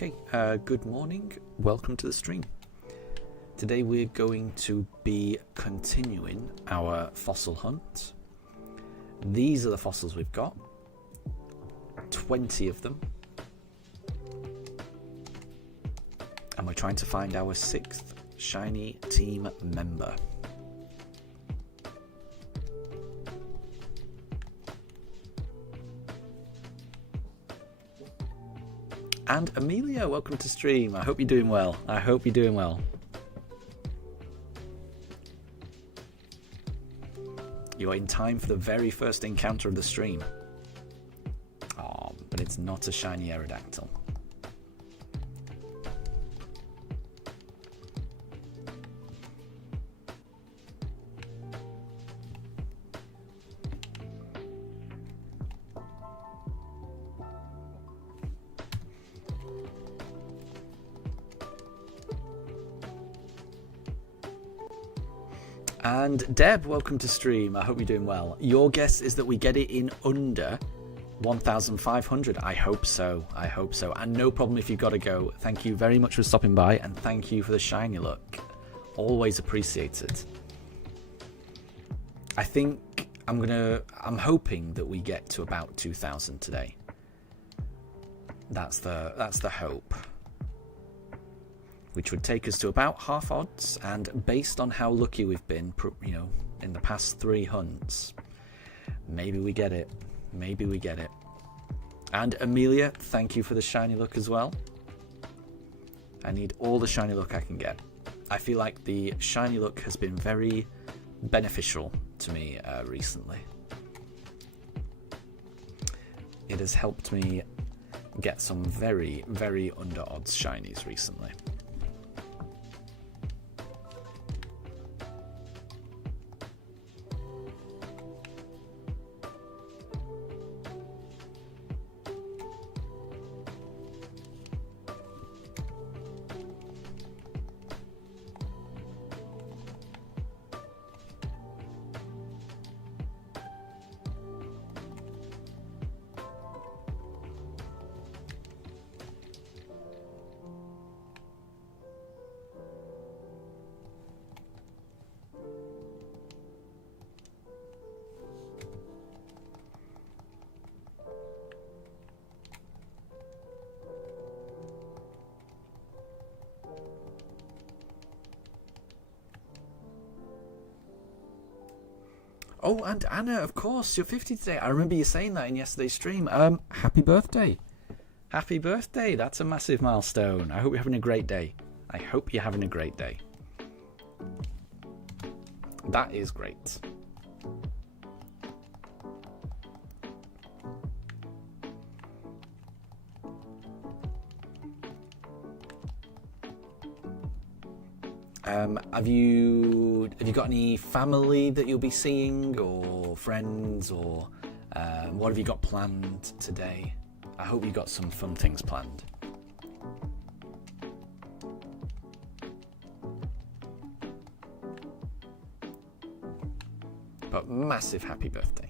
Okay, good morning, welcome to the stream. Today we're going to be continuing our fossil hunt. These are the fossils we've got, 20 of them. And we're trying to find our 6th shiny team member. And Amelia, welcome to stream. I hope you're doing well. I hope you're doing well. You're in time for the very first encounter of the stream. Oh, but it's not a shiny Aerodactyl. And Deb, welcome to stream. I hope you're doing well. Your guess is that we get it in under 1,500. I hope so. I hope so. And no problem if you've got to go. Thank you very much for stopping by, and thank you for the shiny look. Always appreciated. I think I'm hoping that we get to about 2,000 today. That's the hope. Which would take us to about half odds, and based on how lucky we've been, you know, in the past 3 hunts, maybe we get it. Maybe we get it. And Amelia, thank you for the shiny look as well. I need all the shiny look I can get. I feel like the shiny look has been very beneficial to me recently. It has helped me get some very, very under odds shinies recently. Oh, and Anna, of course, you're 50 today. I remember you saying that in yesterday's stream. Happy birthday. Happy birthday. That's a massive milestone. I hope you're having a great day. I hope you're having a great day. That is great. Have you got any family that you'll be seeing, or friends, or what have you got planned today? I hope you got some fun things planned. But massive happy birthday.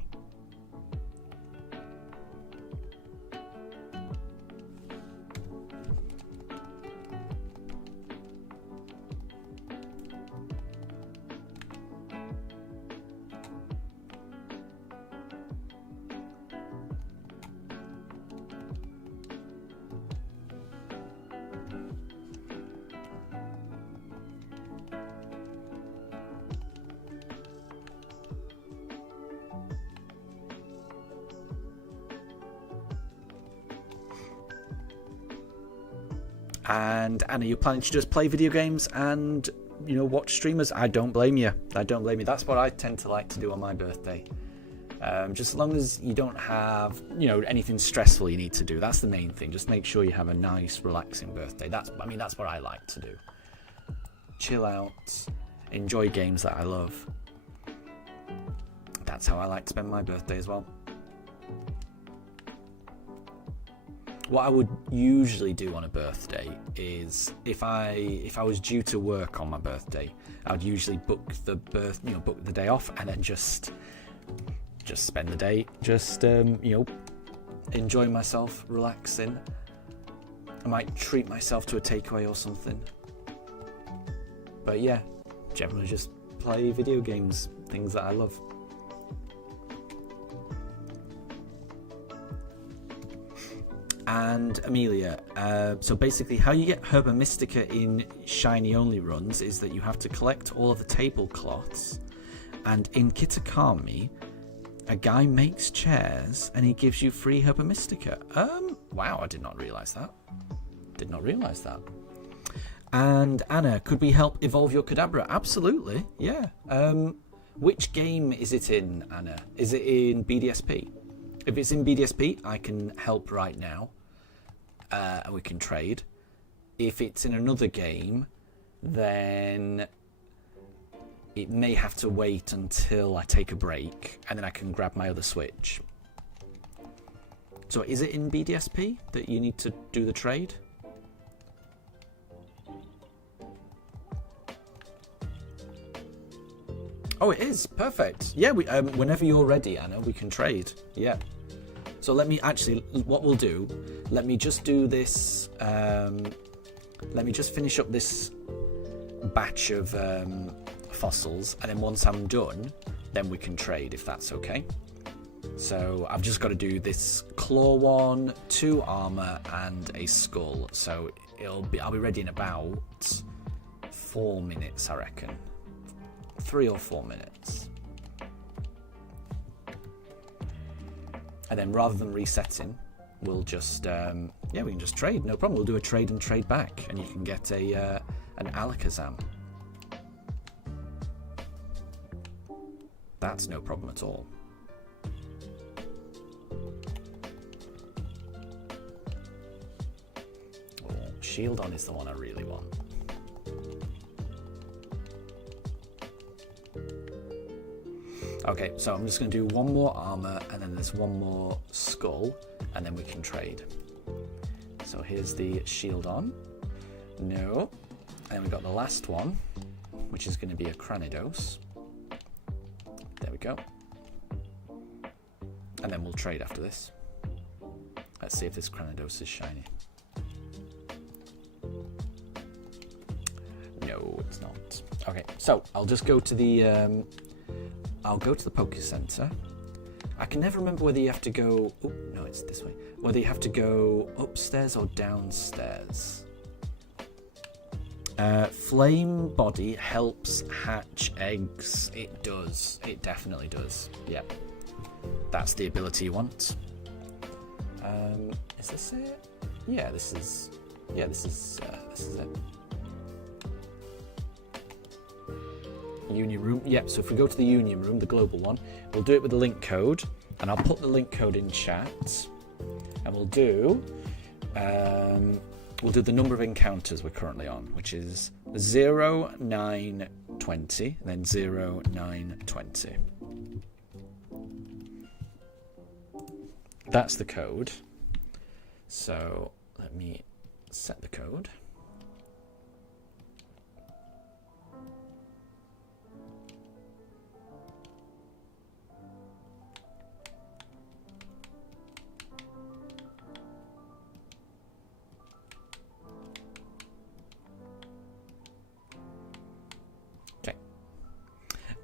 And Anna, you're planning to just play video games and, you know, watch streamers? I don't blame you. I don't blame you. That's what I tend to like to do on my birthday. Just as long as you don't have, you know, anything stressful you need to do. That's the main thing. Just make sure you have a nice, relaxing birthday. That's what I like to do. Chill out, enjoy games that I love. That's how I like to spend my birthday as well. What I would usually do on a birthday is if I was due to work on my birthday, I would usually book the day off and then just spend the day enjoying myself, relaxing. I might treat myself to a takeaway or something. But yeah, generally just play video games, things that I love. And Amelia, so basically how you get Herba Mystica in shiny only runs is that you have to collect all of the tablecloths, and in Kitakami a guy makes chairs and he gives you free Herba Mystica. Wow, I did not realise that. Did not realise that. And Anna, could we help evolve your Kadabra? Absolutely, yeah. Which game is it in, Anna? Is it in BDSP? If it's in BDSP, I can help right now. And we can trade. If it's in another game, then it may have to wait until I take a break, and then I can grab my other Switch. So is it in BDSP that you need to do the trade? Oh, it is. Perfect. Yeah, we, whenever you're ready, Anna, we can trade. Yeah. So let me actually, what we'll do, let me just do this, let me just finish up this batch of fossils, and then once I'm done, then we can trade, if that's okay. So I've just got to do this claw one, 2 armor, and a skull. So I'll be ready in about 4 minutes, I reckon. 3 or 4 minutes. And then rather than resetting, we'll just, yeah, we can just trade, no problem. We'll do a trade and trade back, and you can get an Alakazam. That's no problem at all. Oh, Shield On is the one I really want. Okay, so I'm just going to do 1 more armor, and then there's 1 more skull, and then we can trade. So here's the Shield On. No. And we've got the last one, which is going to be a Cranidos. There we go. And then we'll trade after this. Let's see if this Cranidos is shiny. No, it's not. Okay, so I'll just go to the... I'll go to the Poke Center. I can never remember whether you have to go... Oh, no, it's this way. Whether you have to go upstairs or downstairs. Flame Body helps hatch eggs. It does. It definitely does. Yeah. That's the ability you want. Is this it? Yeah, this is... Yeah, this is it. Union Room. Yep, so if we go to the Union Room, the global one, we'll do it with the link code, and I'll put the link code in chat, and we'll do the number of encounters we're currently on, which is 0920, and then 0920. That's the code. So let me set the code.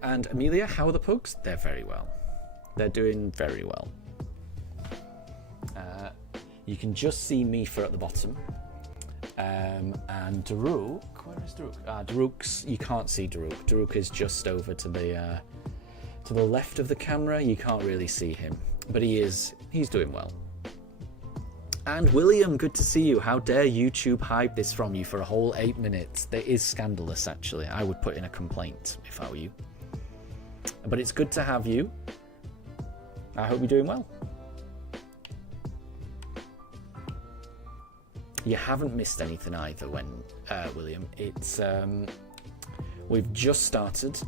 And Amelia, how are the pugs? They're very well. They're doing very well. You can just see Mifa at the bottom. And Daruk, where is Daruk? Daruk's, you can't see Daruk. Daruk is just over to the left of the camera. You can't really see him, but he's doing well. And William, good to see you. How dare YouTube hide this from you for a whole 8 minutes? That is scandalous, actually. I would put in a complaint if I were you. But it's good to have you. I hope you're doing well. You haven't missed anything either, William. It's we've just started.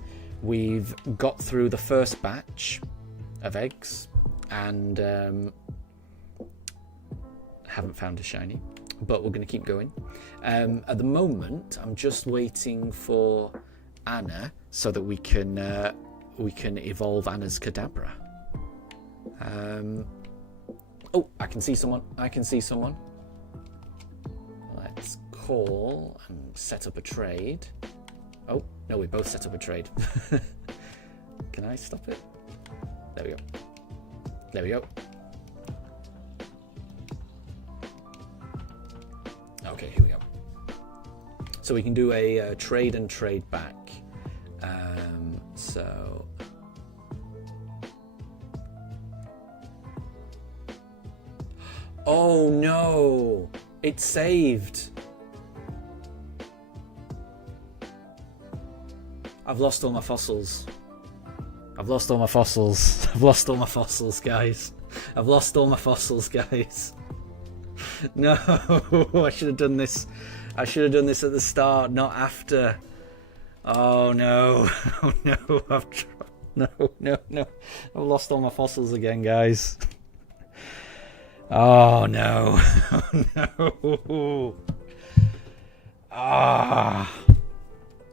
We've got through the first batch of eggs, and haven't found a shiny, but we're going to keep going. At the moment, I'm just waiting for Anna so that we can evolve Anna's Kadabra. Oh, I can see someone. call and set up a trade. Oh, no, we both set up a trade. Can I stop it? There we go. There we go. Okay, here we go. So we can do a trade and trade back. So... Oh no! It's saved! I've lost all my fossils. I've lost all my fossils. I've lost all my fossils, guys. I've lost all my fossils, guys. No, I should have done this. I should have done this at the start, not after. Oh no! Oh no! No! I've lost all my fossils again, guys. Oh no! Oh no! Ah.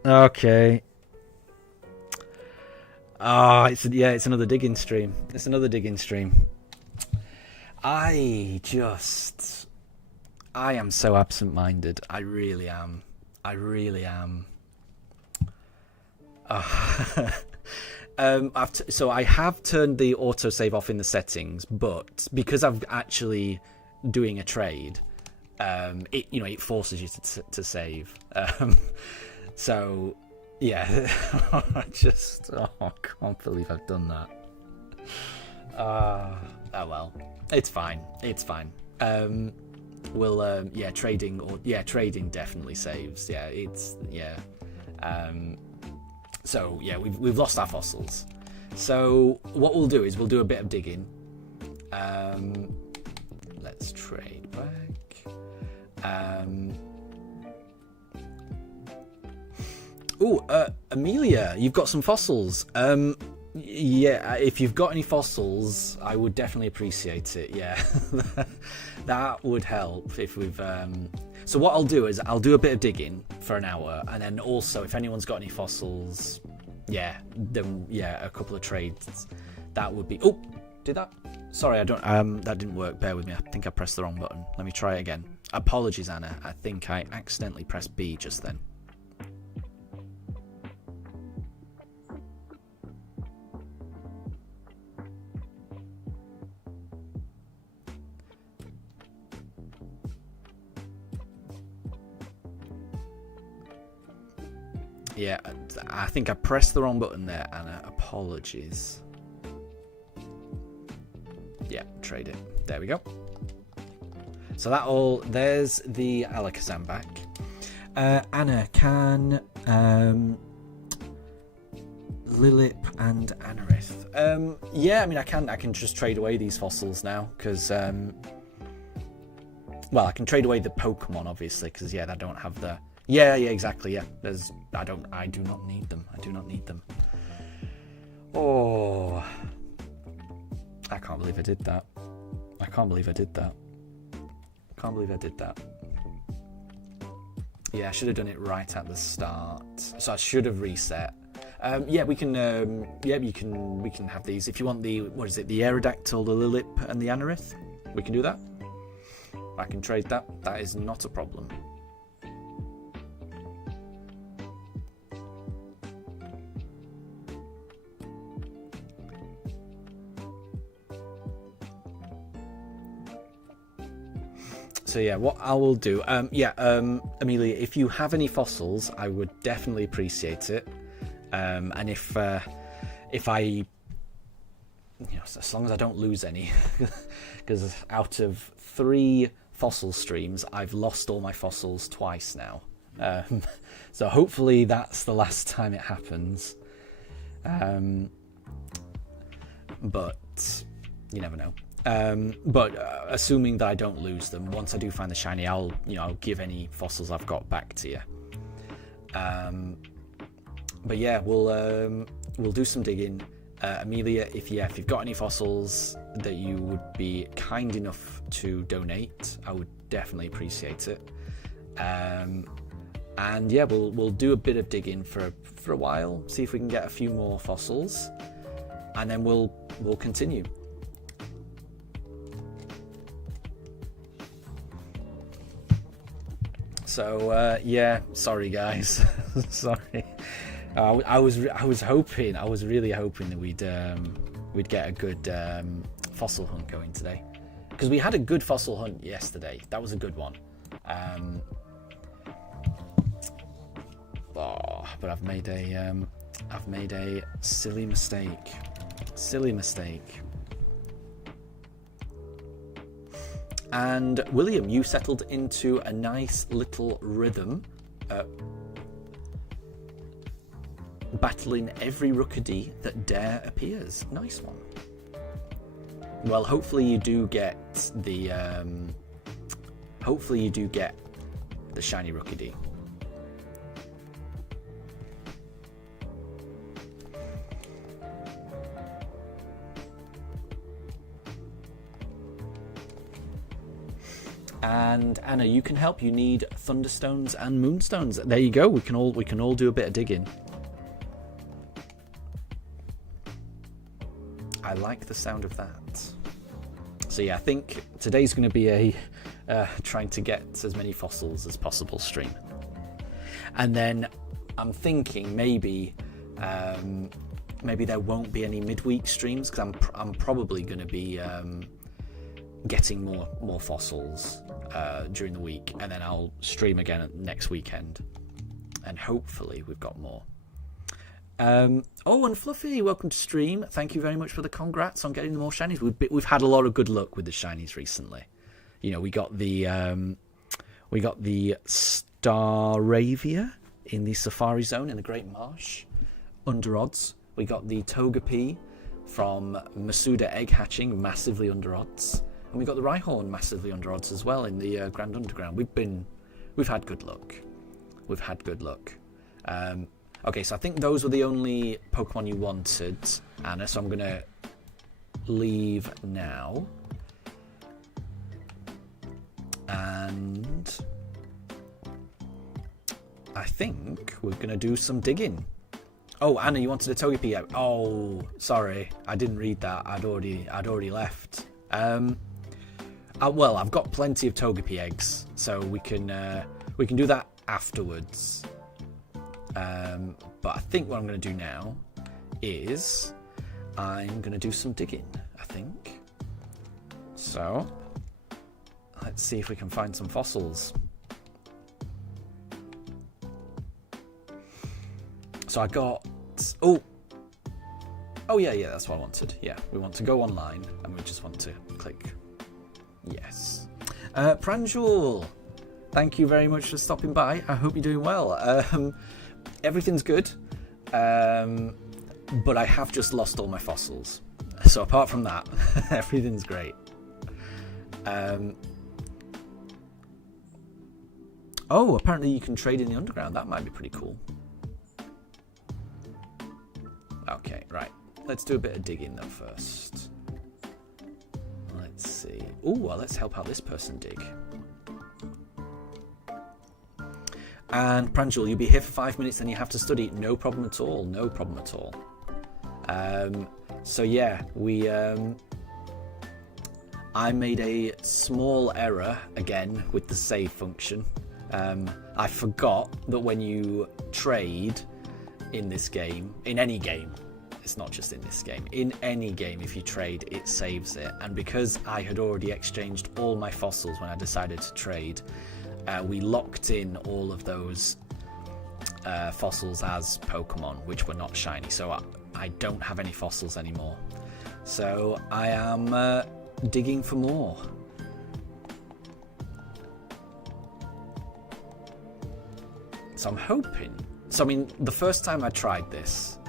Okay. Ah, it's another digging stream. It's another digging stream. I am so absent-minded. I really am. So I have turned the autosave off in the settings, but because I'm actually doing a trade, it forces you to save. So yeah, I can't believe I've done that. Oh well, it's fine. Trading definitely saves. So yeah, we've lost our fossils. So what we'll do is we'll do a bit of digging. Let's trade back. Amelia, you've got some fossils. Yeah, if you've got any fossils, I would definitely appreciate it. Yeah, that would help if we've. So what I'll do is I'll do a bit of digging for an hour, and then also if anyone's got any fossils, then a couple of trades. That would be. Oh, did that? Sorry, I don't. That didn't work. Bear with me. I think I pressed the wrong button. Let me try it again. Apologies, Anna. I think I accidentally pressed B just then. Yeah, I think I pressed the wrong button there, Anna. Apologies. Yeah, trade it. There we go. So there's the Alakazam back. Anna, can Lilip and Anorith? Yeah, I mean I can just trade away these fossils now because I can trade away the Pokemon obviously because I don't have the. Yeah, exactly. Yeah, I do not need them. Oh, I can't believe I did that. Yeah, I should have done it right at the start. So I should have reset. We can. We can have these if you want the the Aerodactyl, the Lilip, and the Anorith. We can do that. I can trade that. That is not a problem. So yeah, what I will do, Amelia, if you have any fossils, I would definitely appreciate it. And if I, as long as I don't lose any, because out of 3 fossil streams, I've lost all my fossils twice now. So hopefully that's the last time it happens. But you never know. But assuming that I don't lose them, once I do find the shiny, I'll give any fossils I've got back to you. But yeah, we'll do some digging. Amelia, if you've got any fossils that you would be kind enough to donate, I would definitely appreciate it. And yeah, we'll do a bit of digging for a while, see if we can get a few more fossils, and then we'll continue. So yeah, sorry guys, sorry. I was really hoping that we'd get a good fossil hunt going today, because we had a good fossil hunt yesterday. That was a good one. But I've made a silly mistake. And William, you settled into a nice little rhythm, battling every Rookidee that dare appears. Nice one. Well, hopefully you do get the shiny Rookidee. And Anna, you can help. You need thunderstones and moonstones. There you go. We can all do a bit of digging. I like the sound of that. So yeah, I think today's going to be a trying to get as many fossils as possible stream. And then I'm thinking maybe there won't be any midweek streams, because I'm probably going to be getting more fossils during the week, and then I'll stream again next weekend, and hopefully we've got more. Oh, and Fluffy, welcome to stream. Thank you very much for the congrats on getting the more shinies. We've had a lot of good luck with the shinies recently. You know, we got the Staravia in the Safari Zone in the Great Marsh under odds. We got the Togepi from Masuda egg hatching massively under odds. And we got the Rhyhorn massively under odds as well in the Grand Underground. We've had good luck. Okay, so I think those were the only Pokemon you wanted, Anna. So I'm gonna leave now, and I think we're gonna do some digging. Oh, Anna, you wanted a Togepi out? Oh, sorry, I didn't read that. I'd already left. Well, I've got plenty of Togepi eggs, so we can do that afterwards. But I think what I'm going to do now is I'm going to do some digging, I think. So let's see if we can find some fossils. So I got oh yeah, that's what I wanted. Yeah, we want to go online and we just want to click yes. Pranjul, thank you very much for stopping by. I hope you're doing well. Everything's good, but I have just lost all my fossils. So apart from that, everything's great. Oh, apparently you can trade in the underground. That might be pretty cool. Okay, right. Let's do a bit of digging though first. Let's see. Oh, well, let's help out this person dig. And Pranjul, you'll be here for 5 minutes, then you have to study. No problem at all. No problem at all. So yeah, I made a small error again with the save function. I forgot that when you trade in this game, in any game, it's not just in this game, in any game, if you trade, it saves it. And because I had already exchanged all my fossils when I decided to trade, we locked in all of those fossils as Pokemon, which were not shiny. So I don't have any fossils anymore. So I am digging for more. So I'm hoping. So I mean, the first time I tried this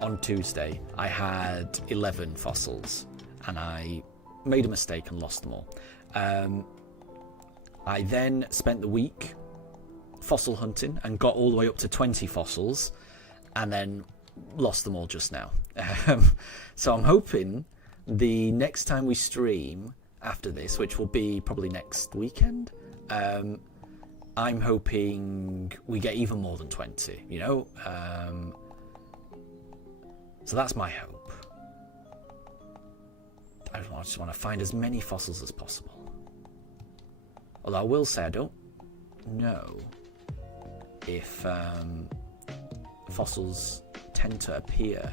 on Tuesday, I had 11 fossils, and I made a mistake and lost them all. I then spent the week fossil hunting and got all the way up to 20 fossils, and then lost them all just now. So I'm hoping the next time we stream after this, which will be probably next weekend, I'm hoping we get even more than 20, you know? So that's my hope. I just want to find as many fossils as possible. Although I will say I don't know if fossils tend to appear.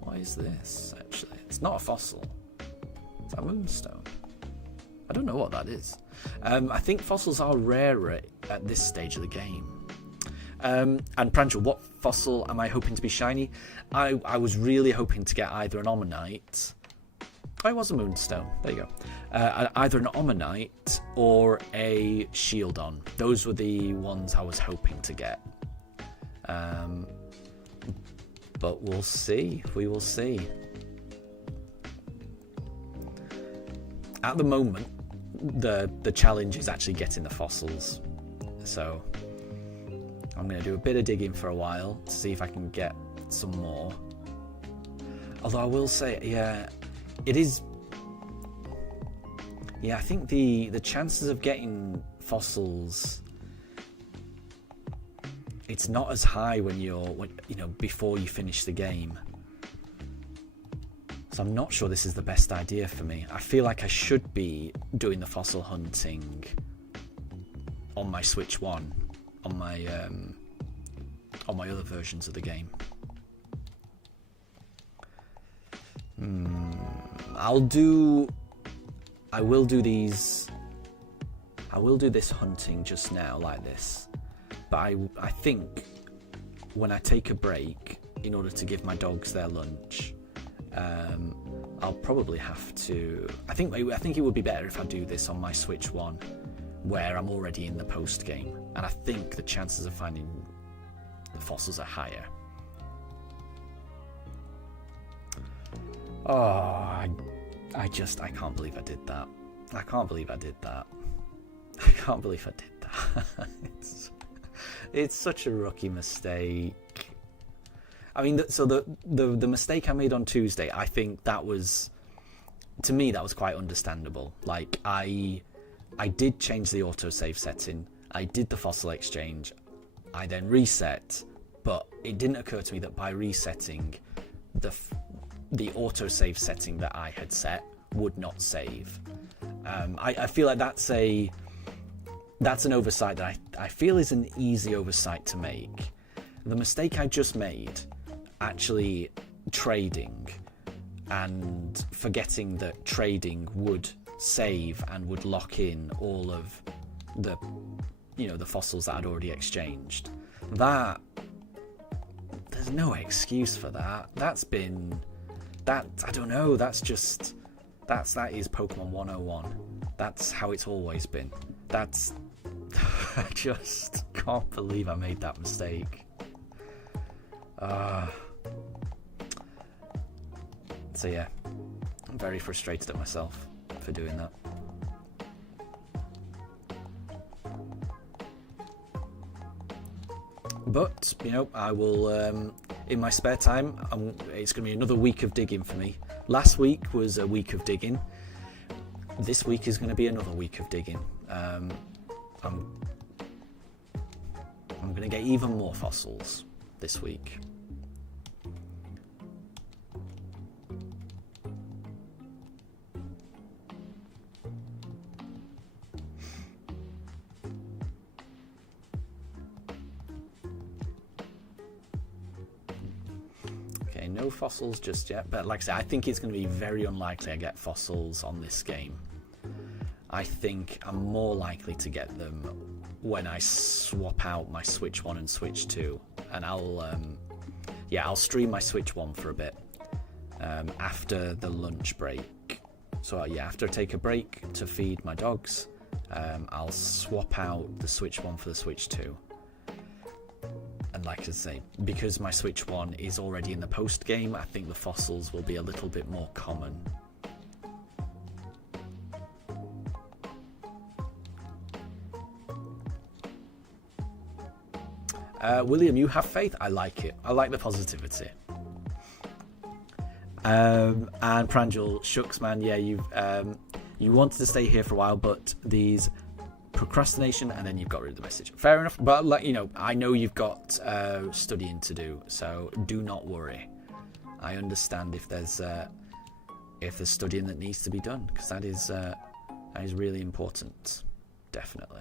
What is this, actually? It's not a fossil. It's a moonstone. I don't know what that is. I think fossils are rarer at this stage of the game. And Pranjal, what fossil am I hoping to be shiny? I was really hoping to get either an Omanyte. Oh, it was a moonstone. There you go. Either an Omanyte or a Shieldon. Those were the ones I was hoping to get. But we'll see. We will see. At the moment, the challenge is actually getting the fossils. So I'm going to do a bit of digging for a while to see if I can get some more. Although I will say, yeah, it is. Yeah, I think the chances of getting fossils, it's not as high when before you finish the game. So I'm not sure this is the best idea for me. I feel like I should be doing the fossil hunting on my Switch 1, on my other versions of the game. I will do this hunting just now like this, but I think when I take a break in order to give my dogs their lunch, I'll probably have to. I think it would be better if I do this on my Switch 1, where I'm already in the post game, and I think the chances of finding the fossils are higher. Oh, I can't believe I did that. I can't believe I did that. It's such a rookie mistake. I mean, so the mistake I made on Tuesday, I think that was, to me, that was quite understandable. Like, I did change the autosave setting. I did the fossil exchange. I then reset, but it didn't occur to me that by resetting, the autosave setting that I had set would not save. I feel like that's an oversight that I feel is an easy oversight to make. The mistake I just made, actually trading and forgetting that trading would save and would lock in all of the fossils that I'd already exchanged. There's no excuse for that. I don't know, that is Pokemon 101. That's how it's always been. I just can't believe I made that mistake. So yeah, I'm very frustrated at myself for doing that. But, I will, in my spare time, it's going to be another week of digging for me. Last week was a week of digging. This week is going to be another week of digging. I'm going to get even more fossils this week. Okay, no fossils just yet, but like I said, I think it's going to be very unlikely I get fossils on this game. I think I'm more likely to get them when I swap out my Switch 1 and Switch 2, and I'll stream my Switch 1 for a bit after the lunch break. So after I take a break to feed my dogs, I'll swap out the Switch 1 for the Switch 2. And like I say, because my Switch 1 is already in the post game, I think the fossils will be a little bit more common. William, you have faith. I like it. I like the positivity. And Pranjal, shucks, man. Yeah, you wanted to stay here for a while, but these procrastination, and then you've got rid of the message. Fair enough. But I know you've got studying to do, so do not worry. I understand if there's studying that needs to be done, because that is really important. Definitely.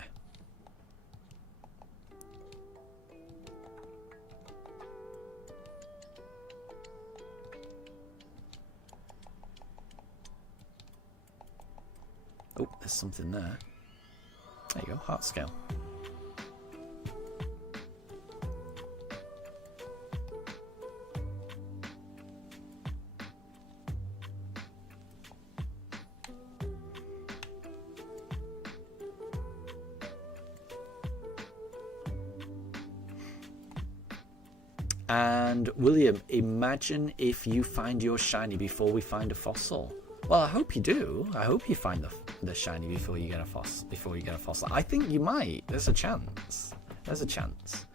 Oh, there's something there. There you go, heart scale. And William, imagine if you find your shiny before we find a fossil. Well, I hope you do. I hope you find the shiny before you get a fossil. I think you might. There's a chance. There's a chance.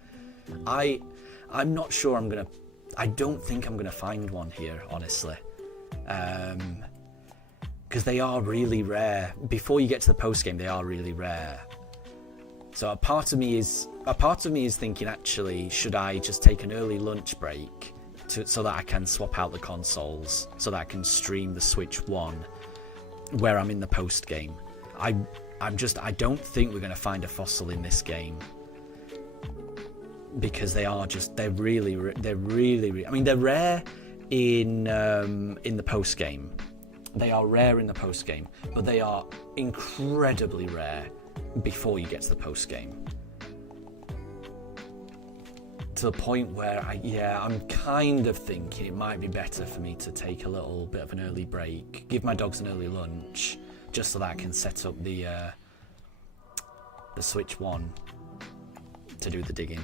I'm not sure I don't think I'm gonna find one here, honestly. Because they are really rare. Before you get to the post game, they are really rare. So a part of me is thinking, actually, should I just take an early lunch break so that I can swap out the consoles, so that I can stream the Switch 1 where I'm in the post game. I don't think we're going to find a fossil in this game, because they're really I mean, they're rare in the post game. They are rare in the post game, but they are incredibly rare before you get to the post game, to the point where I'm kind of thinking it might be better for me to take a little bit of an early break, give my dogs an early lunch, just so that I can set up the Switch 1 to do the digging.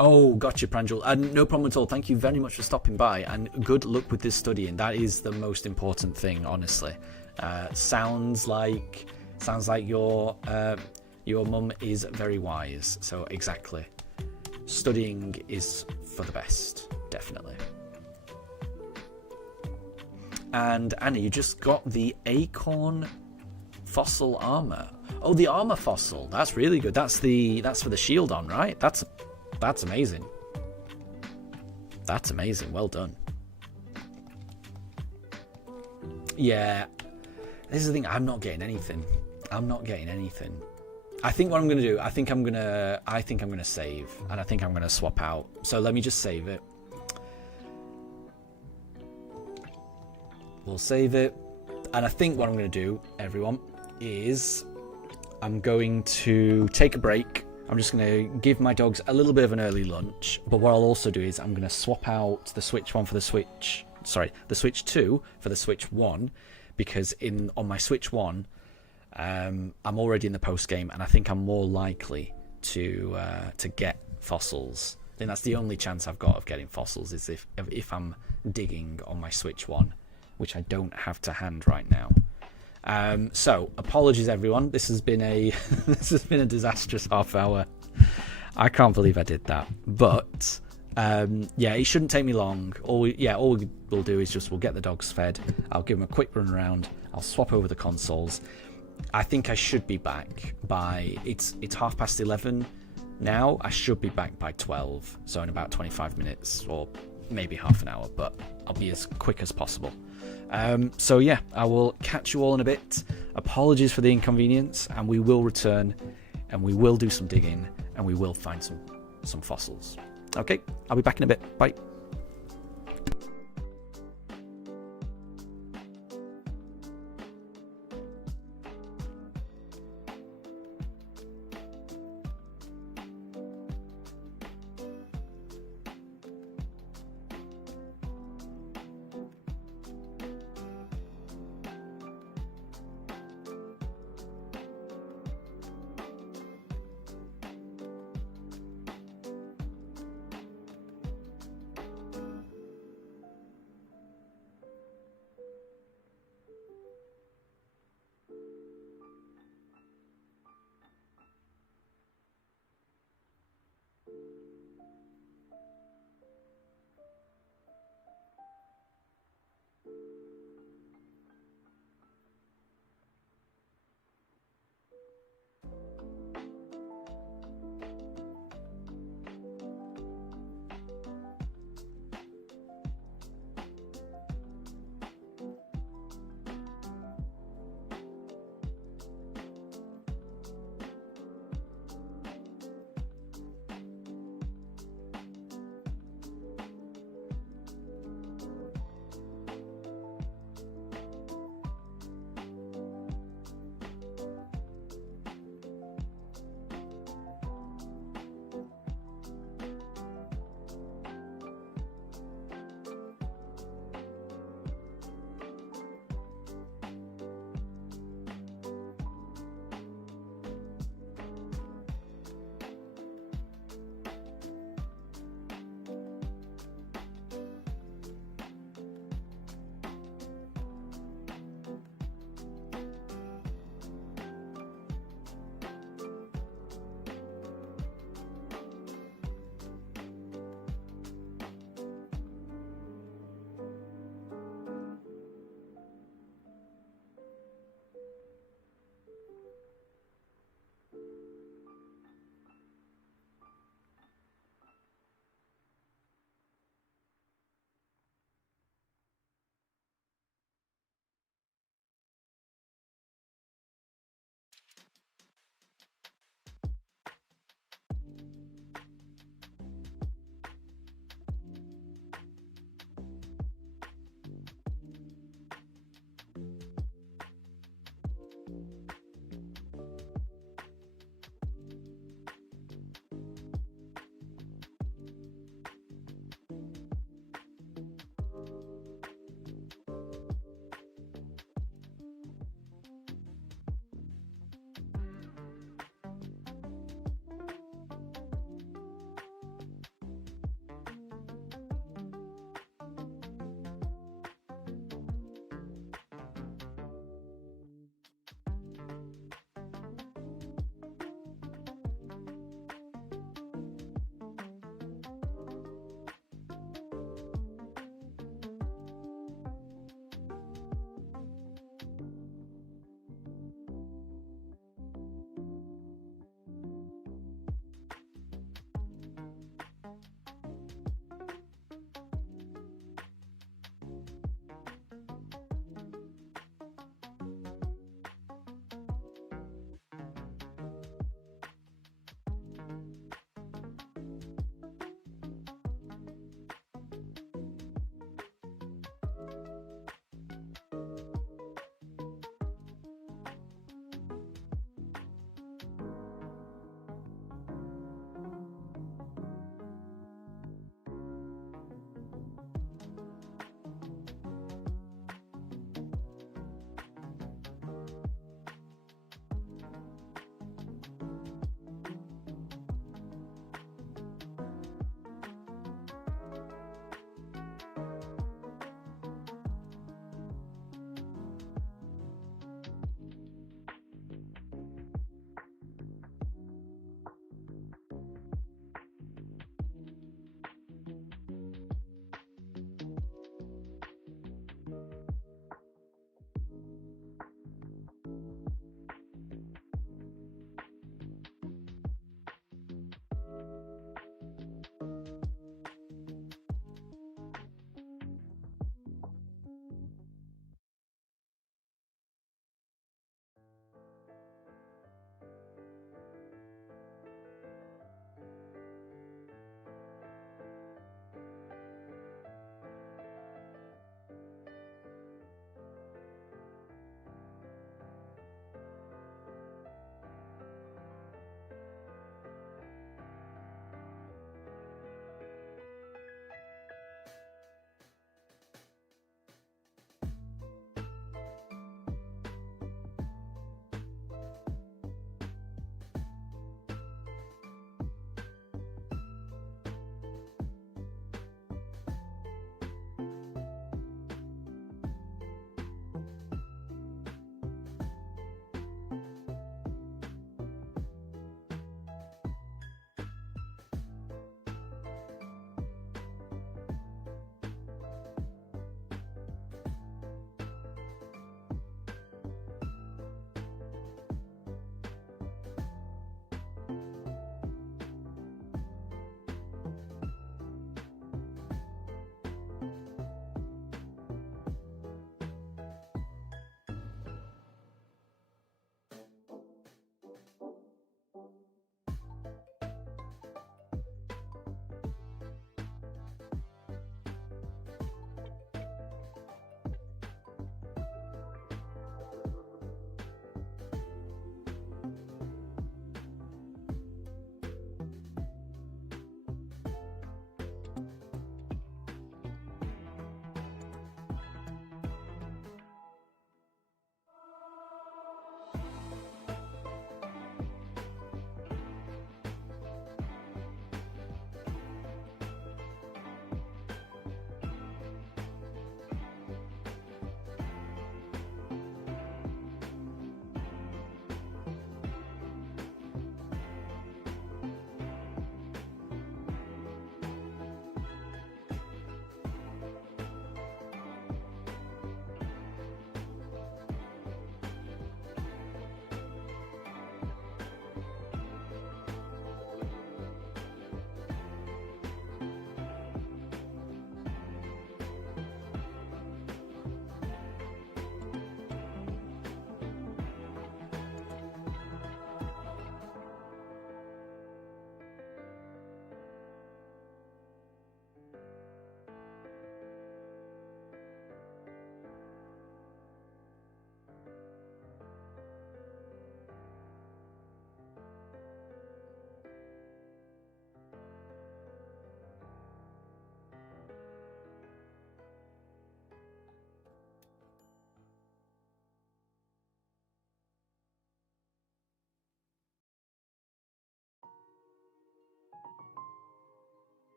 Oh, gotcha, Pranjul. No problem at all. Thank you very much for stopping by, and good luck with this studying. That is the most important thing, honestly. Sounds like your mum is very wise. So exactly, studying is for the best, definitely. And Anna, you just got the acorn fossil armor. Oh, the armor fossil. That's really good. That's for the shield on, right? That's amazing. That's amazing. Well done. Yeah. This is the thing. I'm not getting anything. I think what I'm going to do, I think I'm going to save, and I think I'm going to swap out. So let me just save it. We'll save it. And I think what I'm going to do, everyone, is I'm going to take a break. I'm just going to give my dogs a little bit of an early lunch, but what I'll also do is I'm going to swap out the Switch 1 for the Switch... Sorry, the Switch 2 for the Switch 1, because on my Switch 1, I'm already in the post-game, and I think I'm more likely to get fossils. I think that's the only chance I've got of getting fossils, is if I'm digging on my Switch 1, which I don't have to hand right now. So apologies everyone, this has been a disastrous half hour. I can't believe I did that, but yeah, it shouldn't take me long. All we'll do is we'll get the dogs fed, I'll give them a quick run around, I'll swap over the consoles. I think I should be back by it's 11:30 now. I should be back by 12, so in about 25 minutes or maybe half an hour, but I'll be as quick as possible. So yeah, I will catch you all in a bit. Apologies for the inconvenience, and we will return, and we will do some digging, and we will find some fossils. Okay, I'll be back in a bit. Bye.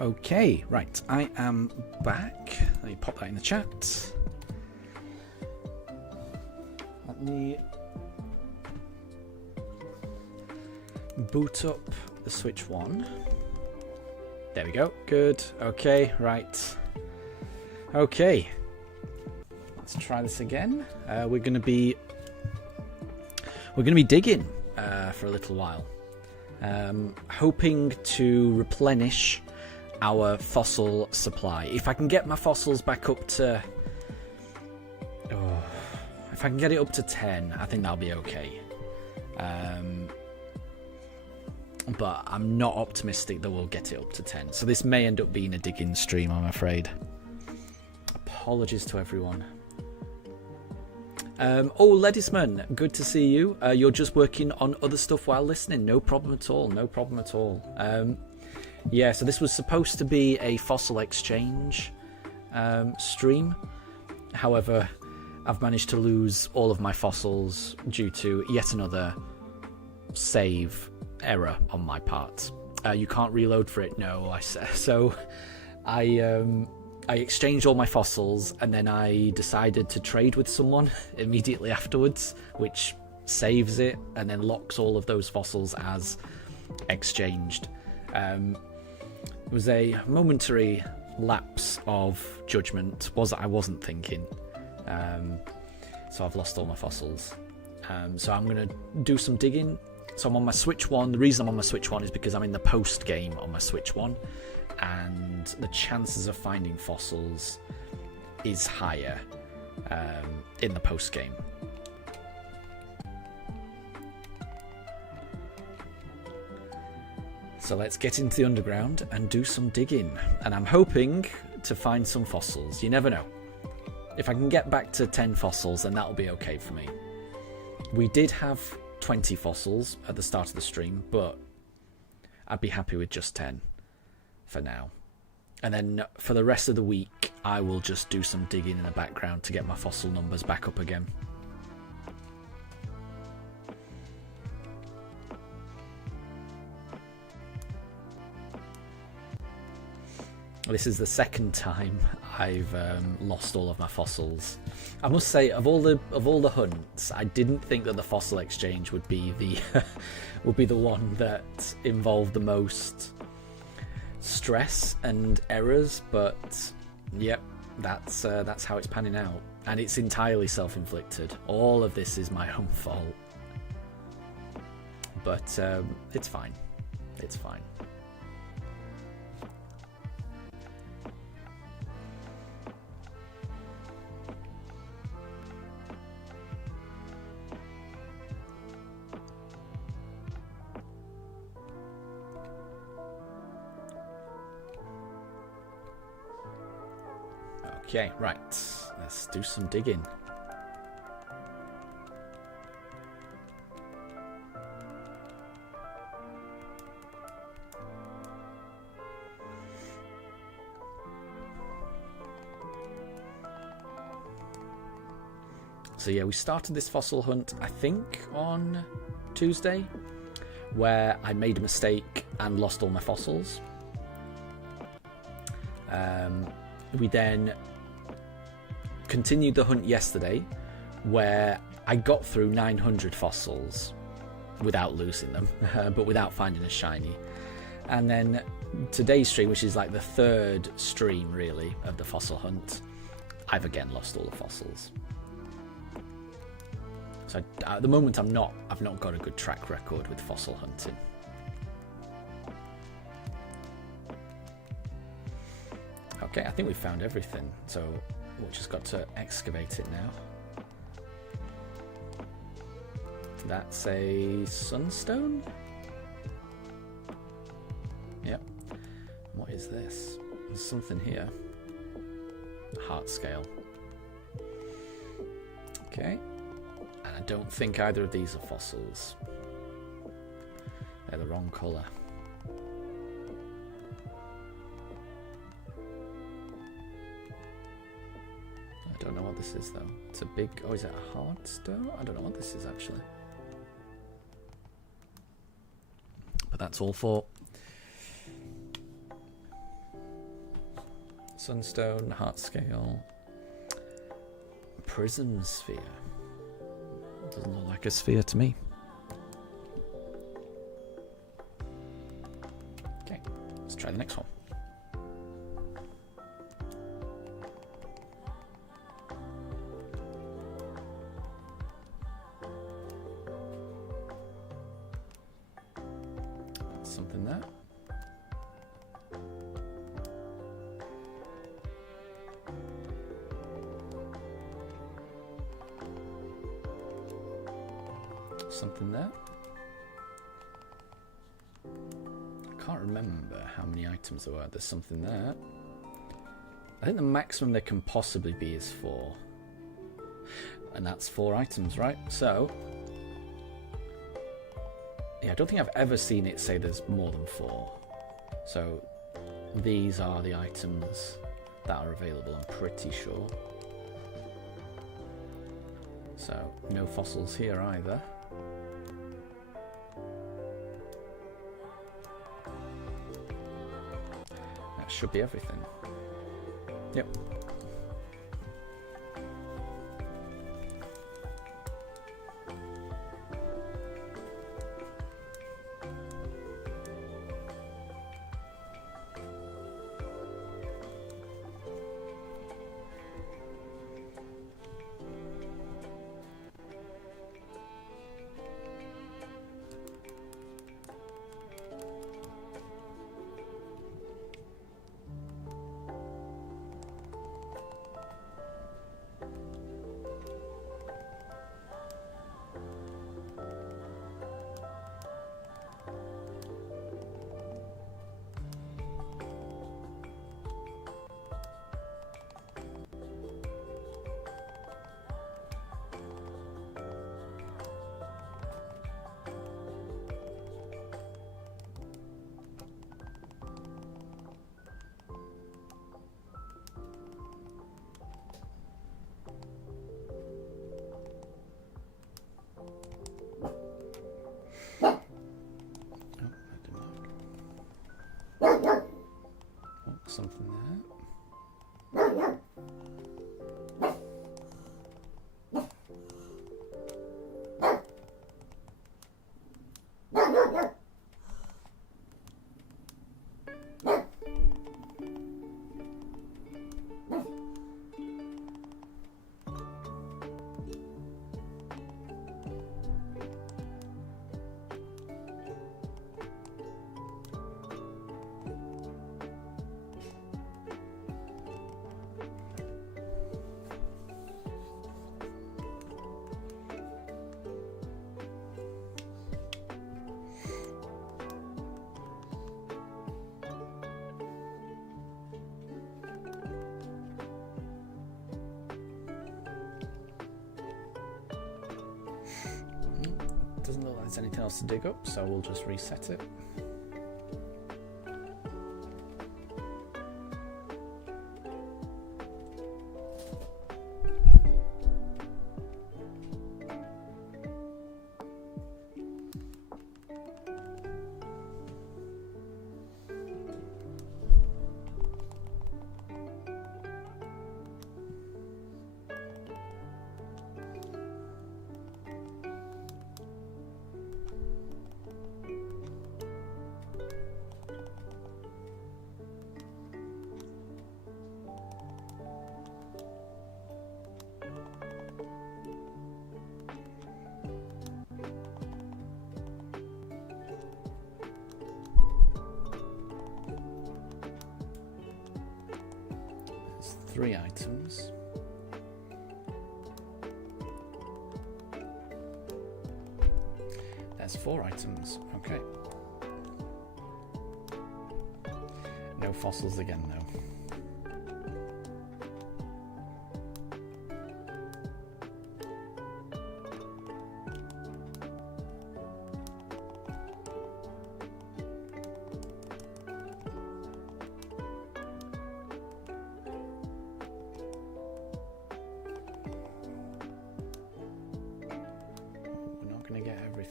Okay, right, I am back. Let me pop that in the chat. Let me boot up the Switch 1. There we go, good. Okay, right. Okay, let's try this again. We're gonna be digging for a little while, hoping to replenish our fossil supply. If I can get my fossils back up to, if I can get it up to 10, I think that'll be okay. But I'm not optimistic that we'll get it up to 10. So this may end up being a digging stream, I'm afraid. Apologies to everyone. Oh, Ledisman, good to see you. You're just working on other stuff while listening. No problem at all. No problem at all. Yeah, so this was supposed to be a fossil exchange stream. However, I've managed to lose all of my fossils due to yet another save error on my part. You can't reload for it. No, so I exchanged all my fossils and then I decided to trade with someone immediately afterwards, which saves it and then locks all of those fossils as exchanged. It was a momentary lapse of judgment. I wasn't thinking. So I've lost all my fossils. So I'm going to do some digging. So I'm on my Switch 1. The reason I'm on my Switch 1 is because I'm in the post game on my Switch 1. And the chances of finding fossils is higher in the post game. So let's get into the underground and do some digging. And I'm hoping to find some fossils. You never know. If I can get back to 10 fossils, then that'll be okay for me. We did have 20 fossils at the start of the stream, but I'd be happy with just 10 for now. And then for the rest of the week, I will just do some digging in the background to get my fossil numbers back up again. This is the second time I've lost all of my fossils. I must say, of all the hunts, I didn't think that the fossil exchange would be the one that involved the most stress and errors. But yep, that's how it's panning out, and it's entirely self-inflicted. All of this is my own fault, but it's fine. It's fine. Okay, right, let's do some digging. So yeah, we started this fossil hunt, I think, on Tuesday, where I made a mistake and lost all my fossils. We then continued the hunt yesterday, where I got through 900 fossils without losing them, but without finding a shiny. And then today's stream, which is like the third stream really of the fossil hunt, I've again lost all the fossils. So at the moment I've not got a good track record with fossil hunting. Okay, I think we've found everything, so we've just got to excavate it now. That's a sunstone? Yep. What is this? There's something here. Heart scale. Okay. And I don't think either of these are fossils. They're the wrong colour. I don't know what this is though. It's a big... Oh, is it a hard stone? I don't know what this is actually. But that's all for Sunstone, heart scale, prism sphere. Doesn't look like a sphere to me. Okay, let's try the next one. Something there. Something there. I can't remember how many items there were. There's something there. I think the maximum there can possibly be is 4. And that's 4 items, right? So, yeah, I don't think I've ever seen it say there's more than 4. So, these are the items that are available, I'm pretty sure. So, no fossils here either. That should be everything. Yep. Something there. Doesn't look like there's anything else to dig up, so we'll just reset it. There's 3 items. There's 4 items. Okay. No fossils again, though.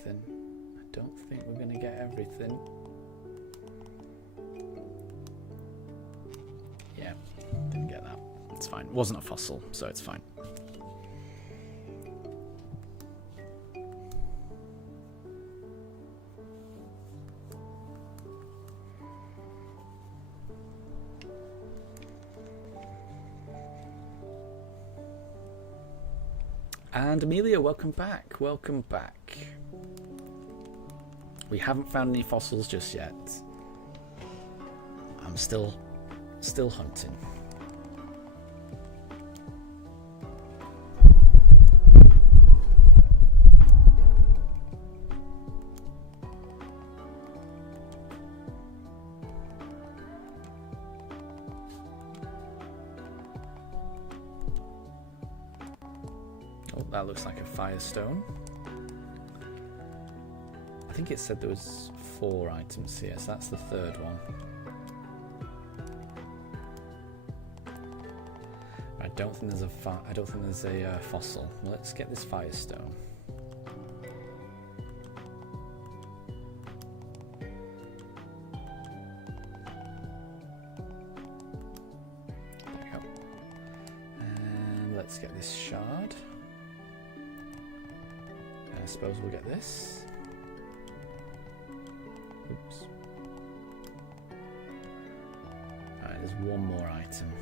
I don't think we're going to get everything. Yeah. get that. It's fine. It wasn't a fossil, so it's fine. And Amelia, welcome back. Welcome back. We haven't found any fossils just yet. I'm still hunting. Oh, that looks like a firestone. I think it said there was 4 items here, so that's the 3rd one. I don't think there's a fossil. Well, let's get this firestone. There we go. And let's get this shard. And I suppose we'll get this. Oops. Alright, there's one more item.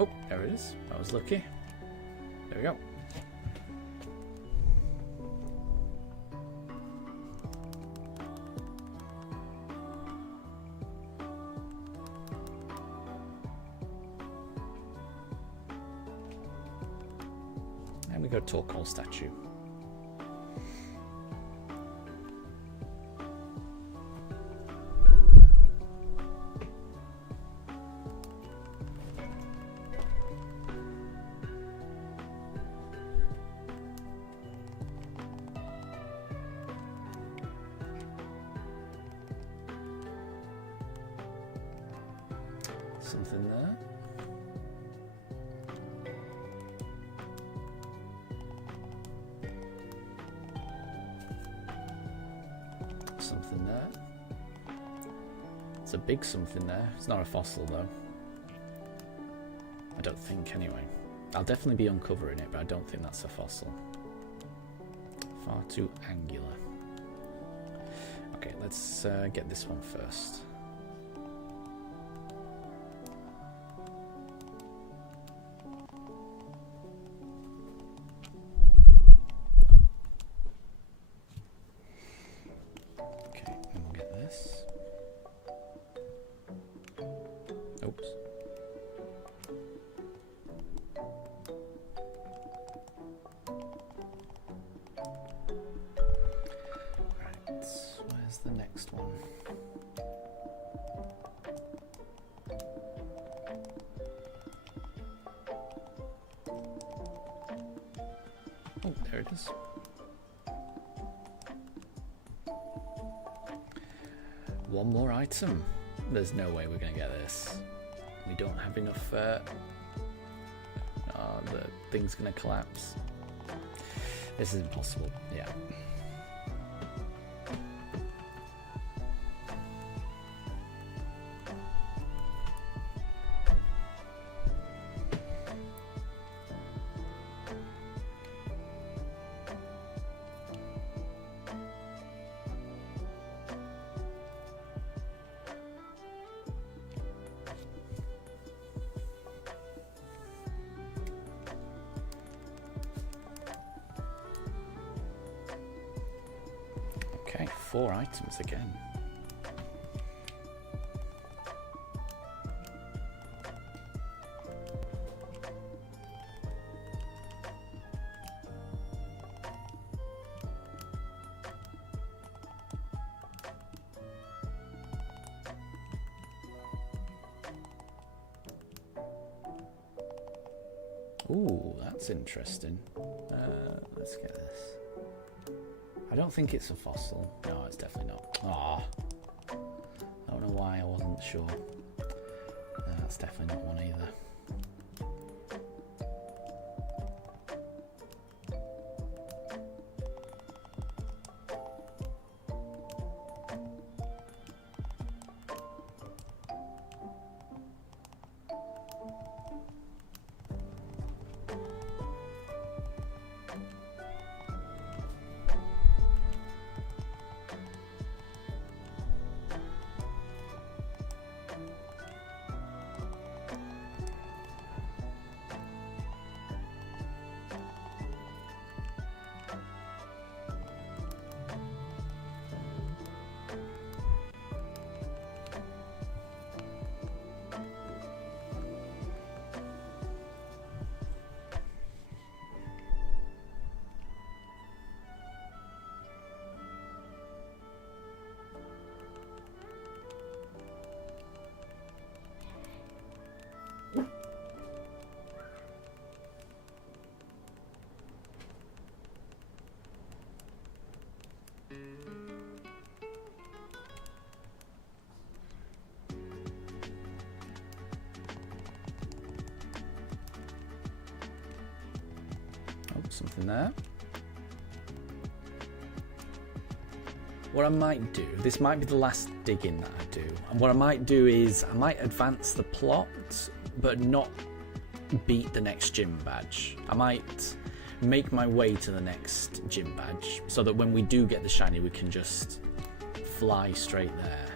Oh, there it is. I was lucky. There we go. And we got a tall coal statue. Something there. Something there. It's a big something there. It's not a fossil though. I don't think anyway. I'll definitely be uncovering it, but I don't think that's a fossil. Far too angular. Okay, let's get this one first. Oops. Right, where's the next one? Oh, there it is. One more item. There's no way we're going to get this. We don't have enough... the thing's going to collapse. This is impossible. Yeah. Okay, 4 items again. Ooh, that's interesting. Let's get this. I don't think it's a fossil. No, it's definitely not. Ah, I don't know why I wasn't sure. That's definitely not one either. something there. What I might do, this might be the last digging that I do, and what I might do is I might advance the plot, but not beat the next gym badge. I might make my way to the next gym badge, so that when we do get the shiny, we can just fly straight there.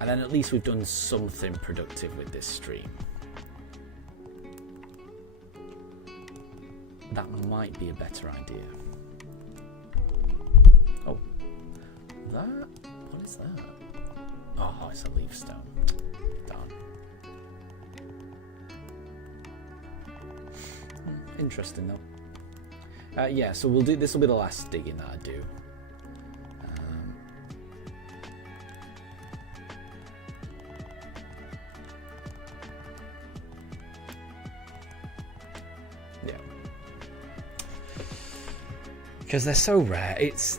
And then at least we've done something productive with this stream. That might be a better idea. Oh, that? What is that? Oh, it's a leaf stone. Darn. Interesting though. Yeah, so we'll do. This will be the last digging that I do. Because they're so rare, it's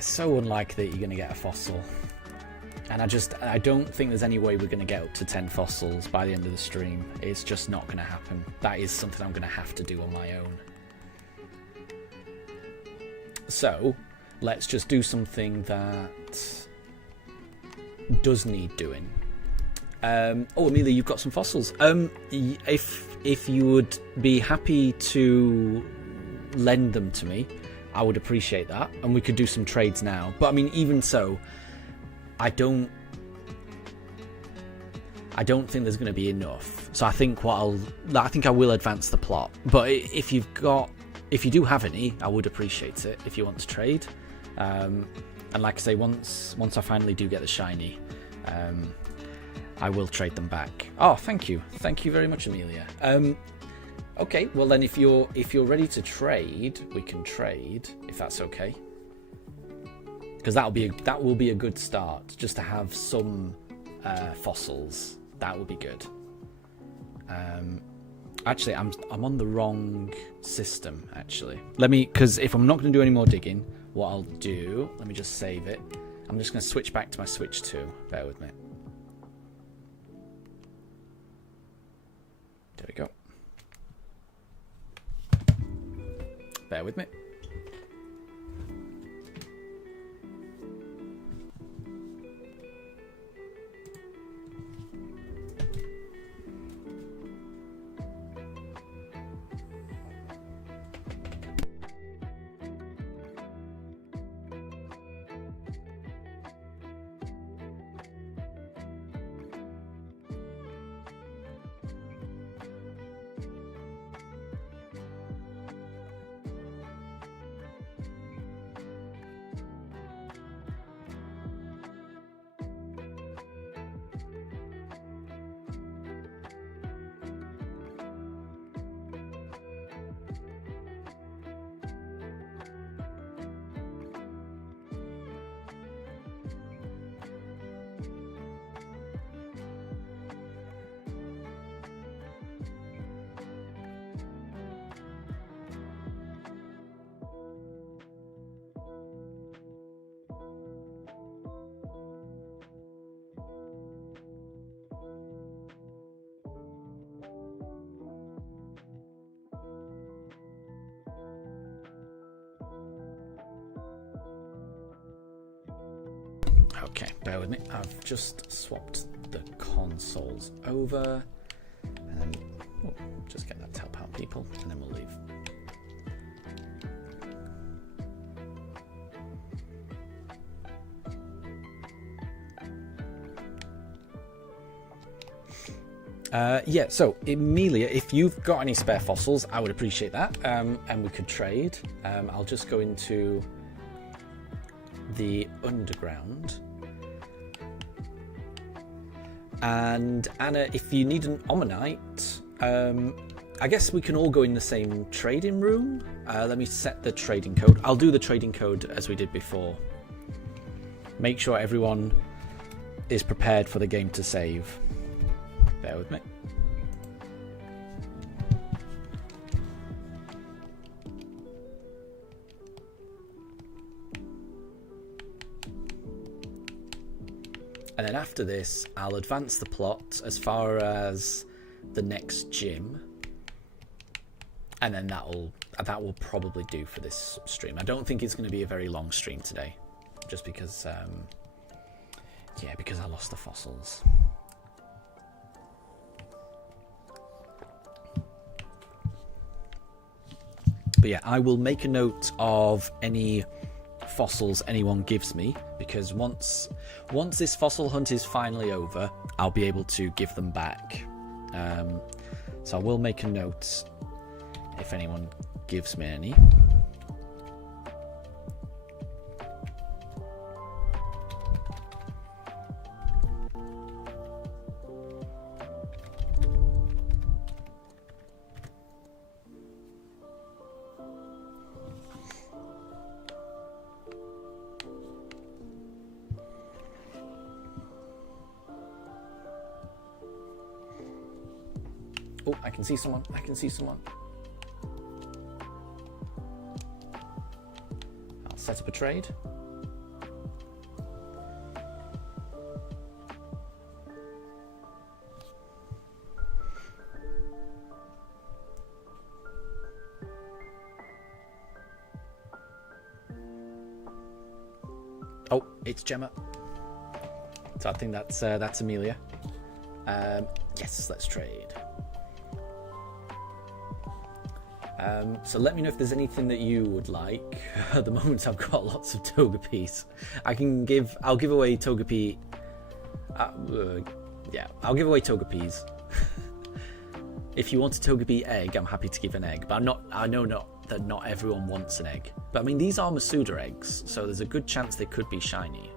so unlikely that you're going to get a fossil, and I don't think there's any way we're going to get up to 10 fossils by the end of the stream. It's just not going to happen. That is something I'm going to have to do on my own. So let's just do something that does need doing. Oh, Amelia, you've got some fossils. If you would be happy to lend them to me, I would appreciate that, and we could do some trades now. But I mean, even so, I don't think there's going to be enough. So I think I will advance the plot. But if you do have any, I would appreciate it if you want to trade. And like I say, once I finally do get the shiny, I will trade them back. Oh, thank you very much, Amelia. Okay, well then, if you're ready to trade, we can trade, if that's okay. Because that will be a good start, just to have some fossils. That will be good. Actually, I'm on the wrong system. Actually, because if I'm not going to do any more digging, what I'll do, let me just save it. I'm just going to switch back to my Switch 2. Bear with me. There we go. Bear with me. Okay, bear with me. I've just swapped the consoles over, and then just get that to help out people, and then we'll leave. Yeah, so Emilia, if you've got any spare fossils, I would appreciate that, and we could trade. I'll just go into the underground. And Anna, if you need an Omanite, I guess we can all go in the same trading room. Let me set the trading code. I'll do the trading code as we did before. Make sure everyone is prepared for the game to save. Bear with me. And then after this, I'll advance the plot as far as the next gym. And then that will probably do for this stream. I don't think it's going to be a very long stream today, just because, yeah, because I lost the fossils. But yeah, I will make a note of any fossils anyone gives me, because once this fossil hunt is finally over, I'll be able to give them back. So I will make a note if anyone gives me any. Oh, I can see someone. I can see someone. I'll set up a trade. Oh, it's Gemma. So I think that's Amelia. Yes, let's trade. So let me know if there's anything that you would like. At the moment, I've got lots of Togepi's. I'll give away Togepi. Yeah, I'll give away Togepi's. If you want a Togepi egg, I'm happy to give an egg. But I know that not everyone wants an egg. But I mean, these are Masuda eggs, so there's a good chance they could be shiny.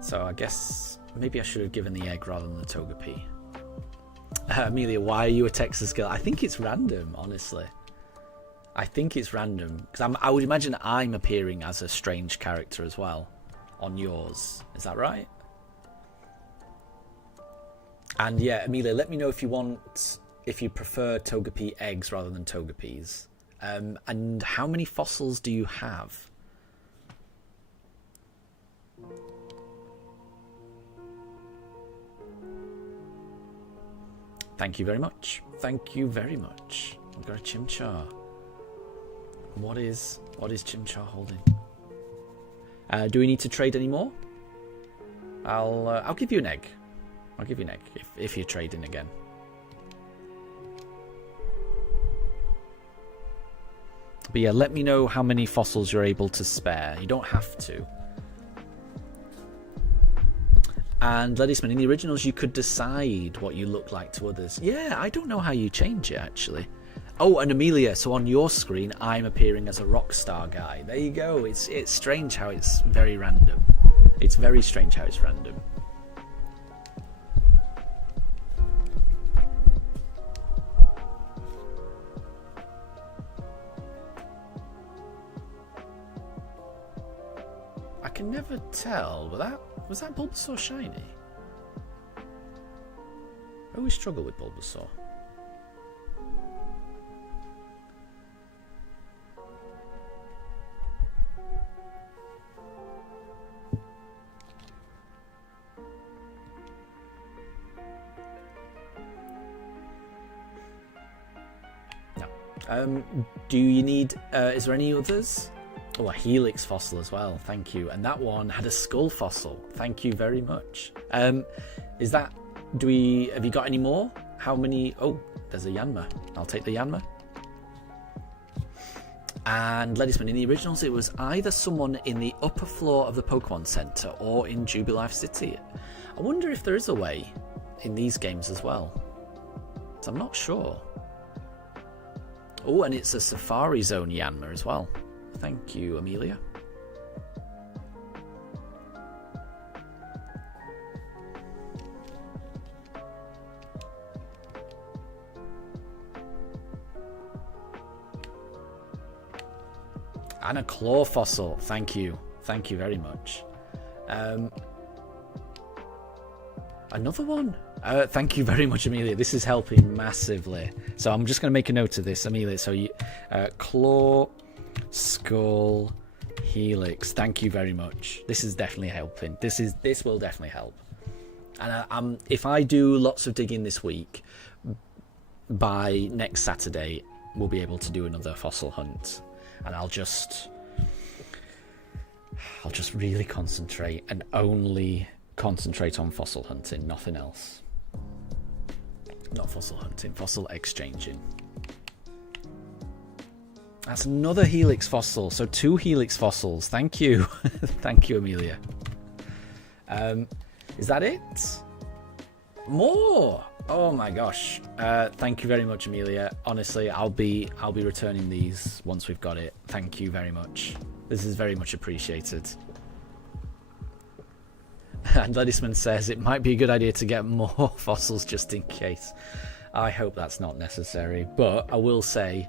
So I guess maybe I should have given the egg rather than the Togepi. Amelia, why are you a Texas girl? I think it's random, honestly. I think it's random. Because I would imagine I'm appearing as a strange character as well on yours. Is that right? And yeah, Amelia, let me know if you prefer Togepi eggs rather than Togepi's. And how many fossils do you have? Thank you very much. Thank you very much. We've got a Chimchar. What is Chimchar holding? Do we need to trade any more? I'll give you an egg. I'll give you an egg if you're trading again. But yeah, let me know how many fossils you're able to spare. You don't have to. And Ledisman, in the originals, you could decide what you look like to others. Yeah, I don't know how you change it, actually. Oh, and Amelia, so on your screen, I'm appearing as a Rockstar guy. There you go. It's strange how it's very random. It's very strange how it's random. I can never tell, but was that Bulbasaur shiny? I always struggle with Bulbasaur. No. Do you need? Is there any others? Oh, a Helix fossil as well, thank you. And that one had a skull fossil. Thank you very much. Have you got any more? How many? Oh, there's a Yanma. I'll take the Yanma. And Ledisman, in the originals, it was either someone in the upper floor of the Pokemon Center or in Jubilife City. I wonder if there is a way in these games as well. So I'm not sure. Oh, and it's a Safari Zone Yanma as well. Thank you, Amelia. And a claw fossil. Thank you. Thank you very much. Another one. Thank you very much, Amelia. This is helping massively. So I'm just going to make a note of this, Amelia. So you, claw, skull, helix. Thank you very much. This is definitely helping. This will definitely help. And if I do lots of digging this week, by next Saturday, we'll be able to do another fossil hunt. And I'll just really concentrate and only concentrate on fossil hunting, nothing else. Not fossil hunting, fossil exchanging. That's another helix fossil, so 2 helix fossils. Thank you. Thank you, Amelia. Is that it? More! Oh my gosh. Thank you very much, Amelia. Honestly, I'll be returning these once we've got it. Thank you very much. This is very much appreciated. And Ledisman says it might be a good idea to get more fossils just in case. I hope that's not necessary, but I will say,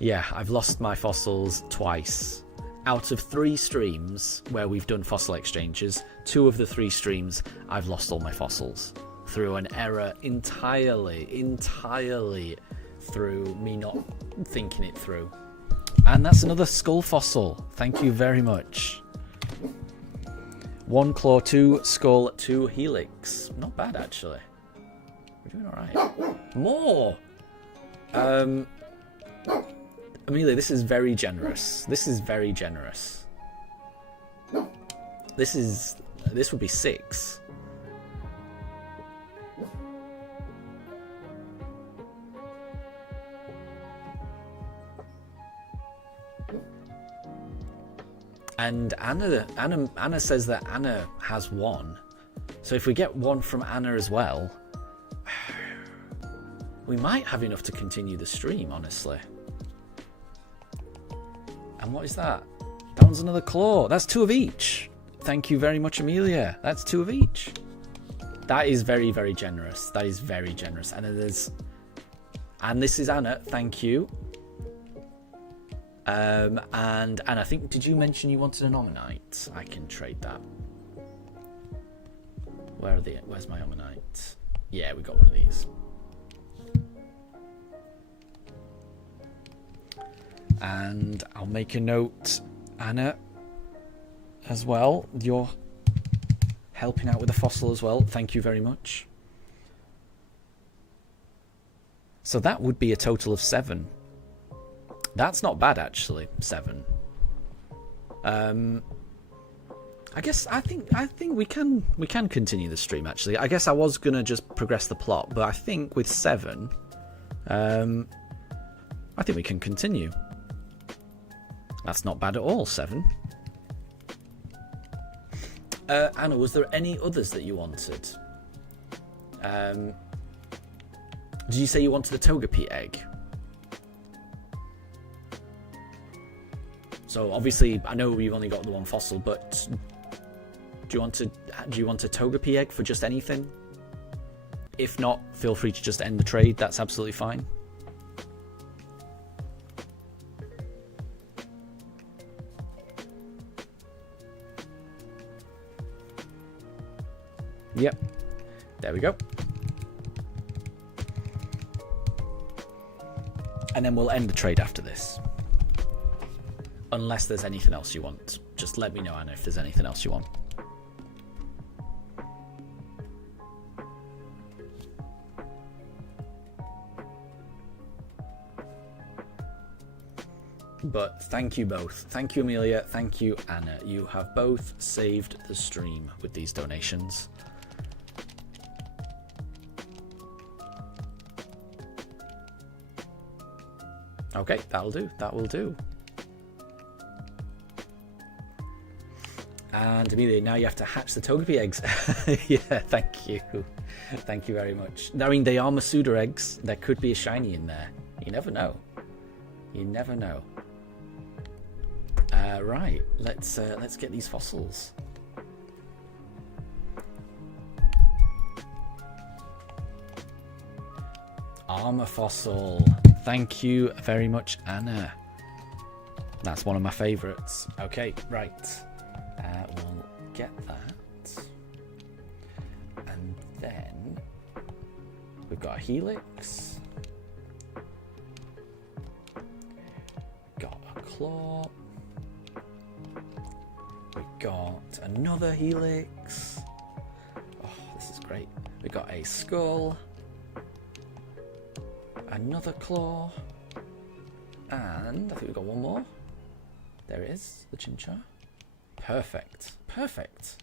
yeah, I've lost my fossils twice. Out of 3 streams where we've done fossil exchanges, 2 of the 3 streams, I've lost all my fossils. Through an error entirely through me not thinking it through. And that's another skull fossil. Thank you very much. 1 claw, 2 skull, 2 helix. Not bad, actually. We're doing alright. More! Amelia, this is very generous. This is very generous. This would be 6. And Anna says that Anna has 1. So if we get 1 from Anna as well, we might have enough to continue the stream, honestly. And what is that? That one's another claw. That's 2 of each. Thank you very much, Amelia. That's 2 of each. That is very, very generous. That is very generous. And this is Anna. Thank you. And I think, did you mention you wanted an Omanite? I can trade that. Where's my Omanite? Yeah, we got one of these. And I'll make a note, Anna, as well. You're helping out with the fossil as well. Thank you very much. So that would be a total of 7. That's not bad, actually. 7. I think we can continue the stream. Actually, I guess I was gonna just progress the plot, but I think with 7, I think we can continue. That's not bad at all. 7. Anna, was there any others that you wanted? Did you say you wanted a Togepi egg? So obviously, I know you've only got the 1 fossil, but do you want a Togepi egg for just anything? If not, feel free to just end the trade. That's absolutely fine. Yep. There we go. And then we'll end the trade after this. Unless there's anything else you want. Just let me know, Anna, if there's anything else you want. But thank you both. Thank you, Amelia. Thank you, Anna. You have both saved the stream with these donations. Okay, that'll do. That will do. And Amelia, now you have to hatch the Togepi eggs. Yeah, thank you. Thank you very much. I mean, they are Masuda eggs. There could be a shiny in there. You never know. You never know. Right, let's get these fossils. Armor fossil. Thank you very much, Anna. That's one of my favorites. Okay, right. We'll get that. And then we've got a helix. Got a claw. We've got another helix. Oh, this is great. We've got a skull. another claw. And I think we've got one more. There it is, the Chinchar. Perfect. Perfect.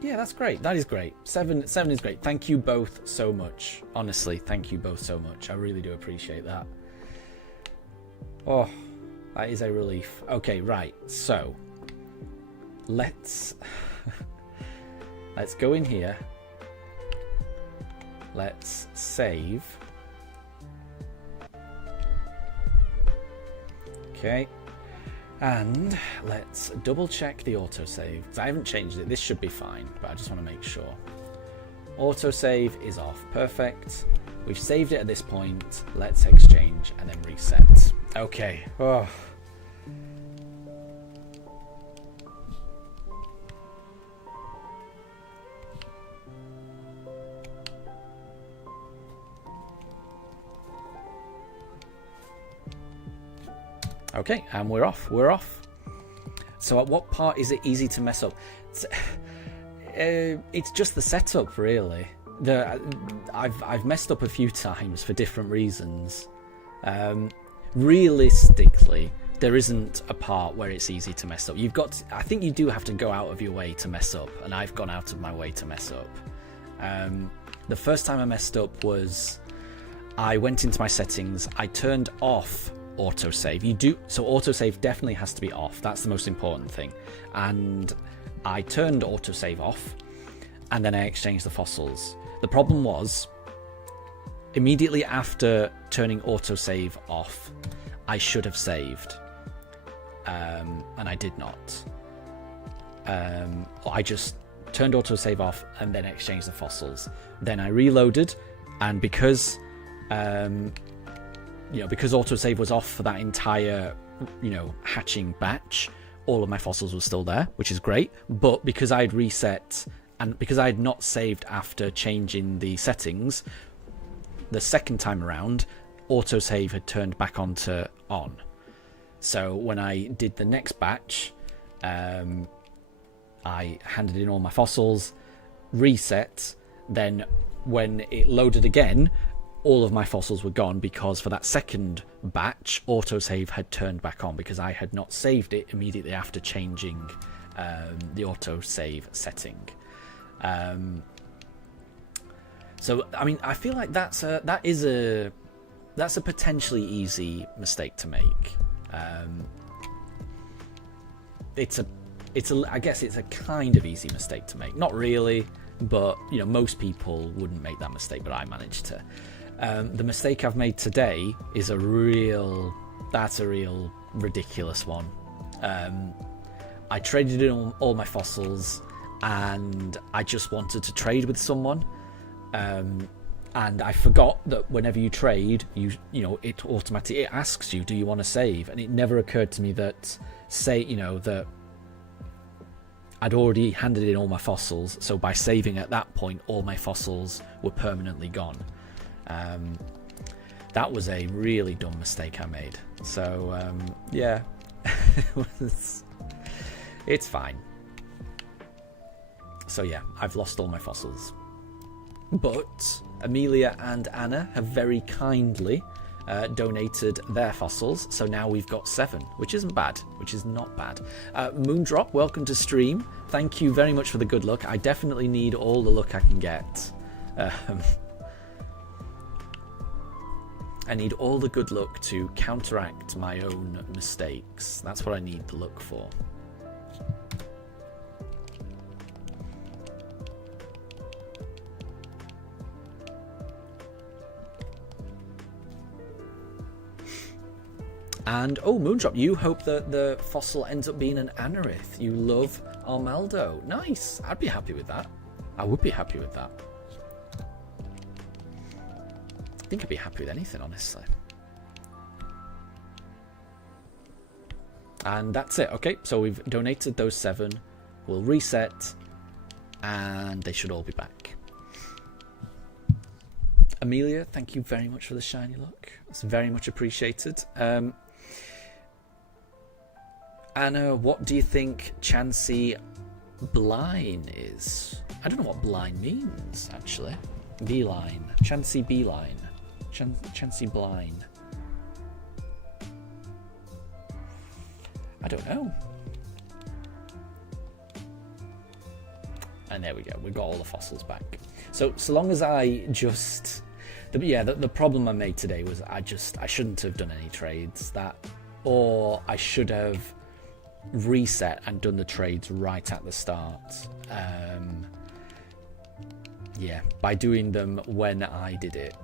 Yeah, that's great. That is great. Seven is great. Thank you both so much. Honestly, thank you both so much. I really do appreciate that. Oh, that is a relief. Okay, right. So, let's go in here. Let's save. Okay. And let's double check the autosave. I haven't changed it. This should be fine, but I just want to make sure. Autosave is off. Perfect. We've saved it at this point. Let's exchange and then reset. Okay. Oh. Okay, and we're off. We're off. So at what part is it easy to mess up? It's just the setup, really. I've messed up a few times for different reasons. Realistically, there isn't a part where it's easy to mess up. I think you do have to go out of your way to mess up, and I've gone out of my way to mess up. The first time I messed up was I went into my settings. I turned off autosave. So autosave definitely has to be off. That's the most important thing. And I turned autosave off, and then I exchanged the fossils. The problem was, immediately after turning autosave off, I should have saved, and I did not. I just turned autosave off and then exchanged the fossils. Then I reloaded, and because because autosave was off for that entire, hatching batch, all of my fossils were still there, which is great. But because I had reset and because I had not saved after changing the settings, the second time around, autosave had turned back on. So when I did the next batch, I handed in all my fossils, reset, then when it loaded again, all of my fossils were gone because for that second batch, autosave had turned back on because I had not saved it immediately after changing the autosave setting. So, I mean, I feel like that's a potentially easy mistake to make. I guess it's a kind of easy mistake to make. Not really, but most people wouldn't make that mistake, but I managed to. The mistake I've made today is a real ridiculous one. I traded in all my fossils, and I just wanted to trade with someone. And I forgot that whenever you trade, it automatically asks you, do you want to save? And it never occurred to me that that I'd already handed in all my fossils, so by saving at that point, all my fossils were permanently gone. That was a really dumb mistake I made. So yeah, it's fine. So yeah, I've lost all my fossils. But Amelia and Anna have very kindly donated their fossils, so now we've got 7, which isn't bad, which is not bad. Moondrop, welcome to stream. Thank you very much for the good luck. I definitely need all the luck I can get. I need all the good luck to counteract my own mistakes. That's what I need the luck for. And, oh, Moondrop, you hope that the fossil ends up being an Anorith. You love Armaldo. Nice. I'd be happy with that. I would be happy with that. I think I'd be happy with anything, honestly. And that's it. Okay, so we've donated those 7. We'll reset, and they should all be back. Amelia, thank you very much for the shiny look. It's very much appreciated. Anna, what do you think Chansey Bline is? I don't know what Bline means, actually. Beeline. Chansey Beeline. Chansey Bline. I don't know. And there we go. We've got all the fossils back. So long as I just... The problem I made today was I shouldn't have done any trades. Or I should have reset and done the trades right at the start. By doing them when I did it,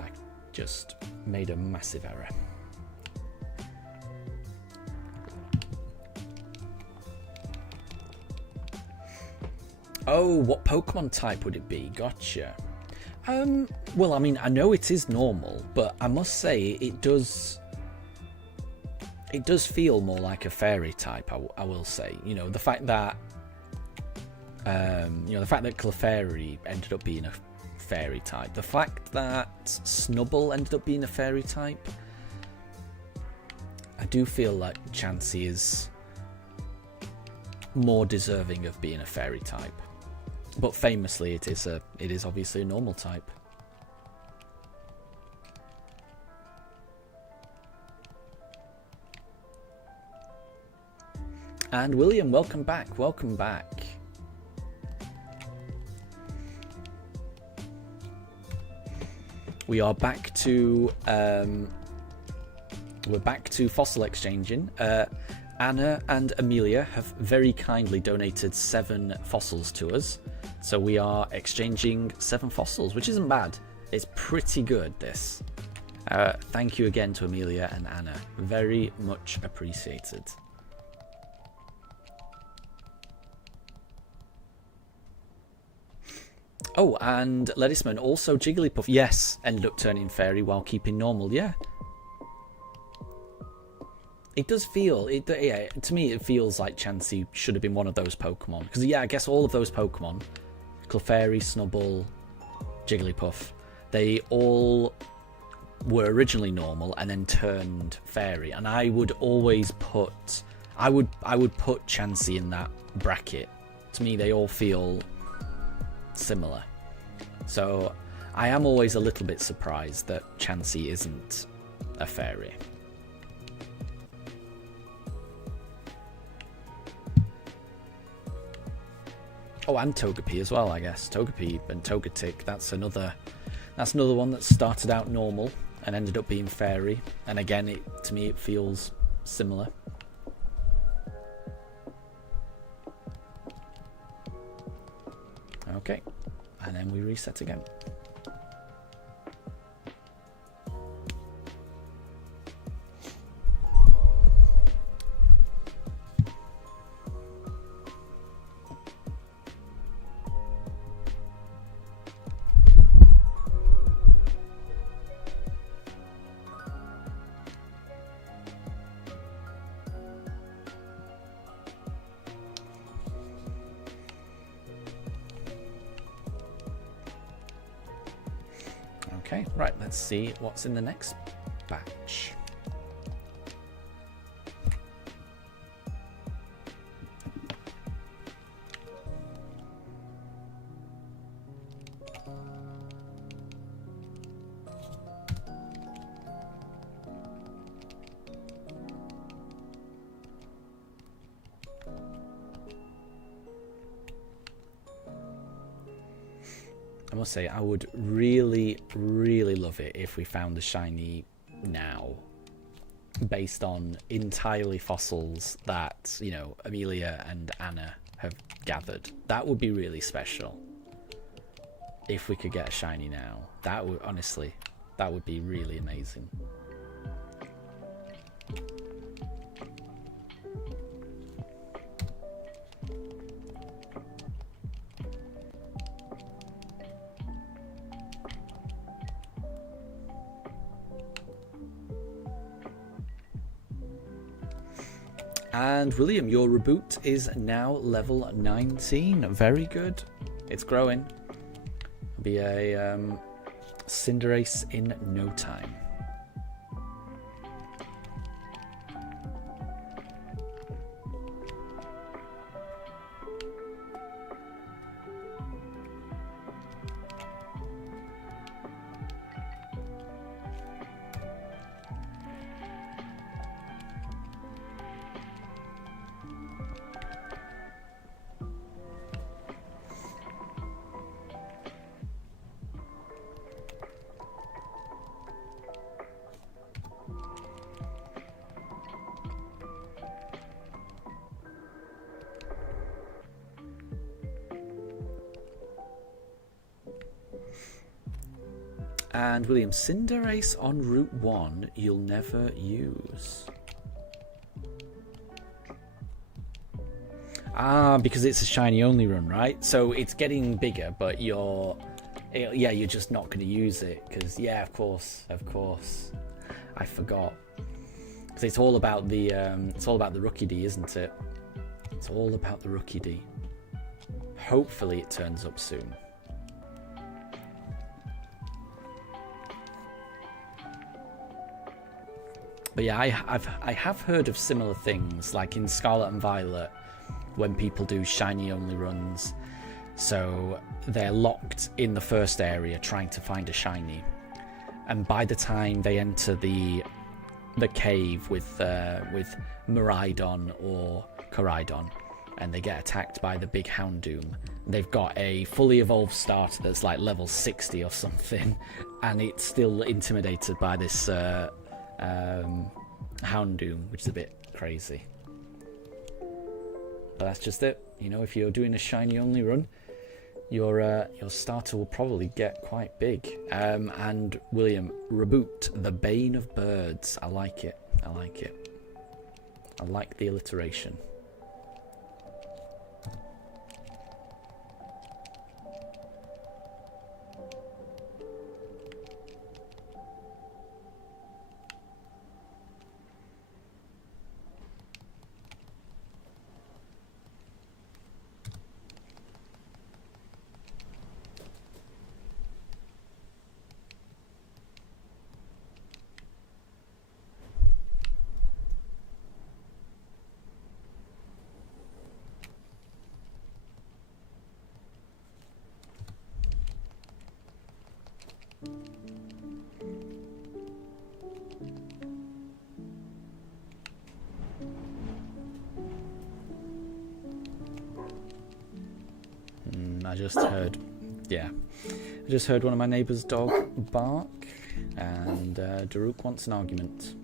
I just made a massive error. Oh, what Pokemon type would it be? Gotcha. Well, I mean, I know it is normal, but I must say it does feel more like a fairy type. I will say, the fact that Clefairy ended up being a fairy type, the fact that Snubbull ended up being a fairy type, I do feel like Chansey is more deserving of being a fairy type. But famously, it is obviously a normal type. And William, welcome back. Welcome back. We are back to we're back to fossil exchanging. Anna and Amelia have very kindly donated 7 fossils to us. So we are exchanging 7 fossils, which isn't bad. It's pretty good, this. Thank you again to Amelia and Anna. Very much appreciated. Oh, and Lettuceman, also Jigglypuff, yes, ended up turning fairy while keeping normal, yeah. It does feel, to me it feels like Chansey should have been one of those Pokemon. Because, I guess all of those Pokemon, Clefairy, Snubbull, Jigglypuff, they all were originally normal and then turned fairy. And I would always put, I would put Chansey in that bracket. To me, they all feel similar. So I am always a little bit surprised that Chansey isn't a fairy. Oh, and Togepi as well, I guess. Togepi and Togetic, that's another one that started out normal and ended up being fairy. And again, to me it feels similar. Okay, and then we reset again. Okay, right, let's see what's in the next batch. I must say, I would really, really love it if we found a shiny now, based on entirely fossils that, Amelia and Anna have gathered. That would be really special. If we could get a shiny now, that would, honestly, that would be really amazing. And William, your reboot is now level 19. Very good. It's growing. Be a Cinderace in no time. And William, Cinderace on Route 1 you'll never use. Ah, because it's a shiny only run, right? So it's getting bigger, but you're just not going to use it because of course, I forgot. Because it's all about the Rookie D, isn't it? It's all about the Rookie D. Hopefully, it turns up soon. But yeah, I have heard of similar things, like in Scarlet and Violet, when people do shiny only runs, so they're locked in the first area trying to find a shiny, and by the time they enter the cave with Miraidon or Koraidon and they get attacked by the big Houndoom, they've got a fully evolved starter that's like level 60 or something, and it's still intimidated by this Houndoom, which is a bit crazy. But that's just it. You know, if you're doing a shiny only run, your starter will probably get quite big. And William, Reboot, the bane of birds. I like it. I like it. I like the alliteration. I just heard one of my neighbour's dog bark, and Daruk wants an argument.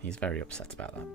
He's very upset about that.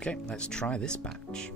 Okay, let's try this batch.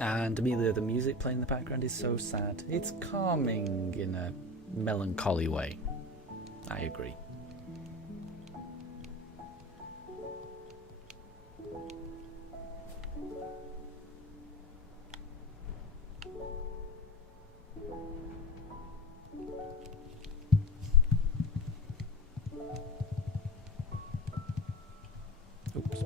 And Amelia, the music playing in the background is so sad. It's calming in a melancholy way. I agree. Oops.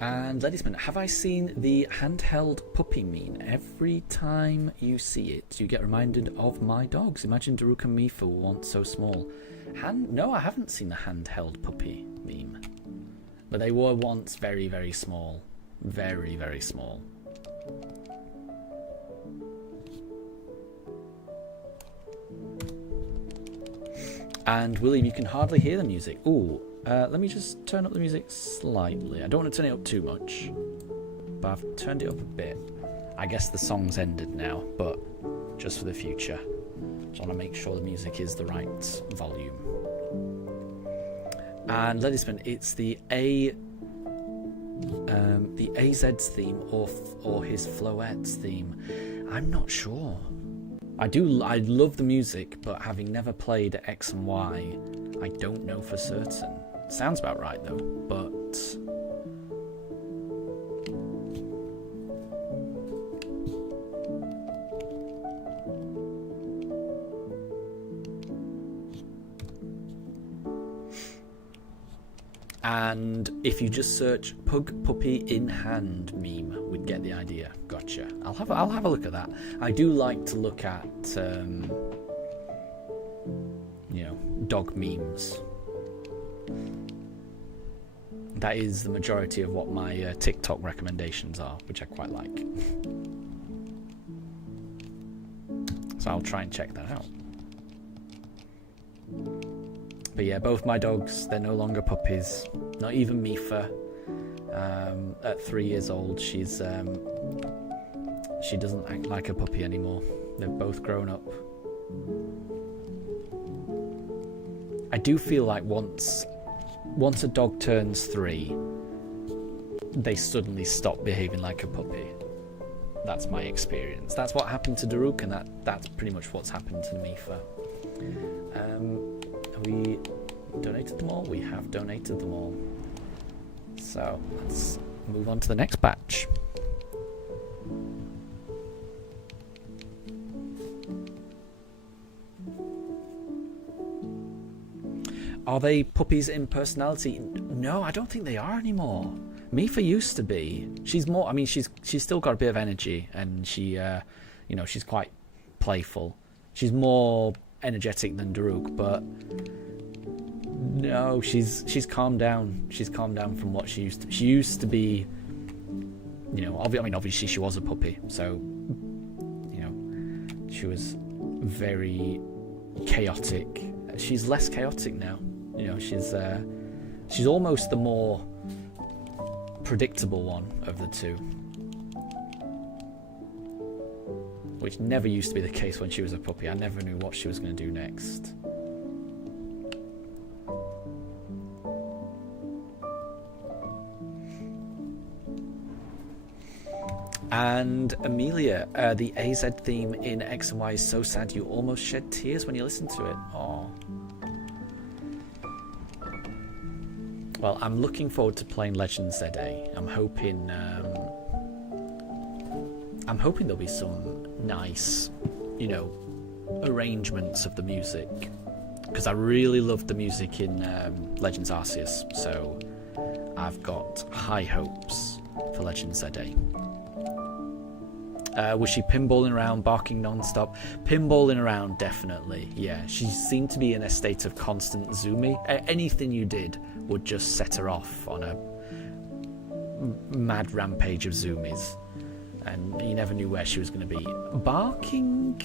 And Ledisman, have I seen the handheld puppy meme? Every time you see it, you get reminded of my dogs. Imagine Daruk and Mifa were once so small. No, I haven't seen the handheld puppy meme. But they were once very, very small. Very, very small. And William, you can hardly hear the music. Ooh. Let me just turn up the music slightly. I don't want to turn it up too much, but I've turned it up a bit. I guess the song's ended now, but just for the future. Just want to make sure the music is the right volume. And Ledisman, it's the AZ's theme or his Floette's theme. I'm not sure. I love the music, but having never played X and Y, I don't know for certain. Sounds about right though, but and if you just search "pug puppy in hand" meme, we'd get the idea. Gotcha. I'll have a look at that. I do like to look at dog memes. That is the majority of what my TikTok recommendations are, which I quite like. So I'll try and check that out. But yeah, both my dogs, they're no longer puppies. Not even Mifa. At 3 years old, she doesn't act like a puppy anymore. They've both grown up. I do feel like once a dog turns 3, they suddenly stop behaving like a puppy. That's my experience. That's what happened to Daruk, and that's pretty much what's happened to Mifa. Have we donated them all? We have donated them all. So let's move on to the next batch. Are they puppies in personality? No, I don't think they are anymore. Mifa used to be. She's more. I mean, she's still got a bit of energy, and she, she's quite playful. She's more energetic than Daruk, but no, she's calmed down. She's calmed down from what she used to. She used to be, obviously she was a puppy, so she was very chaotic. She's less chaotic now. She's almost the more predictable one of the two, which never used to be the case when she was a puppy. I never knew what she was going to do next. And Amelia, the AZ theme in X and Y is so sad you almost shed tears when you listen to it. Aww. Well, I'm looking forward to playing Legends ZA. I'm hoping there'll be some nice, arrangements of the music, because I really loved the music in Legends Arceus. So I've got high hopes for Legends ZA. Was she pinballing around, barking non-stop? Pinballing around, definitely, yeah. She seemed to be in a state of constant zoomy. Anything you did would just set her off on a mad rampage of zoomies. And you never knew where she was going to be. Barking,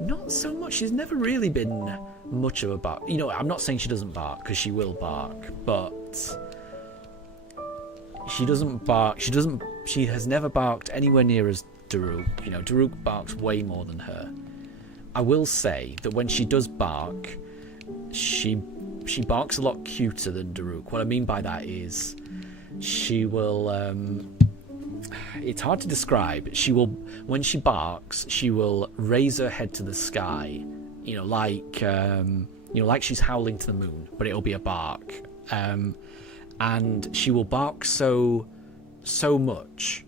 not so much. She's never really been much of a bark. I'm not saying she doesn't bark, because she will bark, but she doesn't bark. She has never barked anywhere near as Daruk. Daruk barks way more than her. I will say that when she does bark, she barks a lot cuter than Daruk. What I mean by that is she will it's hard to describe. When she barks, she will raise her head to the sky, like she's howling to the moon, but it'll be a bark. And she will bark so much.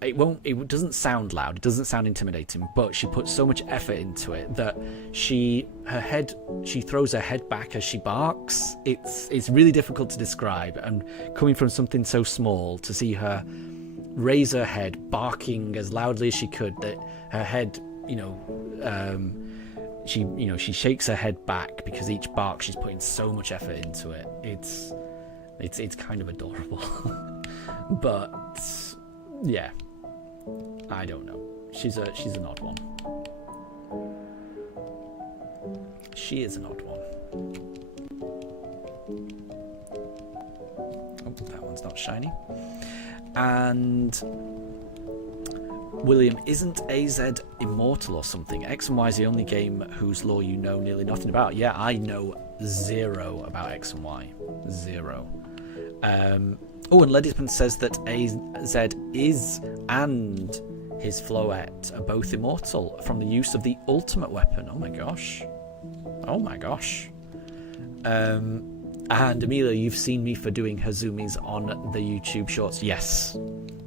It doesn't sound loud, it doesn't sound intimidating, but she puts so much effort into it that she throws her head back as she barks. It's really difficult to describe, and coming from something so small, to see her raise her head, barking as loudly as she could, that her head, she shakes her head back, because each bark she's putting so much effort into it. It's kind of adorable. But yeah, I don't know. She's an odd one. She is an odd one. Oh, that one's not shiny. And William, isn't AZ immortal or something? X and Y is the only game whose lore you know nearly nothing about. Yeah, I know zero about X and Y. Zero. And Ledisman says that AZ is and his Floette are both immortal from the use of the ultimate weapon. Oh my gosh. And Amelia, you've seen me for doing her zoomies on the YouTube shorts. Yes.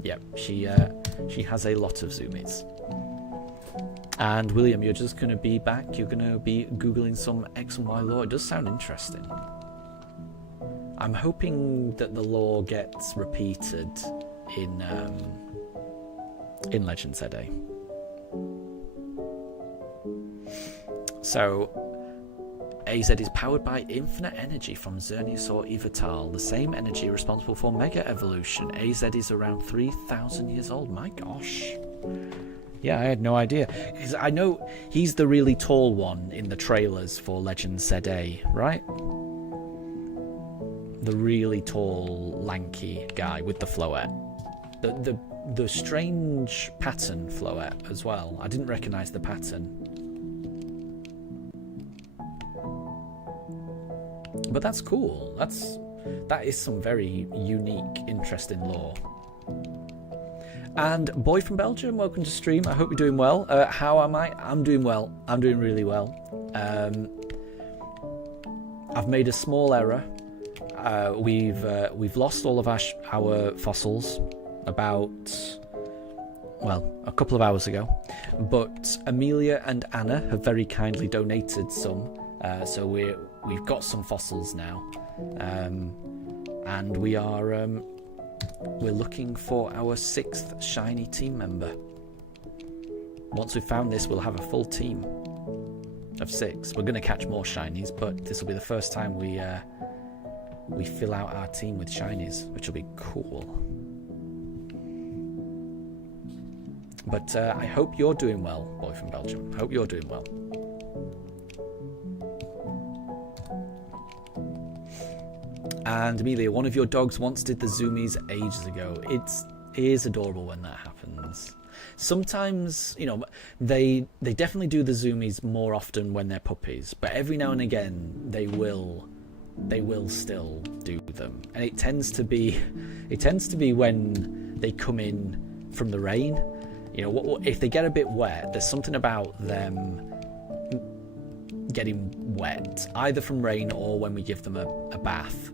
Yep, she has a lot of zoomies. And William, you're just going to be back. You're going to be Googling some X and Y lore. It does sound interesting. I'm hoping that the lore gets repeated in Legends ZA. So, AZ is powered by infinite energy from Xerneas or Yveltal, the same energy responsible for Mega Evolution. AZ is around 3,000 years old. My gosh. Yeah, I had no idea. Because I know he's the really tall one in the trailers for Legends ZA, right? The really tall, lanky guy with the Floette. The strange pattern Floette as well. I didn't recognise the pattern. But that's cool. That is some very unique, interesting lore. And Boy from Belgium, welcome to stream. I hope you're doing well. How am I? I'm doing well. I'm doing really well. I've made a small error. We've lost all of our fossils about, a couple of hours ago. But Amelia and Anna have very kindly donated some. So we've got some fossils now, and we're looking for our 6th shiny team member. Once we've found this, we'll have a full team of 6. We're going to catch more shinies, but this will be the first time we fill out our team with shinies, which will be cool. But I hope you're doing well, Boy from Belgium. I hope you're doing well. And Amelia, one of your dogs once did the zoomies ages ago. It is adorable when that happens. Sometimes, they definitely do the zoomies more often when they're puppies, but every now and again they will still do them. And it tends to be when they come in from the rain. If they get a bit wet, there's something about them getting wet, either from rain or when we give them a bath.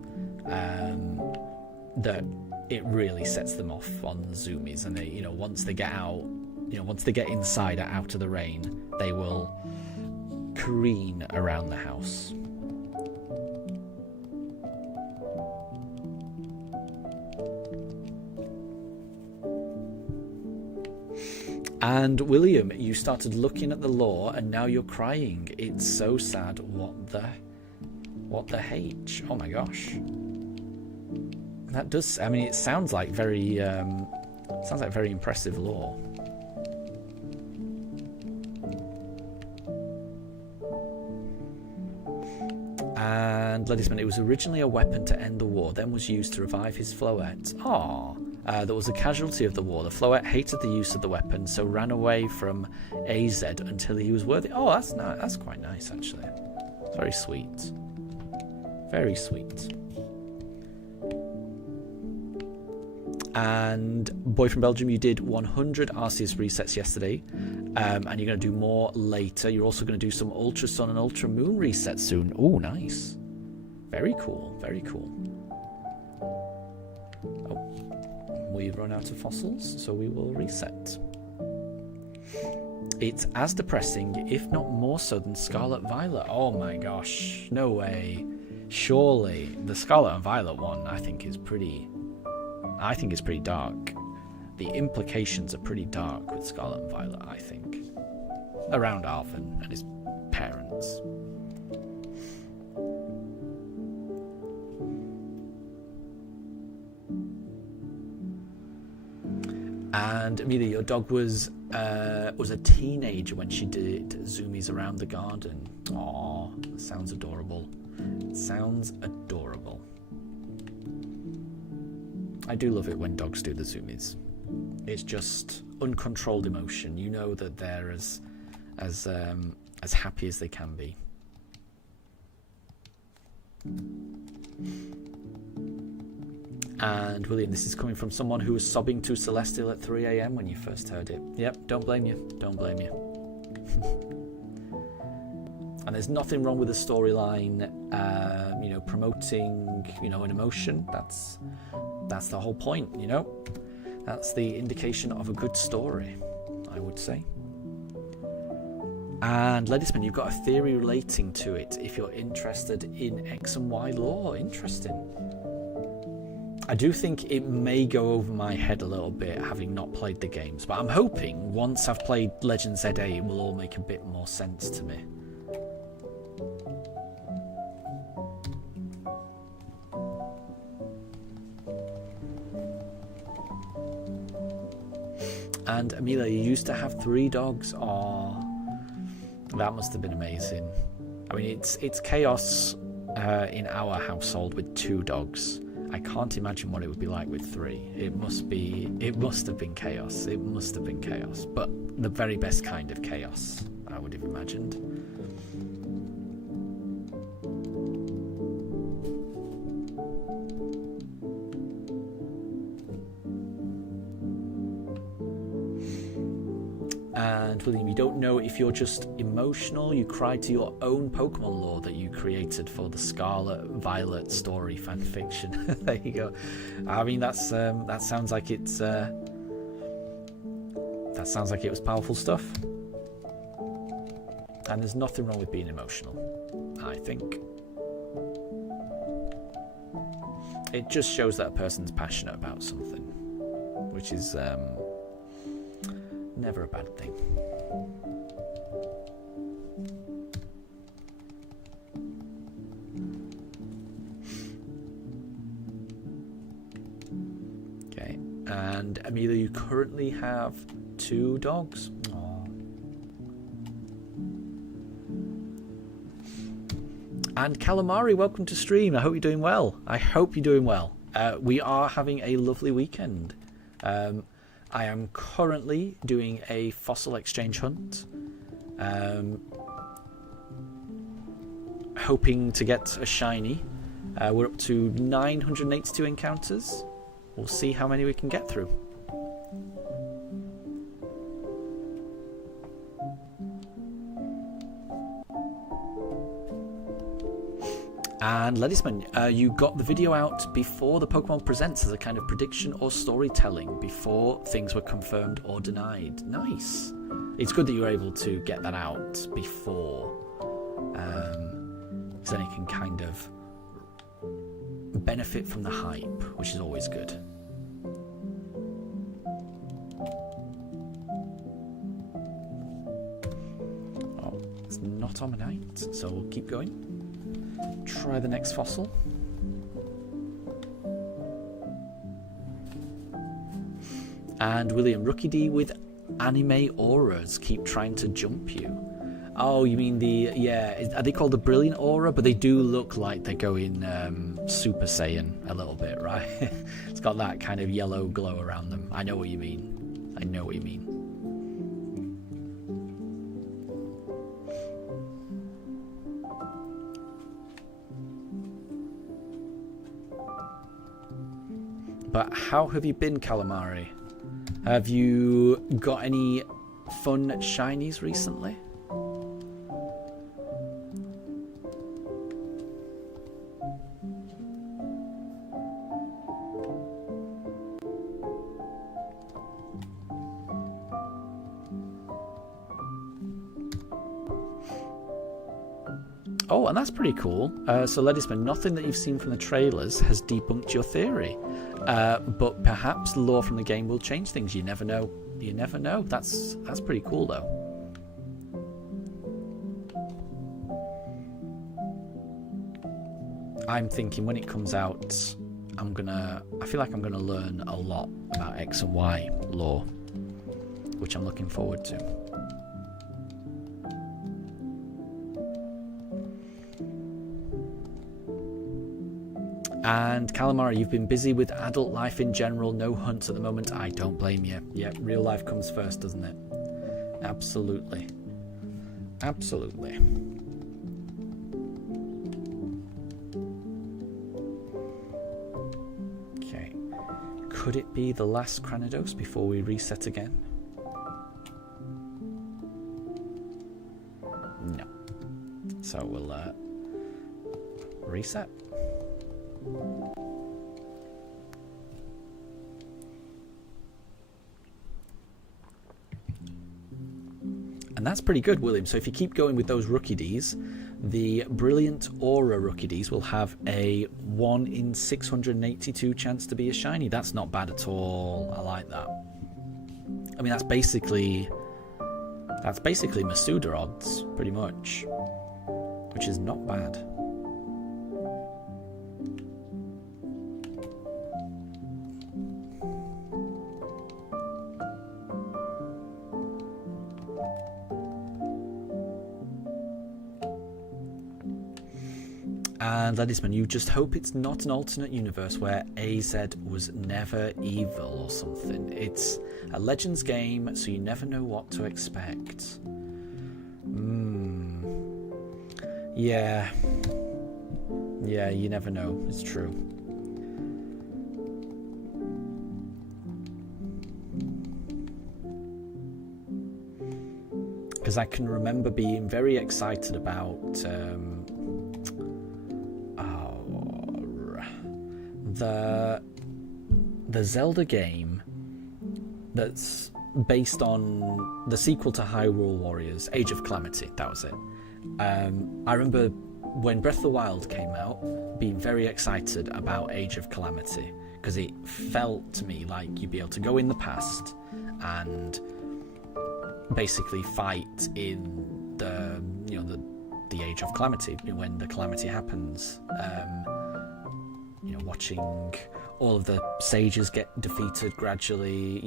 that it really sets them off on zoomies, and they, once they get out, once they get inside or out of the rain, they will careen around the house. And William, you started looking at the lore and now you're crying. It's so sad. What the H? Oh my gosh. That does, I mean, it sounds like very impressive lore. And Ledisman, it was originally a weapon to end the war, then was used to revive his Floette. Aww. That was a casualty of the war. The Floette hated the use of the weapon, so ran away from AZ until he was worthy. Oh, that's nice. That's quite nice, actually. It's very sweet. Very sweet. And Boy from Belgium, you did 100 Arceus resets yesterday, and you're going to do more later. You're also going to do some Ultra Sun and Ultra Moon resets soon. Oh, nice. Very cool. Very cool. We've run out of fossils, so we will reset. It's as depressing, if not more so, than Scarlet Violet. Oh my gosh, no way. Surely the Scarlet and Violet one, I think is pretty dark. The implications are pretty dark with Scarlet and Violet, I think, around Arthur and his parents. And Amelia, your dog was a teenager when she did zoomies around the garden. Aww, sounds adorable. Sounds adorable. I do love it when dogs do the zoomies. It's just uncontrolled emotion. You know that they're as happy as they can be. And William, this is coming from someone who was sobbing to Celestial at 3 a.m. when you first heard it. Yep, don't blame you. Don't blame you. And there's nothing wrong with the storyline, promoting, an emotion. That's the whole point, That's the indication of a good story, I would say. And Ledisman, you've got a theory relating to it if you're interested in X and Y lore. Interesting. I do think it may go over my head a little bit, having not played the games, but I'm hoping once I've played Legend ZA, it will all make a bit more sense to me. And Amelia, you used to have 3 dogs. Oh, that must have been amazing. I mean, it's chaos in our household with 2 dogs. I can't imagine what it would be like with 3. It must have been chaos. It must have been chaos. But the very best kind of chaos, I would have imagined. And William, you don't know if you're just emotional. You cried to your own Pokemon lore that you created for the Scarlet Violet story fan fiction. There you go. I mean, that sounds like it was powerful stuff. And there's nothing wrong with being emotional, I think. It just shows that a person's passionate about something, which is never a bad thing. Okay, and Amelia, you currently have 2 dogs. Aww. And Calamari, welcome to stream. I hope you're doing well. We are having a lovely weekend. I am currently doing a fossil exchange hunt, hoping to get a shiny. We're up to 982 encounters. We'll see how many we can get through. And Ledisman, you got the video out before the Pokemon Presents as a kind of prediction or storytelling before things were confirmed or denied. Nice. It's good that you were able to get that out before, because then it can kind of benefit from the hype, which is always good. Oh, it's not Omanyte, so we'll keep going. Try the next fossil. And William, Rookie D with anime auras keep trying to jump you. Oh, you mean the, yeah, are they called the Brilliant Aura? But they do look like they're going Super Saiyan a little bit, right? It's got that kind of yellow glow around them. I know what you mean. I know what you mean. But how have you been, Calamari? Have you got any fun shinies recently? Oh, and that's pretty cool. So, Ledisman, nothing that you've seen from the trailers has debunked your theory. But perhaps lore from the game will change things. You never know. You never know. That's pretty cool, though. I'm thinking when it comes out, I feel like I'm gonna learn a lot about X and Y lore, which I'm looking forward to. And Calamari, you've been busy with adult life in general, no hunts at the moment. I don't blame you. Yeah, real life comes first, doesn't it? Absolutely. Absolutely. Okay. Could it be the last Cranidos before we reset again? No. So we'll reset. And that's pretty good, William. So if you keep going with those Rookie Ds, the Brilliant Aura Rookie Ds will have a 1 in 682 chance to be a shiny. That's not bad at all. I like that. I mean, that's basically Masuda odds, pretty much, which is not bad. And Ledisman, you just hope it's not an alternate universe where AZ was never evil or something. It's a Legends game, so you never know what to expect. Yeah. Yeah, you never know. It's true. Because I can remember being very excited about the Zelda game that's based on the sequel to Hyrule Warriors, Age of Calamity. That was it. I remember when Breath of the Wild came out, being very excited about Age of Calamity because it felt to me like you'd be able to go in the past and basically fight in the Age of Calamity, when the calamity happens. Watching all of the sages get defeated gradually,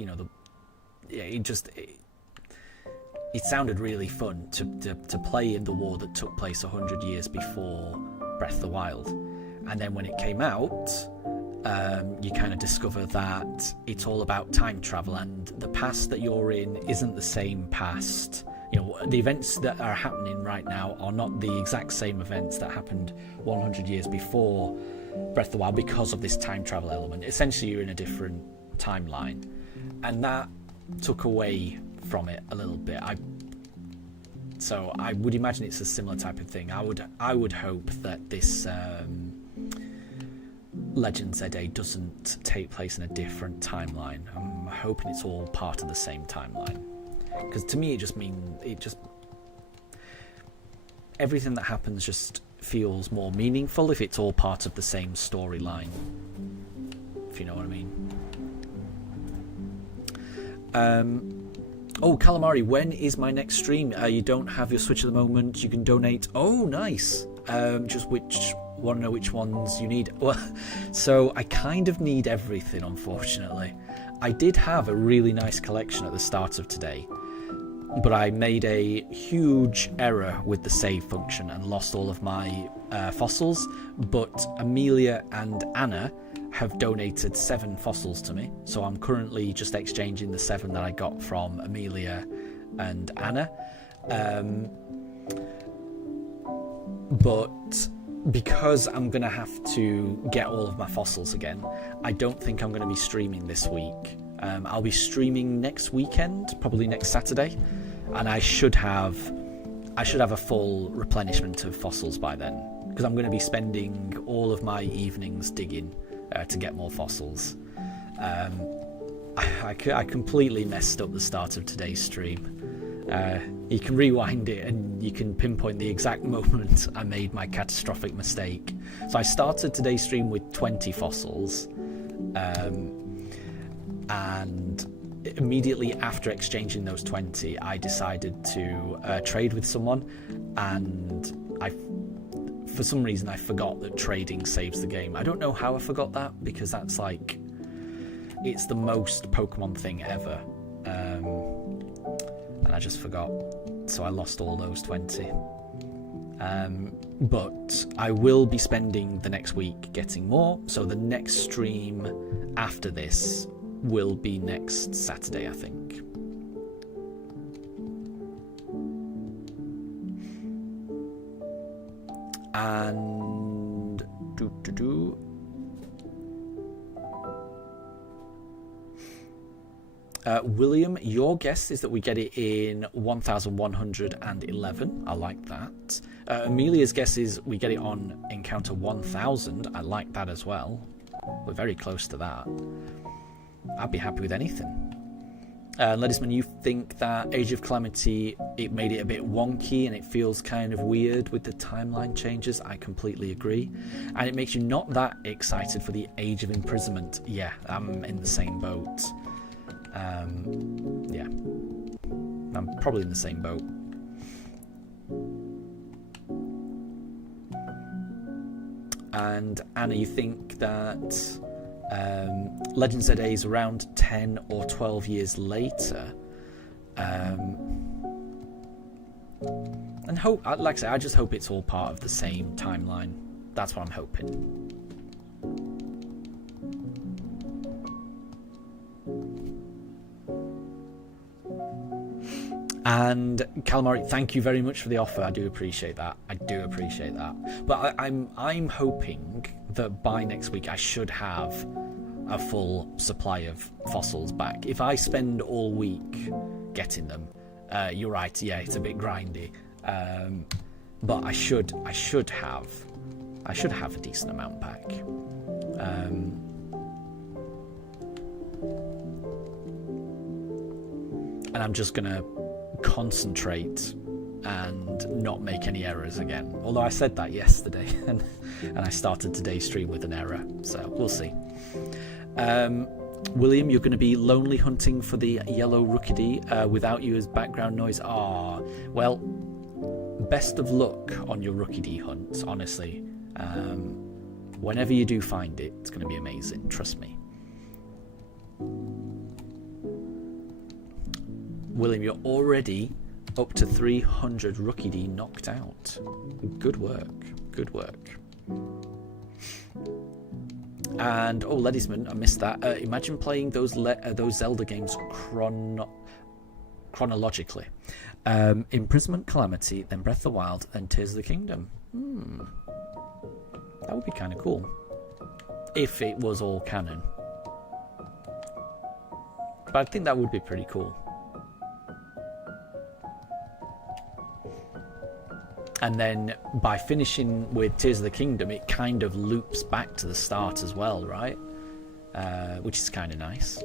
it sounded really fun to play in the war that took place 100 years before Breath of the Wild. And then when it came out, you kind of discover that it's all about time travel, and the past that you're in isn't the same past. The events that are happening right now are not the exact same events that happened 100 years before Breath of the Wild because of this time travel element. Essentially, you're in a different timeline, and that took away from it a little bit. So I would imagine it's a similar type of thing. I would hope that this Legend ZA doesn't take place in a different timeline. I'm hoping it's all part of the same timeline. Because to me, everything that happens just feels more meaningful if it's all part of the same storyline. If you know what I mean. Oh, Calamari, when is my next stream? You don't have your Switch at the moment. You can donate. Oh, nice. Just want to know which ones you need. Well, so I kind of need everything, unfortunately. I did have a really nice collection at the start of today, but I made a huge error with the save function and lost all of my fossils. But Amelia and Anna have donated 7 fossils to me, so I'm currently just exchanging the 7 that I got from Amelia and Anna. But because I'm gonna have to get all of my fossils again, I don't think I'm gonna be streaming this week. I'll be streaming next weekend, probably next Saturday, and I should have a full replenishment of fossils by then, because I'm going to be spending all of my evenings digging to get more fossils. I completely messed up the start of today's stream. You can rewind it and you can pinpoint the exact moment I made my catastrophic mistake. So I started today's stream with 20 fossils, and immediately after exchanging those 20, I decided to trade with someone, and for some reason I forgot that trading saves the game. I don't know how I forgot that, because that's like, it's the most Pokemon thing ever, and I just forgot, so I lost all those 20. But I will be spending the next week getting more, so the next stream after this will be next Saturday, I think. And William, your guess is that we get it in 1111. I like that. Amelia's guess is we get it on encounter 1000. I like that as well. We're very close to that. I'd be happy with anything. Ledisman, you think that Age of Calamity, it made it a bit wonky and it feels kind of weird with the timeline changes. I completely agree. And it makes you not that excited for the Age of Imprisonment. Yeah, I'm in the same boat. Yeah, I'm probably in the same boat. And Anna, you think that Legend ZA is around 10 or 12 years later, and hope, like I say, I just hope it's all part of the same timeline. That's what I'm hoping. And Calamari, thank you very much for the offer. I do appreciate that. But I'm hoping that by next week I should have a full supply of fossils back. If I spend all week getting them, you're right. Yeah, it's a bit grindy. But I should have a decent amount back. And I'm just gonna concentrate and not make any errors again, although I said that yesterday and I started today's stream with an error, so we'll see. William, you're going to be lonely hunting for the yellow Rookidee without you as background noise. Well, best of luck on your Rookidee hunt, honestly. Whenever you do find it, it's going to be amazing, trust me. William, you're already up to 300 Rookidee knocked out. Good work. And Ledisman, I missed that. Imagine playing those Zelda games chronologically. Imprisonment, Calamity, then Breath of the Wild, then Tears of the Kingdom. That would be kind of cool if it was all canon. But I think that would be pretty cool. And then by finishing with Tears of the Kingdom, it kind of loops back to the start as well, right? Which is kind of nice.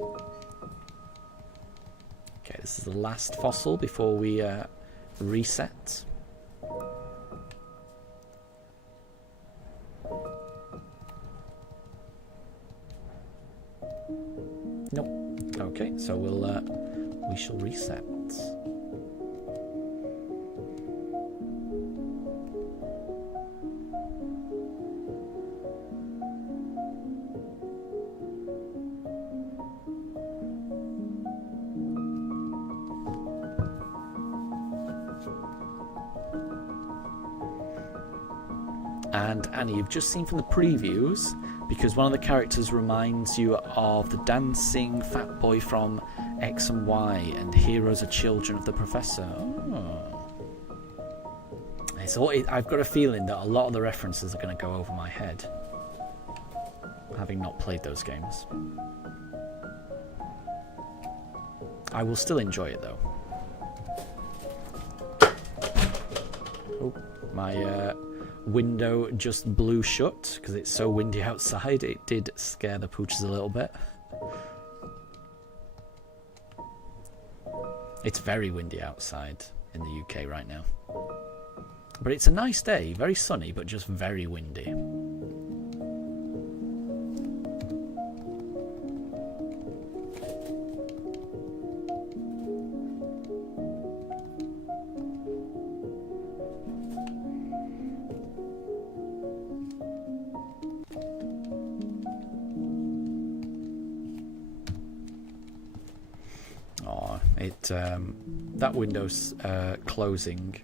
Okay, this is the last fossil before we reset. Nope. Okay, so we shall reset. And Annie, you've just seen from the previews, because one of the characters reminds you of the dancing fat boy from X and Y, and heroes are children of the professor. Oh. I've got a feeling that a lot of the references are going to go over my head, having not played those games. I will still enjoy it though. Oh, my window just blew shut because it's so windy outside. It did scare the pooches a little bit. It's very windy outside in the UK right now. But it's a nice day, very sunny, but just very windy. That window's closing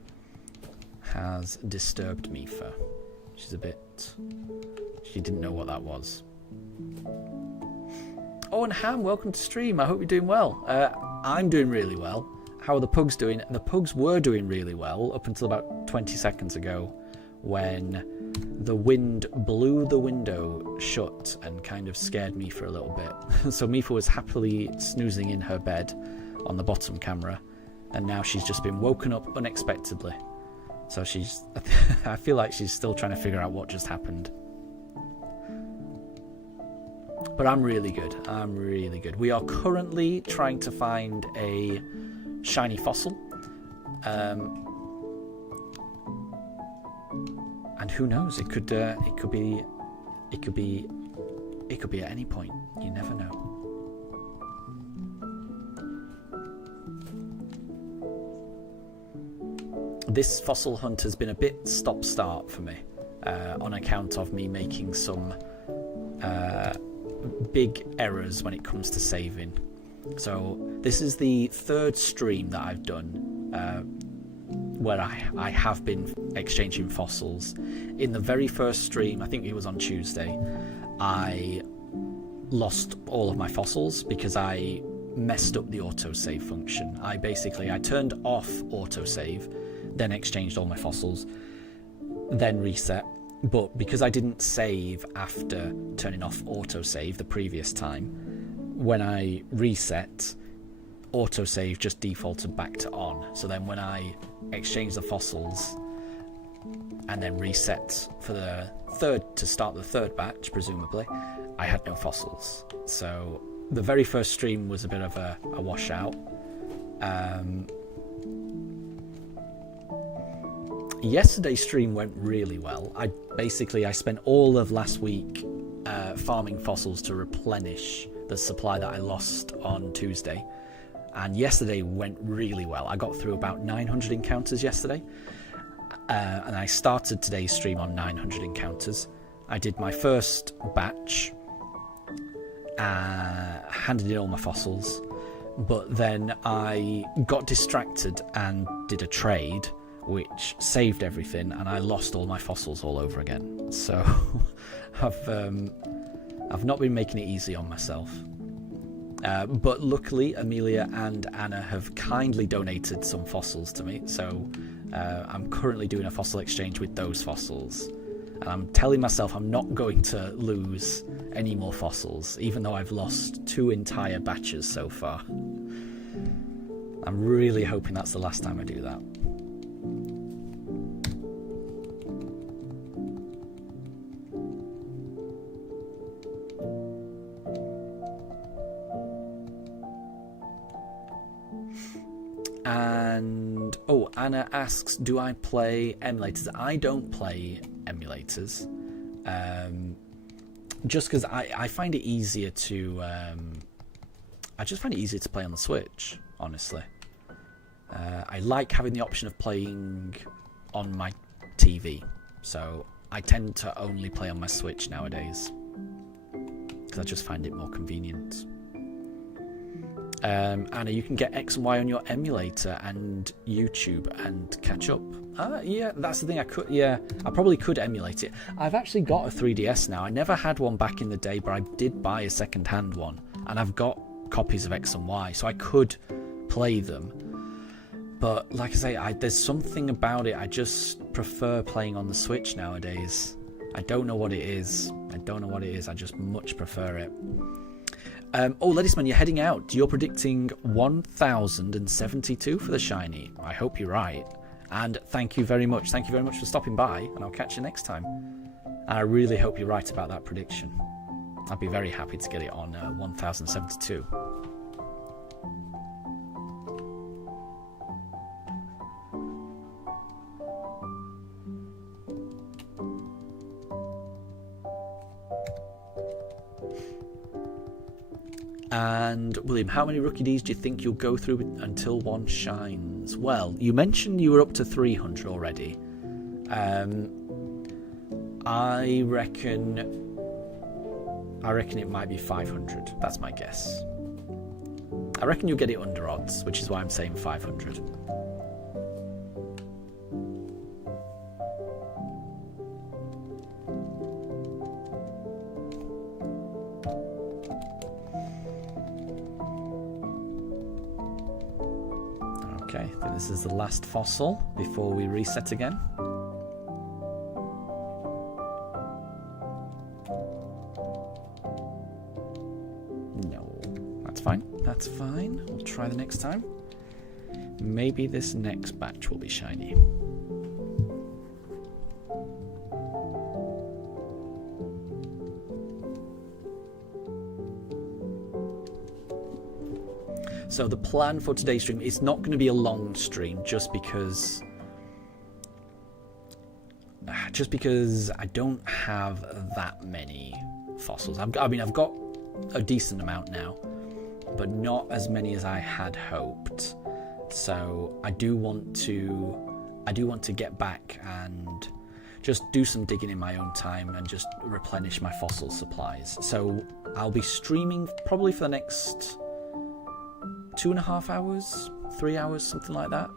has disturbed Mifa. She didn't know what that was. Oh, and Ham, welcome to stream. I hope you're doing well. I'm doing really well. How are the Pugs doing? The Pugs were doing really well up until about 20 seconds ago, when the wind blew the window shut and kind of scared me for a little bit. So Mifa was happily snoozing in her bed on the bottom camera, and now she's just been woken up unexpectedly. So I feel like she's still trying to figure out what just happened. But I'm really good. I'm really good. We are currently trying to find a shiny fossil. And who knows? It could be at any point. You never know. This fossil hunt has been a bit stop-start for me, on account of me making some big errors when it comes to saving. So this is the third stream that I've done where I have been exchanging fossils. In the very first stream, I think it was on Tuesday, I lost all of my fossils because I messed up the autosave function. I turned off autosave, then exchanged all my fossils, then reset. But because I didn't save after turning off autosave the previous time, when I reset, autosave just defaulted back to on. So then when I exchanged the fossils and then reset for the third, to start the third batch, presumably, I had no fossils. So the very first stream was a bit of a washout. Yesterday's stream went really well. I spent all of last week farming fossils to replenish the supply that I lost on Tuesday. And yesterday went really well. I got through about 900 encounters yesterday. And I started today's stream on 900 encounters. I did my first batch, handed in all my fossils, but then I got distracted and did a trade, which saved everything, and I lost all my fossils all over again. So I've not been making it easy on myself. But luckily, Amelia and Anna have kindly donated some fossils to me, so I'm currently doing a fossil exchange with those fossils. And I'm telling myself I'm not going to lose any more fossils, even though I've lost 2 entire batches so far. I'm really hoping that's the last time I do that. And oh, Anna asks, do I play emulators? I don't play emulators, just because I find it easier to I just find it easier to play on the Switch, honestly. I like having the option of playing on my TV, so I tend to only play on my Switch nowadays because I just find it more convenient. Anna, you can get X and Y on your emulator and YouTube and catch up. Yeah, that's the thing. I probably could emulate it. I've actually got a 3DS now. I never had one back in the day, but I did buy a second-hand one, and I've got copies of X and Y, so I could play them. But like I say, there's something about it. I just prefer playing on the Switch nowadays. I don't know what it is. I just much prefer it. Oh, Ledisman, you're heading out. You're predicting 1072 for the shiny. I hope you're right. And thank you very much. Thank you very much for stopping by, and I'll catch you next time. And I really hope you're right about that prediction. I'd be very happy to get it on 1072. And William, how many Rookie Ds do you think you'll go through until one shines? Well, you mentioned you were up to 300 already. I reckon it might be 500. That's my guess. I reckon you'll get it under odds, which is why I'm saying 500. Okay, I think this is the last fossil before we reset again. No, that's fine. That's fine. We'll try the next time. Maybe this next batch will be shiny. So the plan for today's stream is not going to be a long stream, just because I don't have that many fossils. I've got a decent amount now, but not as many as I had hoped. So I do want to get back and just do some digging in my own time and just replenish my fossil supplies. So I'll be streaming probably for the next 2.5 hours, 3 hours, something like that.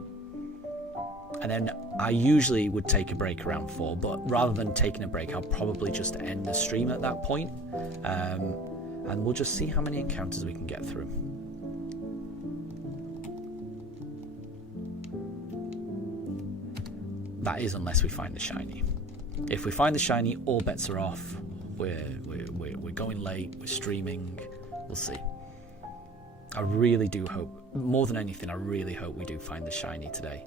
And then I usually would take a break around 4, but rather than taking a break, I'll probably just end the stream at that point. And we'll just see how many encounters we can get through. That is unless we find the shiny. If we find the shiny, all bets are off. We're going late, we're streaming, we'll see. I really do hope, more than anything, I really hope we do find the shiny today.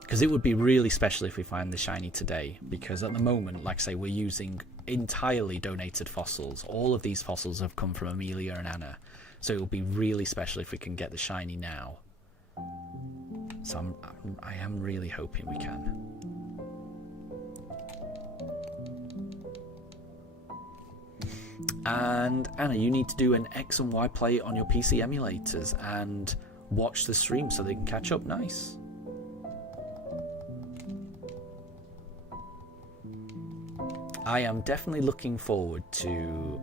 Because it would be really special if we find the shiny today, because at the moment, like I say, we're using entirely donated fossils. All of these fossils have come from Amelia and Anna, so it will be really special if we can get the shiny now. So I am really hoping we can. And Anna, you need to do an X and Y play on your PC emulators and watch the stream so they can catch up. Nice. I am definitely looking forward to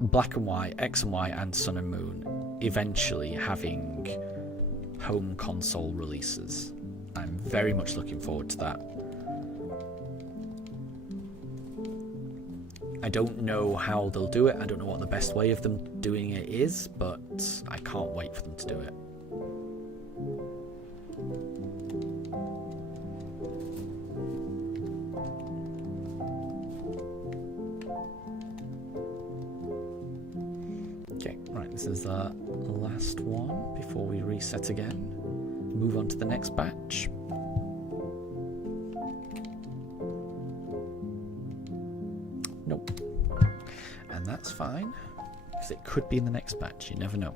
Black and White, X and Y, and Sun and Moon eventually having home console releases. I'm very much looking forward to that. I don't know how they'll do it. I don't know what the best way of them doing it is, but I can't wait for them to do it. Okay, right, this is the last one before we reset again. Move on to the next batch. Nope. And that's fine, because it could be in the next batch, you never know.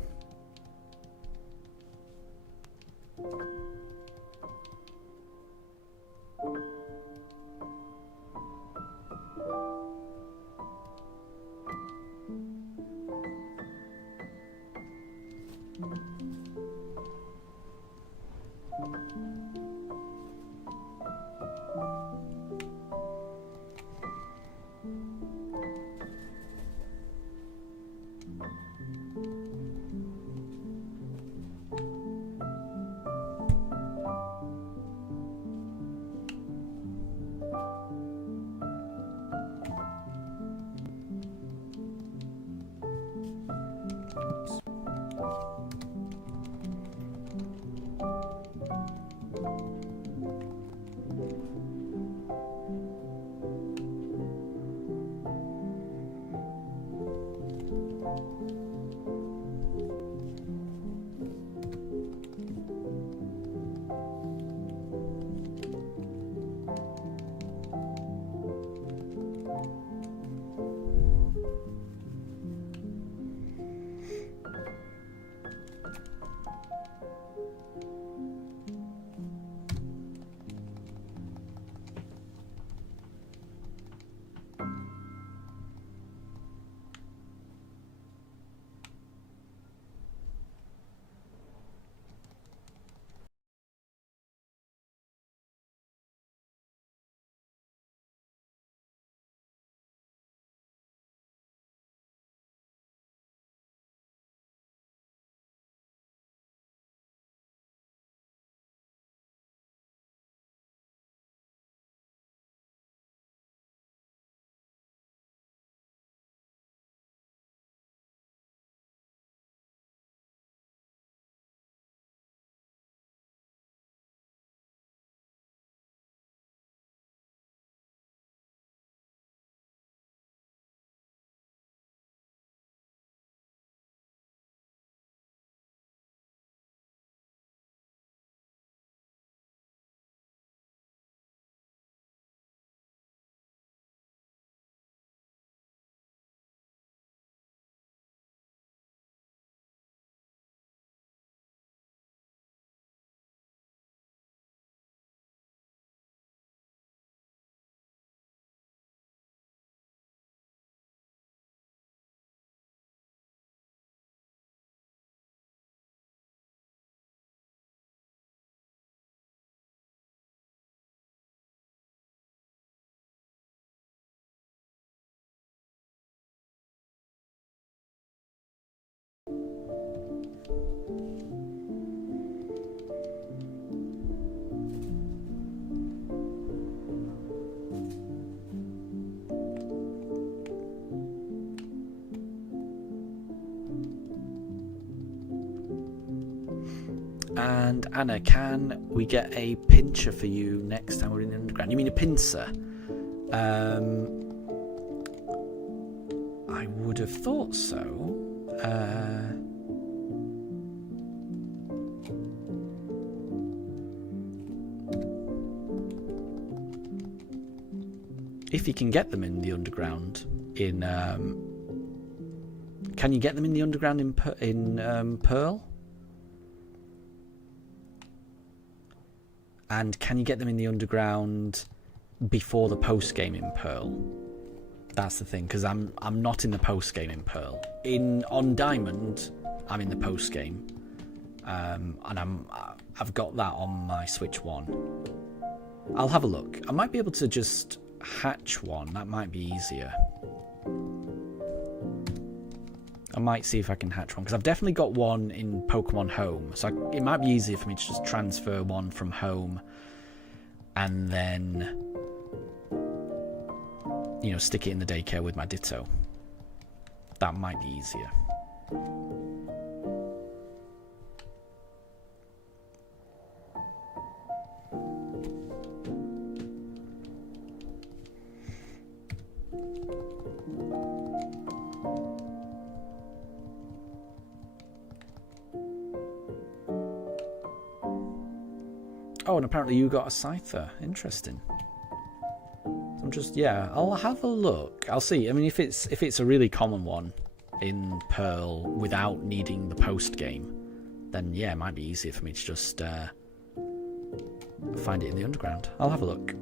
And Anna, can we get a pincher for you next time we're in the underground? You mean a pincer? I would have thought so. If you can get them in the underground in... can you get them in the underground in Pearl? And can you get them in the underground before the post game in Pearl? That's the thing, because I'm not in the post game in Pearl. On Diamond, I'm in the post game, and I've got that on my Switch 1. I'll have a look. I might be able to just hatch one. That might be easier. I might see if I can hatch one, because I've definitely got one in Pokemon Home, so it might be easier for me to just transfer one from Home and then, you know, stick it in the daycare with my Ditto. That might be easier. Oh, and apparently you got a Scyther. Interesting. I'm just, yeah, I'll have a look. I'll see. I mean, if it's a really common one in Pearl without needing the post game, then yeah, it might be easier for me to just find it in the underground. I'll have a look.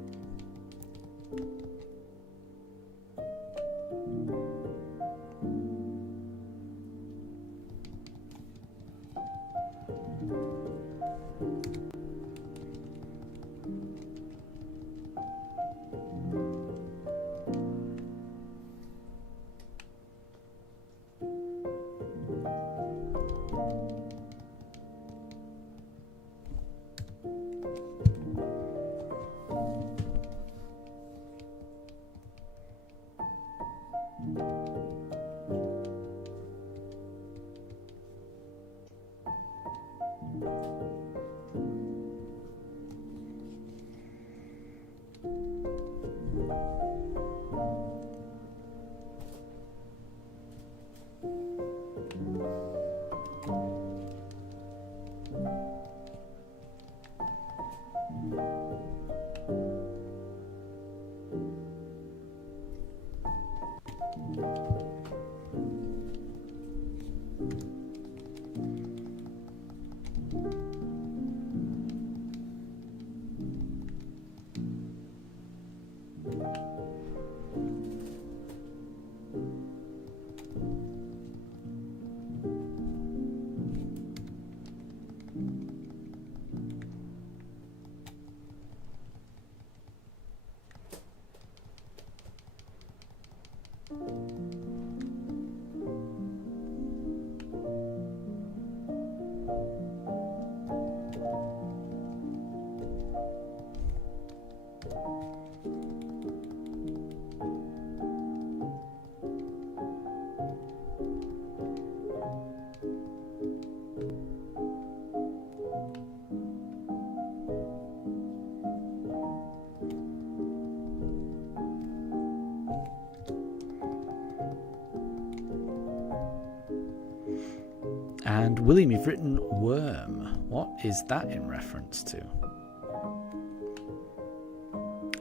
And William, you've written worm. What is that in reference to?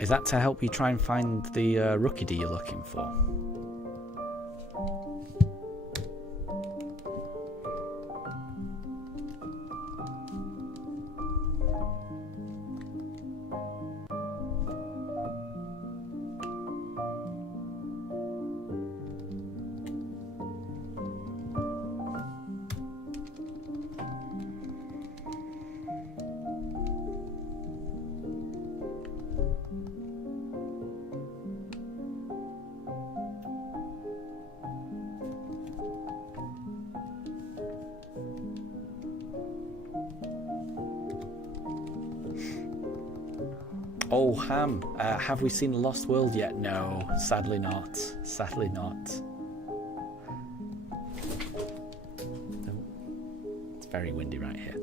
Is that to help you try and find the rookie you're looking for? Oh, Ham, have we seen The Lost World yet? No, sadly not. Sadly not. It's very windy right here.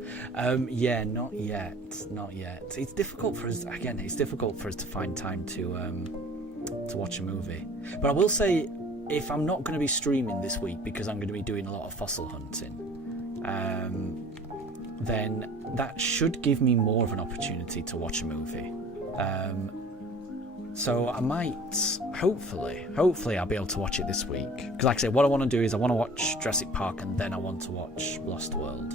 Yeah, not yet. Not yet. It's difficult for us, again, it's difficult for us to find time to watch a movie. But I will say, if I'm not going to be streaming this week because I'm going to be doing a lot of fossil hunting, then that should give me more of an opportunity to watch a movie. So I might, hopefully I'll be able to watch it this week. Because like I say, what I want to do is I want to watch Jurassic Park and then I want to watch Lost World.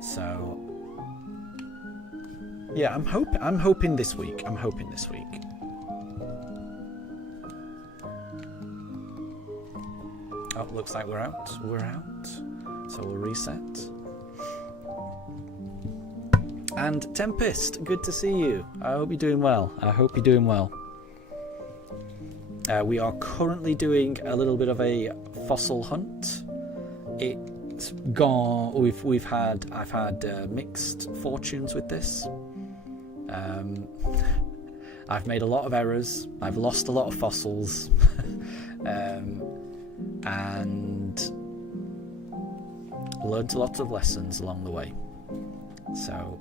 So yeah, I'm hoping this week. Oh, looks like we're out. So we'll reset. And Tempest, good to see you. I hope you're doing well. We are currently doing a little bit of a fossil hunt. It's gone. I've had mixed fortunes with this. I've made a lot of errors. I've lost a lot of fossils, and learned a lot of lessons along the way. So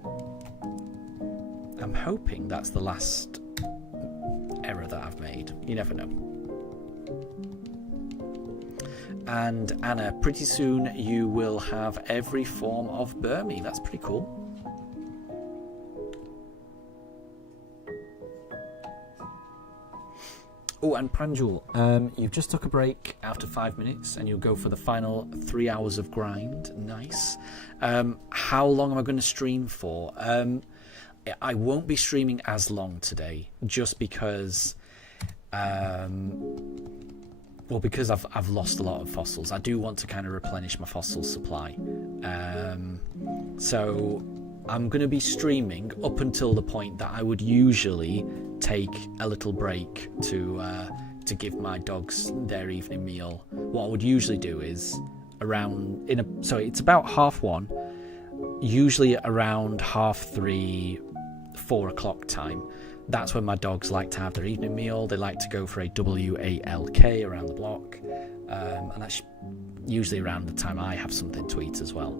I'm hoping that's the last error that I've made. You never know. And Anna, pretty soon you will have every form of Burmy. That's pretty cool. Oh, Oh, and Pranjul, you've just took a break after 5 minutes, and you'll go for the final 3 hours of grind. Nice. How long am I going to stream for? I won't be streaming as long today, just because, because I've lost a lot of fossils. I do want to kind of replenish my fossil supply. So I'm going to be streaming up until the point that I would usually take a little break to give my dogs their evening meal. What I would usually do is so it's about 1:30, usually around 3:30, 4 o'clock time. That's when my dogs like to have their evening meal. They like to go for a WALK around the block, and that's usually around the time I have something to eat as well.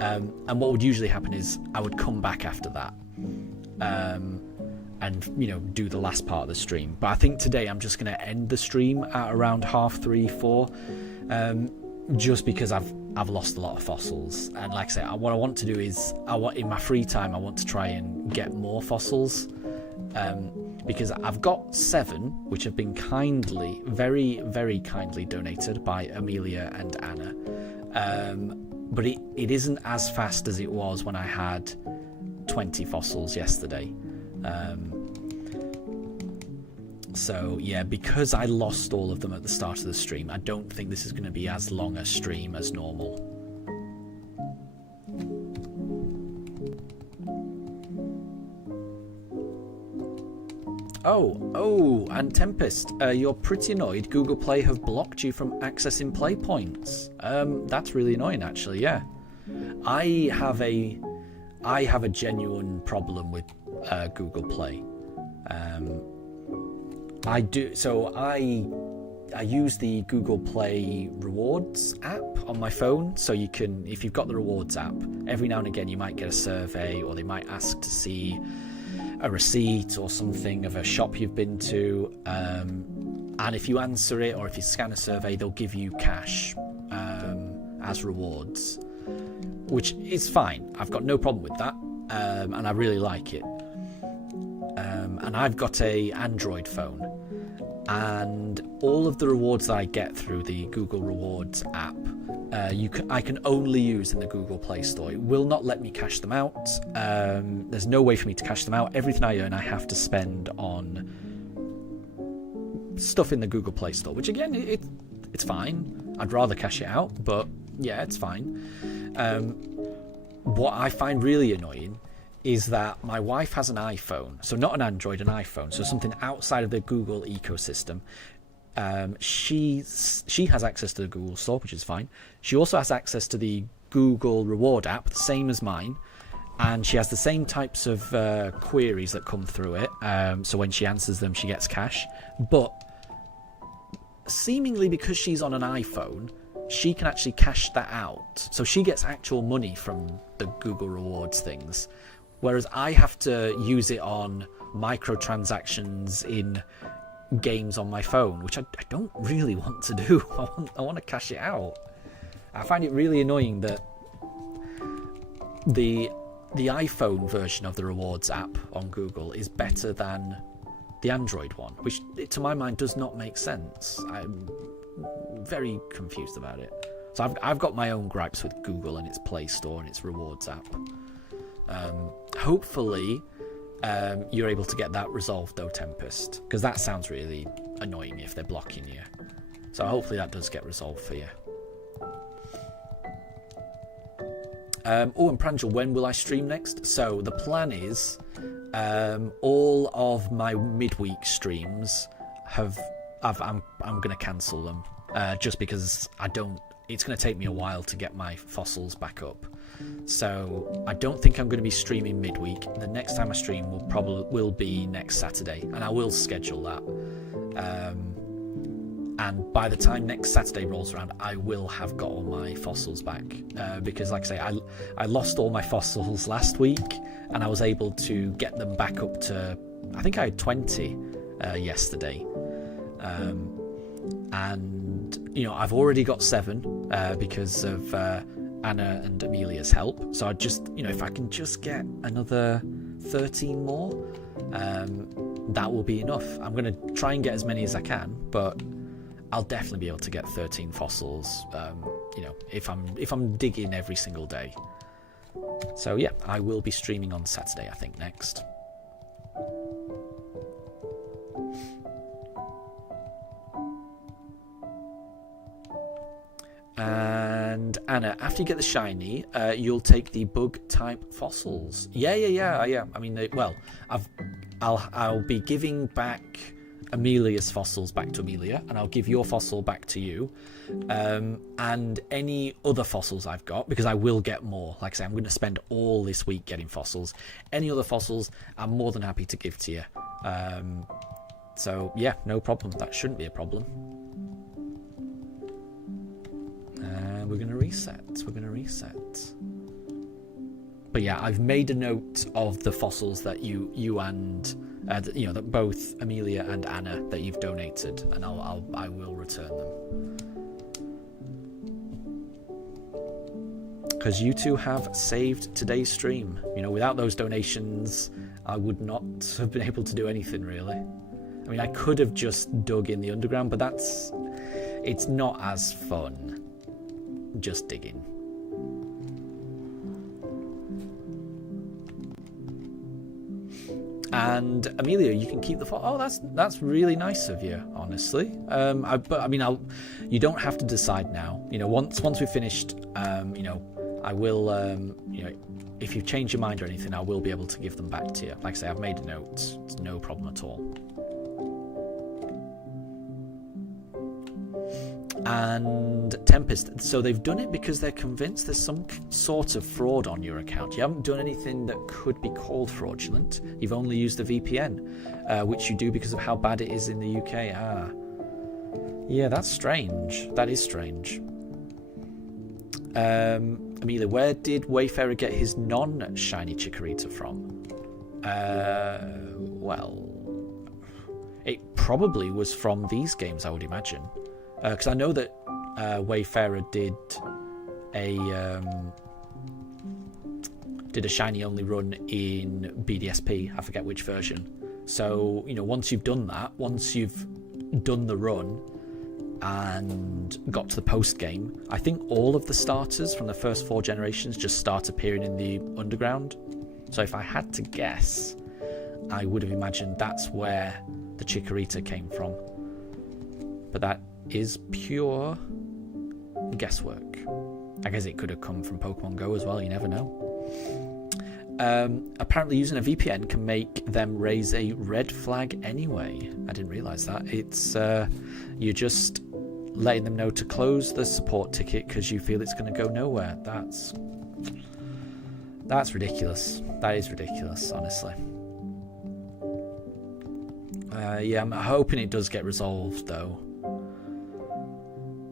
And what would usually happen is I would come back after that, and do the last part of the stream. But I think today I'm just going to end the stream at around 3:30, 4, just because I've lost a lot of fossils. And like I say, what I want to do is in my free time I want to try and get more fossils, because I've got 7 which have been very, very kindly donated by Amelia and Anna. But it isn't as fast as it was when I had 20 fossils yesterday. So yeah, because I lost all of them at the start of the stream, I don't think this is going to be as long a stream as normal. Oh, and Tempest, you're pretty annoyed Google Play have blocked you from accessing play points. That's really annoying, actually, yeah. I have a genuine problem with Google Play. I use the Google Play Rewards app on my phone, so you can, if you've got the Rewards app, every now and again you might get a survey, or they might ask to see a receipt or something of a shop you've been to, and if you answer it or if you scan a survey, they'll give you cash as rewards, which is fine. I've got no problem with that, and I really like it. And I've got a Android phone, and all of the rewards that I get through the Google Rewards app, I can only use in the Google Play Store. It will not let me cash them out. There's no way for me to cash them out. Everything I earn I have to spend on stuff in the Google Play Store, which again, it's fine. I'd rather cash it out, but yeah, it's fine. What I find really annoying is that my wife has an iPhone, so not an Android, an iPhone, so something outside of the Google ecosystem. She has access to the Google Store, which is fine. She also has access to the Google Reward app, the same as mine, and she has the same types of queries that come through it. So when she answers them, she gets cash. But seemingly because she's on an iPhone, she can actually cash that out. So she gets actual money from the Google Rewards things, whereas I have to use it on microtransactions in games on my phone, which I don't really want to do. I want to cash it out. I find it really annoying that the iPhone version of the Rewards app on Google is better than the Android one, which to my mind does not make sense. I'm very confused about it. So I've got my own gripes with Google and its Play Store and its Rewards app. Hopefully you're able to get that resolved though, Tempest, because that sounds really annoying if they're blocking you. So hopefully that does get resolved for you. And Pranjal, when will I stream next? So the plan is all of my midweek streams I'm going to cancel them, just because it's going to take me a while to get my fossils back up. So I don't think I'm going to be streaming midweek. The next time I stream will be next Saturday, and I will schedule that. And by the time next Saturday rolls around, I will have got all my fossils back, because like I say, I lost all my fossils last week, and I was able to get them back up to, I think I had 20 yesterday. And I've already got 7 because of Anna and Amelia's help. So I just, if I can just get another 13 more, that will be enough. I'm going to try and get as many as I can, but I'll definitely be able to get 13 fossils, you know, if I'm digging every single day. So yeah, I will be streaming on Saturday, I think, next. And Anna, after you get the shiny, you'll take the bug type fossils. Yeah. I mean, well, I'll be giving back Amelia's fossils back to Amelia, and I'll give your fossil back to you, and any other fossils I've got, because I will get more. Like I say, I'm going to spend all this week getting fossils. Any other fossils, I'm more than happy to give to you. So yeah, no problem. That shouldn't be a problem. We're going to reset. But yeah, I've made a note of the fossils that you and you know, that both Amelia and Anna that you've donated, and I will return them. Because you two have saved today's stream. You know, without those donations, I would not have been able to do anything really. I mean, I could have just dug in the underground, but it's not as fun just digging. And Amelia, you can keep the oh, that's really nice of you, honestly. But I mean, you don't have to decide now. You know, once we've finished, you know, I will, you know, if you change your mind or anything, I will be able to give them back to you. Like I say, I've made a note. It's no problem at all. And Tempest, so they've done it because they're convinced there's some sort of fraud on your account. You haven't done anything that could be called fraudulent. You've only used the VPN, which you do because of how bad it is in the UK. Yeah, that's strange. That is strange. Amelia, where did Wayfarer get his non-shiny Chikorita from? Well, it probably was from these games, I would imagine. Because I know that Wayfarer did a shiny only run in BDSP. I forget which version. So, you know, once you've done that, once you've done the run and got to the post game, I think all of the starters from the first 4 generations just start appearing in the underground. So if I had to guess, I would have imagined that's where the Chikorita came from. But that is pure guesswork. I guess it could have come from Pokemon Go as well, you never know. Apparently using a VPN can make them raise a red flag anyway. I didn't realise that. It's you're just letting them know to close the support ticket because you feel it's going to go nowhere. That's ridiculous. That is ridiculous, honestly. Yeah, I'm hoping it does get resolved though.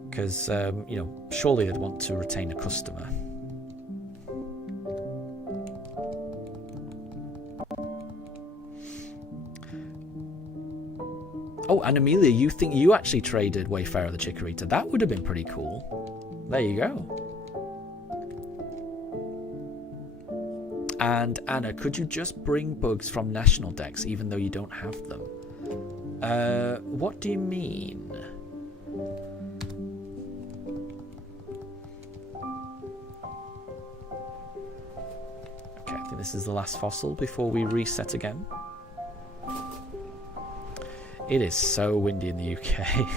Because, you know, surely they'd want to retain a customer. Oh, and Amelia, you think you actually traded Wayfarer the Chikorita? That would have been pretty cool. There you go. And Anna, could you just bring bugs from national decks even though you don't have them? What do you mean? Okay, I think this is the last fossil before we reset again. It is so windy in the UK.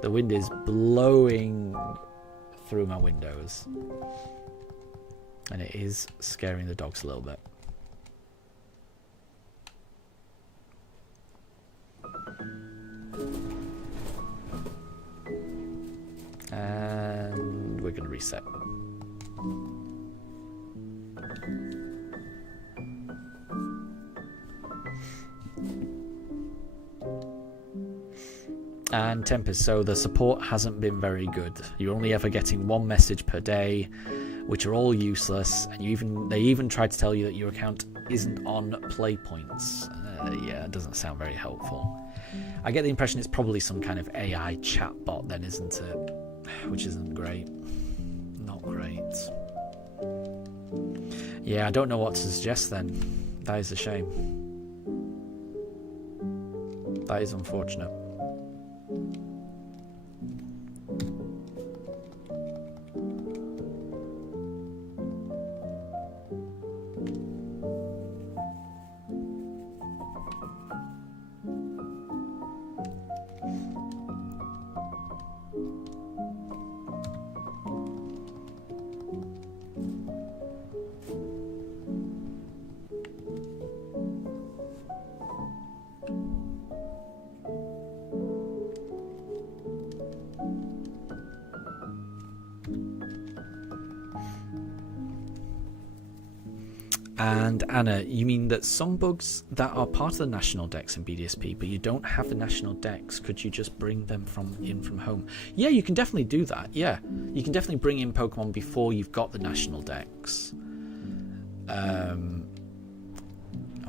The wind is blowing through my windows. And it is scaring the dogs a little bit. And we're going to reset. And Tempest, so the support hasn't been very good. You're only ever getting one message per day, which are all useless, and they even tried to tell you that your account isn't on play points. Yeah, it doesn't sound very helpful. I get the impression it's probably some kind of AI chatbot then, isn't it? Which isn't great. Not great. Yeah, I don't know what to suggest then. That is a shame. That is unfortunate. And Anna, you mean that some bugs that are part of the national dex in BDSP, but you don't have the national dex, could you just bring them in from home? Yeah, you can definitely do that. Yeah, you can definitely bring in Pokemon before you've got the national dex. I'm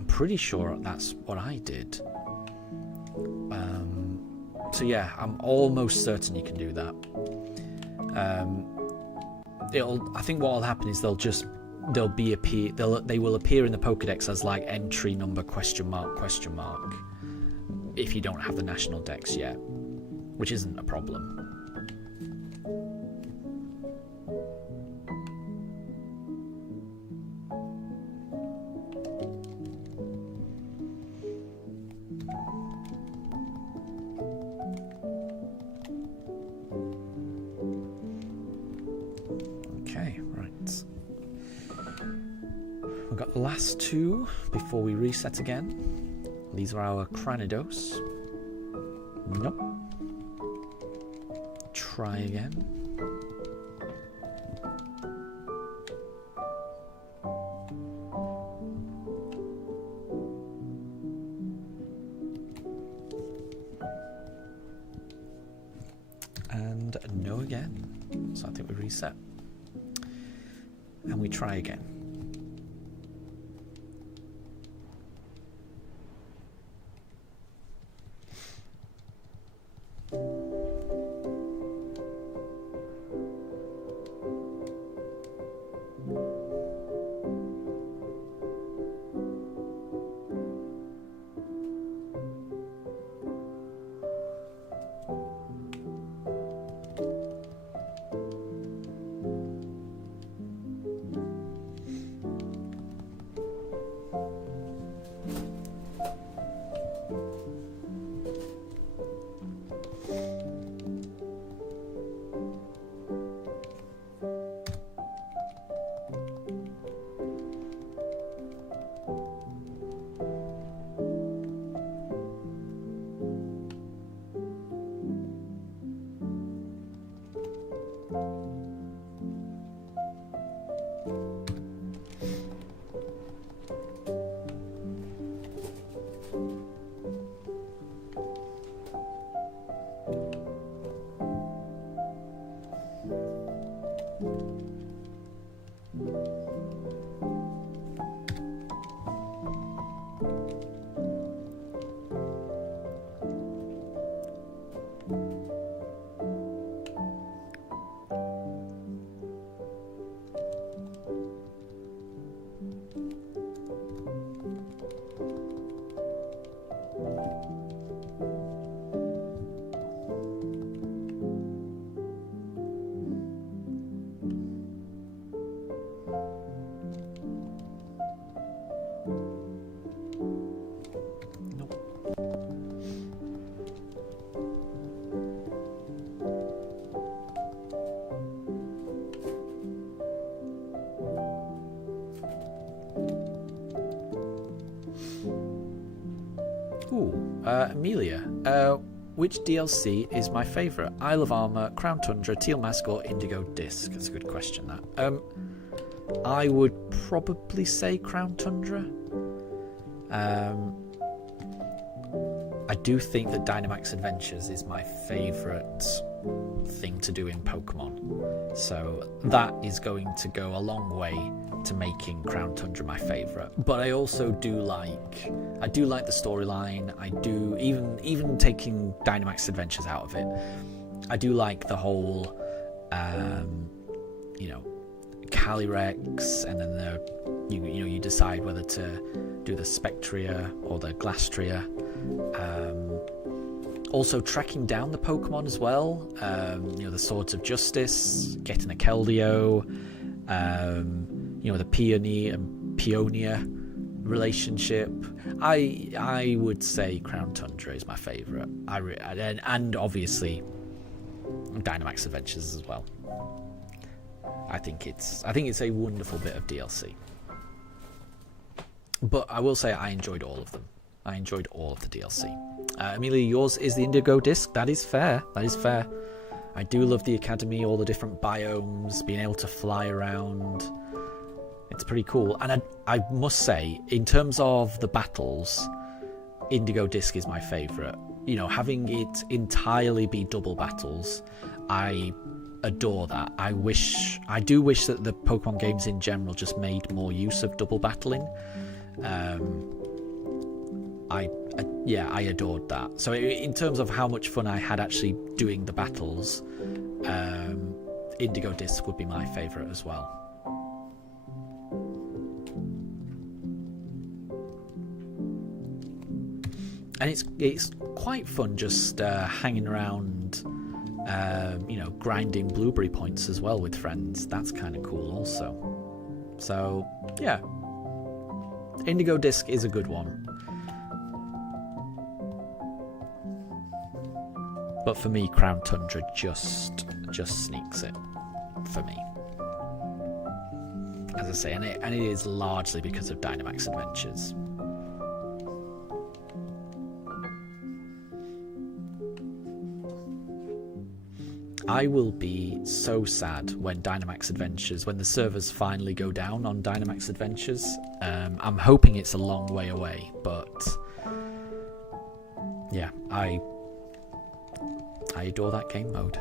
pretty sure that's what I did. So yeah, I'm almost certain you can do that. I think what will happen is they will appear in the Pokédex as like entry number ? If you don't have the national dex yet, which isn't a problem. Okay, right. We've got the last two before we reset again. These are our Cranidos. Nope. Try again. And no again. So I think we reset. And we try again. Amelia, which DLC is my favourite? Isle of Armor, Crown Tundra, Teal Mask, or Indigo Disc? That's a good question, that. I would probably say Crown Tundra. I do think that Dynamax Adventures is my favourite thing to do in Pokemon. So that is going to go a long way to making Crown Tundra my favourite. But I also do like the storyline. I do, even taking Dynamax Adventures out of it, I do like the whole Calyrex, and then you decide whether to do the Spectria or the Glastria. Also tracking down the Pokemon as well. You know, the Swords of Justice, getting a Keldeo, you know, the Peony and Peonia relationship. I would say Crown Tundra is my favourite. And obviously Dynamax Adventures as well. I think it's a wonderful bit of DLC. But I will say I enjoyed all of them. I enjoyed all of the DLC. Amelia, yours is the Indigo Disc. That is fair. That is fair. I do love the Academy, all the different biomes, being able to fly around. It's pretty cool. And I must say, in terms of the battles, Indigo Disc is my favourite. You know, having it entirely be double battles, I adore that. I do wish that the Pokemon games in general just made more use of double battling. I adored that. So in terms of how much fun I had actually doing the battles, Indigo Disc would be my favourite as well. And it's quite fun just hanging around, you know, grinding blueberry points as well with friends. That's kind of cool also. So yeah, Indigo Disc is a good one. But for me, Crown Tundra just sneaks it for me. As I say, and it is largely because of Dynamax Adventures. I will be so sad when Dynamax Adventures, when the servers finally go down on Dynamax Adventures. I'm hoping it's a long way away, but yeah, I adore that game mode.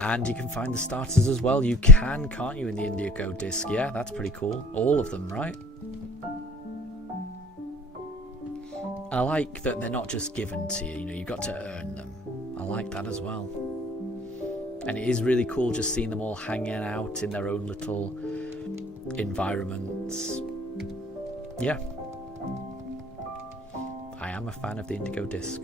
And you can find the starters as well. You can, can't you, in the Indigo Disc? Yeah, that's pretty cool. All of them, right? I like that they're not just given to you. You know, you've got to earn them. I like that as well. And it is really cool just seeing them all hanging out in their own little environments. Yeah. I am a fan of the Indigo Disc.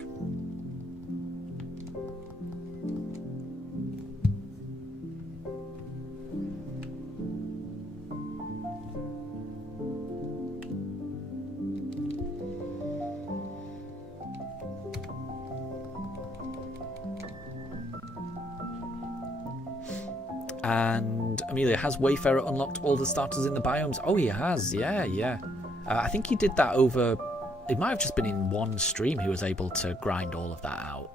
And Amelia, has Wayfarer unlocked all the starters in the biomes? Oh, he has. Yeah. I think he did that over... It might have just been in one stream he was able to grind all of that out.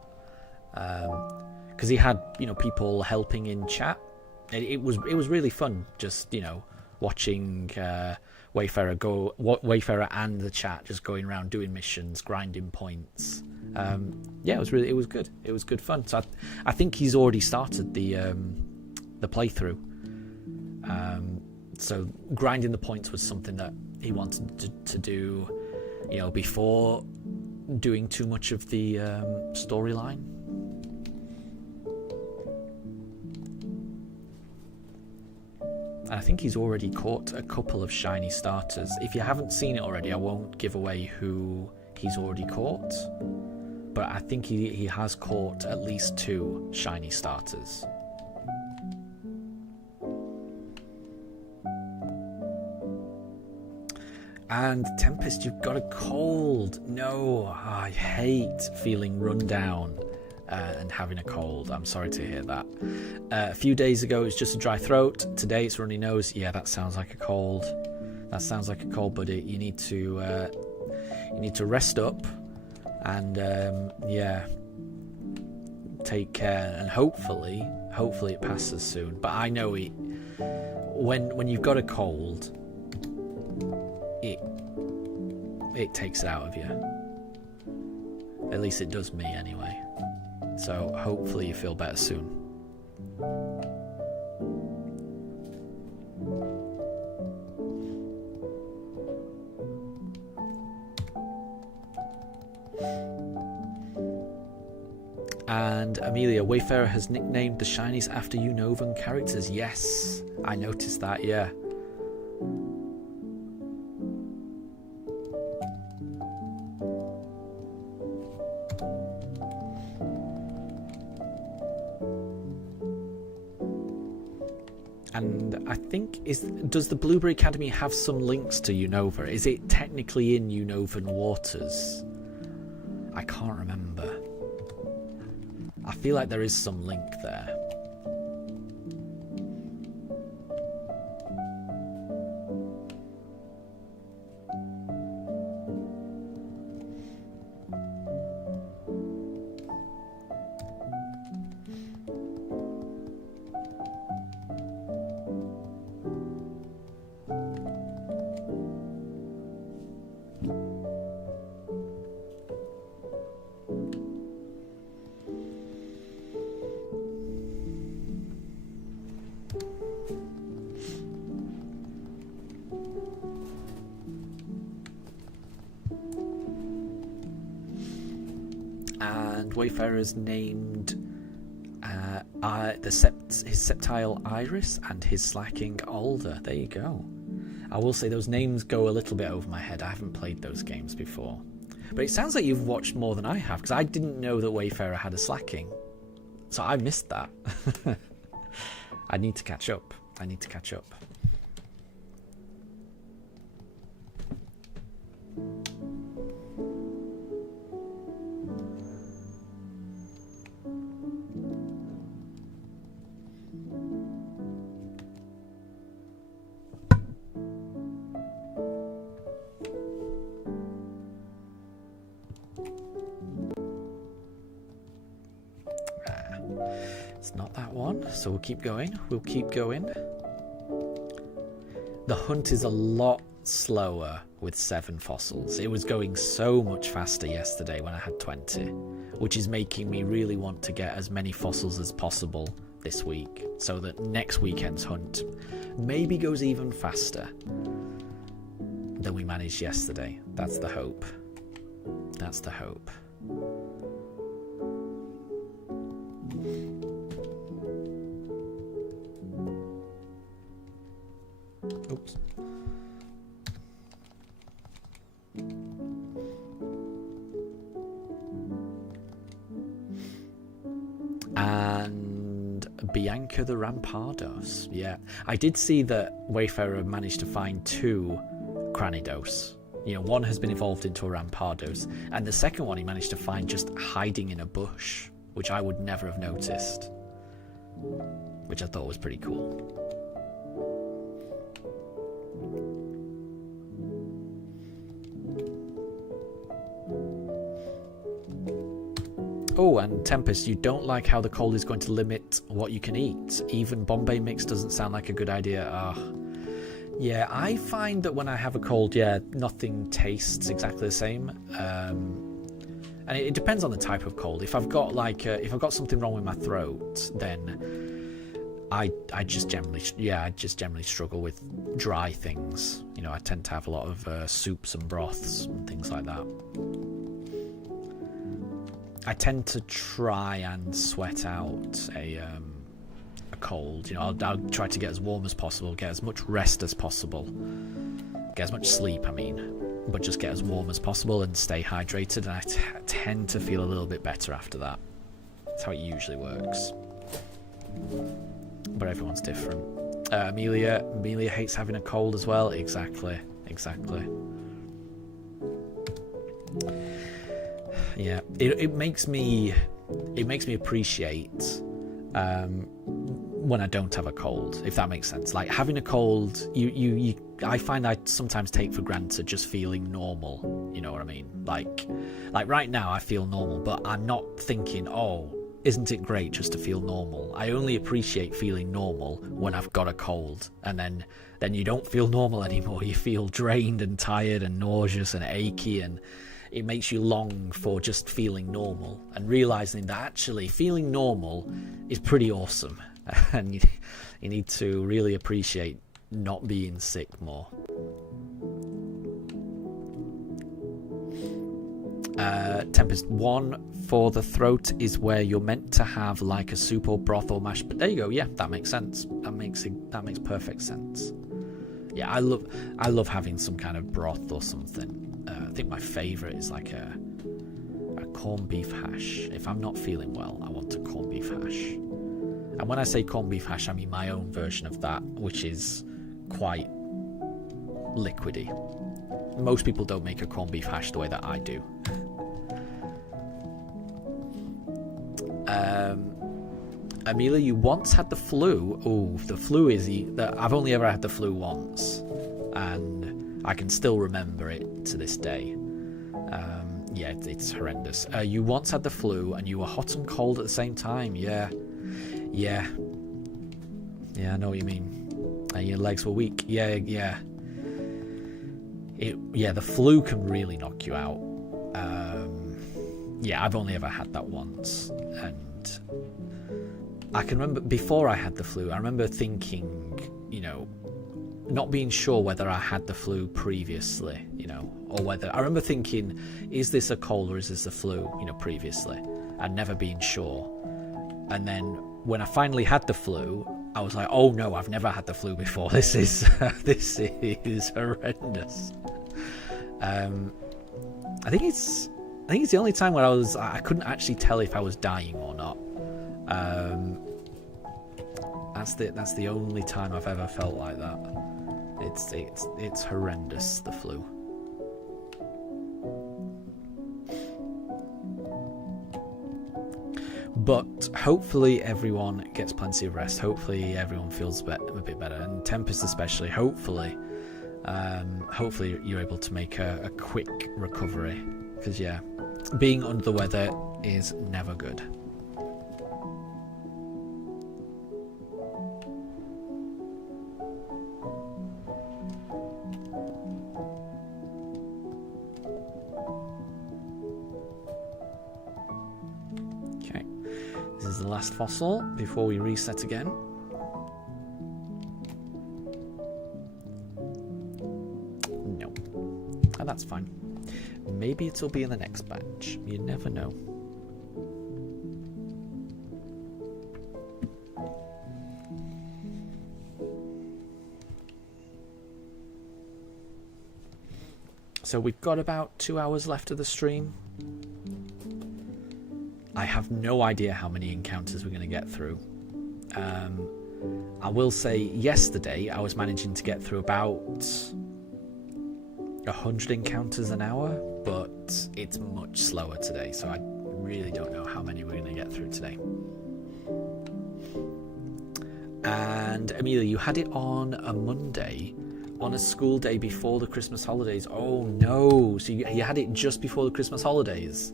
Because he had, you know, people helping in chat. It was really fun just, you know, watching Wayfarer and the chat just going around doing missions, grinding points. Yeah, it was good. It was good fun. So I think he's already started the playthrough. So grinding the points was something that he wanted to do, you know, before doing too much of the storyline. I think he's already caught a couple of shiny starters. If you haven't seen it already, I won't give away who he's already caught, but I think he has caught at least 2 shiny starters. And Tempest, you've got a cold. No, I hate feeling run down and having a cold. I'm sorry to hear that. A few days ago it was just a dry throat. Today it's runny nose. Yeah, that sounds like a cold. That sounds like a cold, buddy. You need to rest up and yeah, take care. And hopefully it passes soon. But I know when you've got a cold, it takes it out of you. At least it does me anyway. So hopefully you feel better soon. And Amelia, Wayfarer has nicknamed the shinies after Unovan characters. Yes, I noticed that, yeah. And I think, does the Blueberry Academy have some links to Unova? Is it technically in Unovan waters? I can't remember. I feel like there is some link there. And Wayfarer's named his Sceptile Iris and his Slacking Alder. There you go. I will say those names go a little bit over my head. I haven't played those games before. But it sounds like you've watched more than I have, because I didn't know that Wayfarer had a Slacking. So I missed that. I need to catch up. It's not that one, so we'll keep going. The hunt is a lot slower with 7 fossils. It was going so much faster yesterday when I had 20, which is making me really want to get as many fossils as possible this week, so that next weekend's hunt maybe goes even faster than we managed yesterday. That's the hope. Oops. And Bianca the Rampardos. Yeah, I did see that Wayfarer managed to find 2 Cranidos. You know, one has been evolved into a Rampardos, and the second one he managed to find just hiding in a bush, which I would never have noticed, which I thought was pretty cool. Oh, and Tempest, you don't like how the cold is going to limit what you can eat. Even Bombay mix doesn't sound like a good idea. Yeah, I find that when I have a cold, nothing tastes exactly the same. And it depends on the type of cold. If I've got if I've got something wrong with my throat, then I just generally struggle with dry things. You know, I tend to have a lot of soups and broths and things like that. I tend to try and sweat out a cold. You know, I'll try to get as warm as possible, get as much rest as possible, get as much sleep, but just get as warm as possible and stay hydrated, and I tend to feel a little bit better after that. That's how it usually works. But everyone's different. Amelia hates having a cold as well. Exactly. Yeah, it makes me appreciate when I don't have a cold, if that makes sense. Like having a cold, I find I sometimes take for granted just feeling normal. You know what I mean? Like right now I feel normal, but I'm not thinking, oh, isn't it great just to feel normal? I only appreciate feeling normal when I've got a cold, and then you don't feel normal anymore. You feel drained and tired and nauseous and achy, and it makes you long for just feeling normal and realizing that actually feeling normal is pretty awesome. And you need to really appreciate not being sick more. Tempest, 1 for the throat is where you're meant to have like a soup or broth or mash. But there you go. Yeah, that makes sense. That makes perfect sense. Yeah, I love having some kind of broth or something. I think my favourite is like a corned beef hash. If I'm not feeling well, I want a corned beef hash. And when I say corned beef hash, I mean my own version of that, which is quite liquidy. Most people don't make a corned beef hash the way that I do. Amelia, you once had the flu. Oh, the flu is... I've only ever had the flu once. And I can still remember it to this day. Yeah, it's horrendous. You once had the flu and you were hot and cold at the same time. Yeah, I know what you mean. And your legs were weak. Yeah. The flu can really knock you out. Yeah, I've only ever had that once. And I can remember before I had the flu, I remember thinking, not being sure whether I had the flu previously, or whether... I remember thinking, is this a cold or is this a flu, previously, and never being sure. And then when I finally had the flu, I was like, oh no, I've never had the flu before. This is horrendous. I think it's the only time where I couldn't actually tell if I was dying or not. That's the only time I've ever felt like that. It's horrendous, the flu. But hopefully everyone gets plenty of rest. Hopefully everyone feels a bit better, and Tempest especially. Hopefully you're able to make a quick recovery, because being under the weather is never good. This is the last fossil before we reset again. No. And that's fine. Maybe it'll be in the next batch. You never know. So we've got about 2 hours left of the stream. I have no idea how many encounters we're going to get through. I will say yesterday I was managing to get through about 100 encounters an hour, but it's much slower today, so I really don't know how many we're going to get through today. And Amelia, you had it on a Monday, on a school day before the Christmas holidays. Oh no, so you had it just before the Christmas holidays.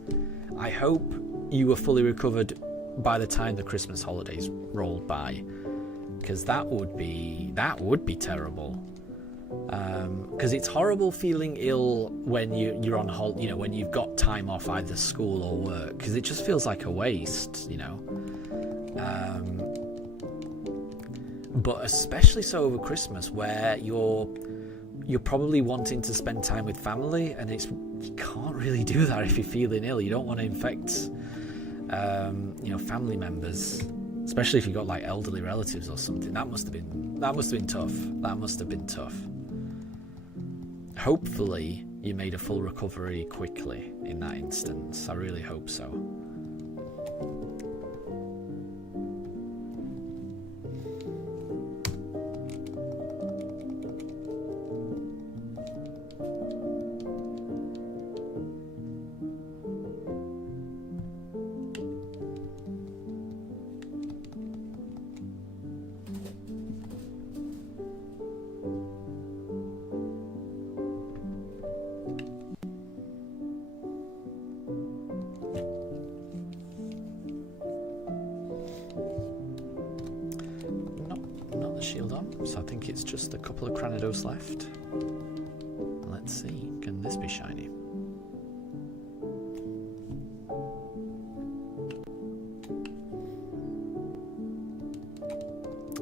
I hope you were fully recovered by the time the Christmas holidays rolled by, because that would be terrible. Because it's horrible feeling ill when you're on when you've got time off either school or work, because it just feels like a waste, but especially so over Christmas, where you're probably wanting to spend time with family, and you can't really do that if you're feeling ill. You don't want to infect family members, especially if you've got like elderly relatives or something. That must have been tough. Hopefully you made a full recovery quickly in that instance. I really hope so. Shield on, so I think it's just a couple of Cranidos left. Let's see, can this be shiny?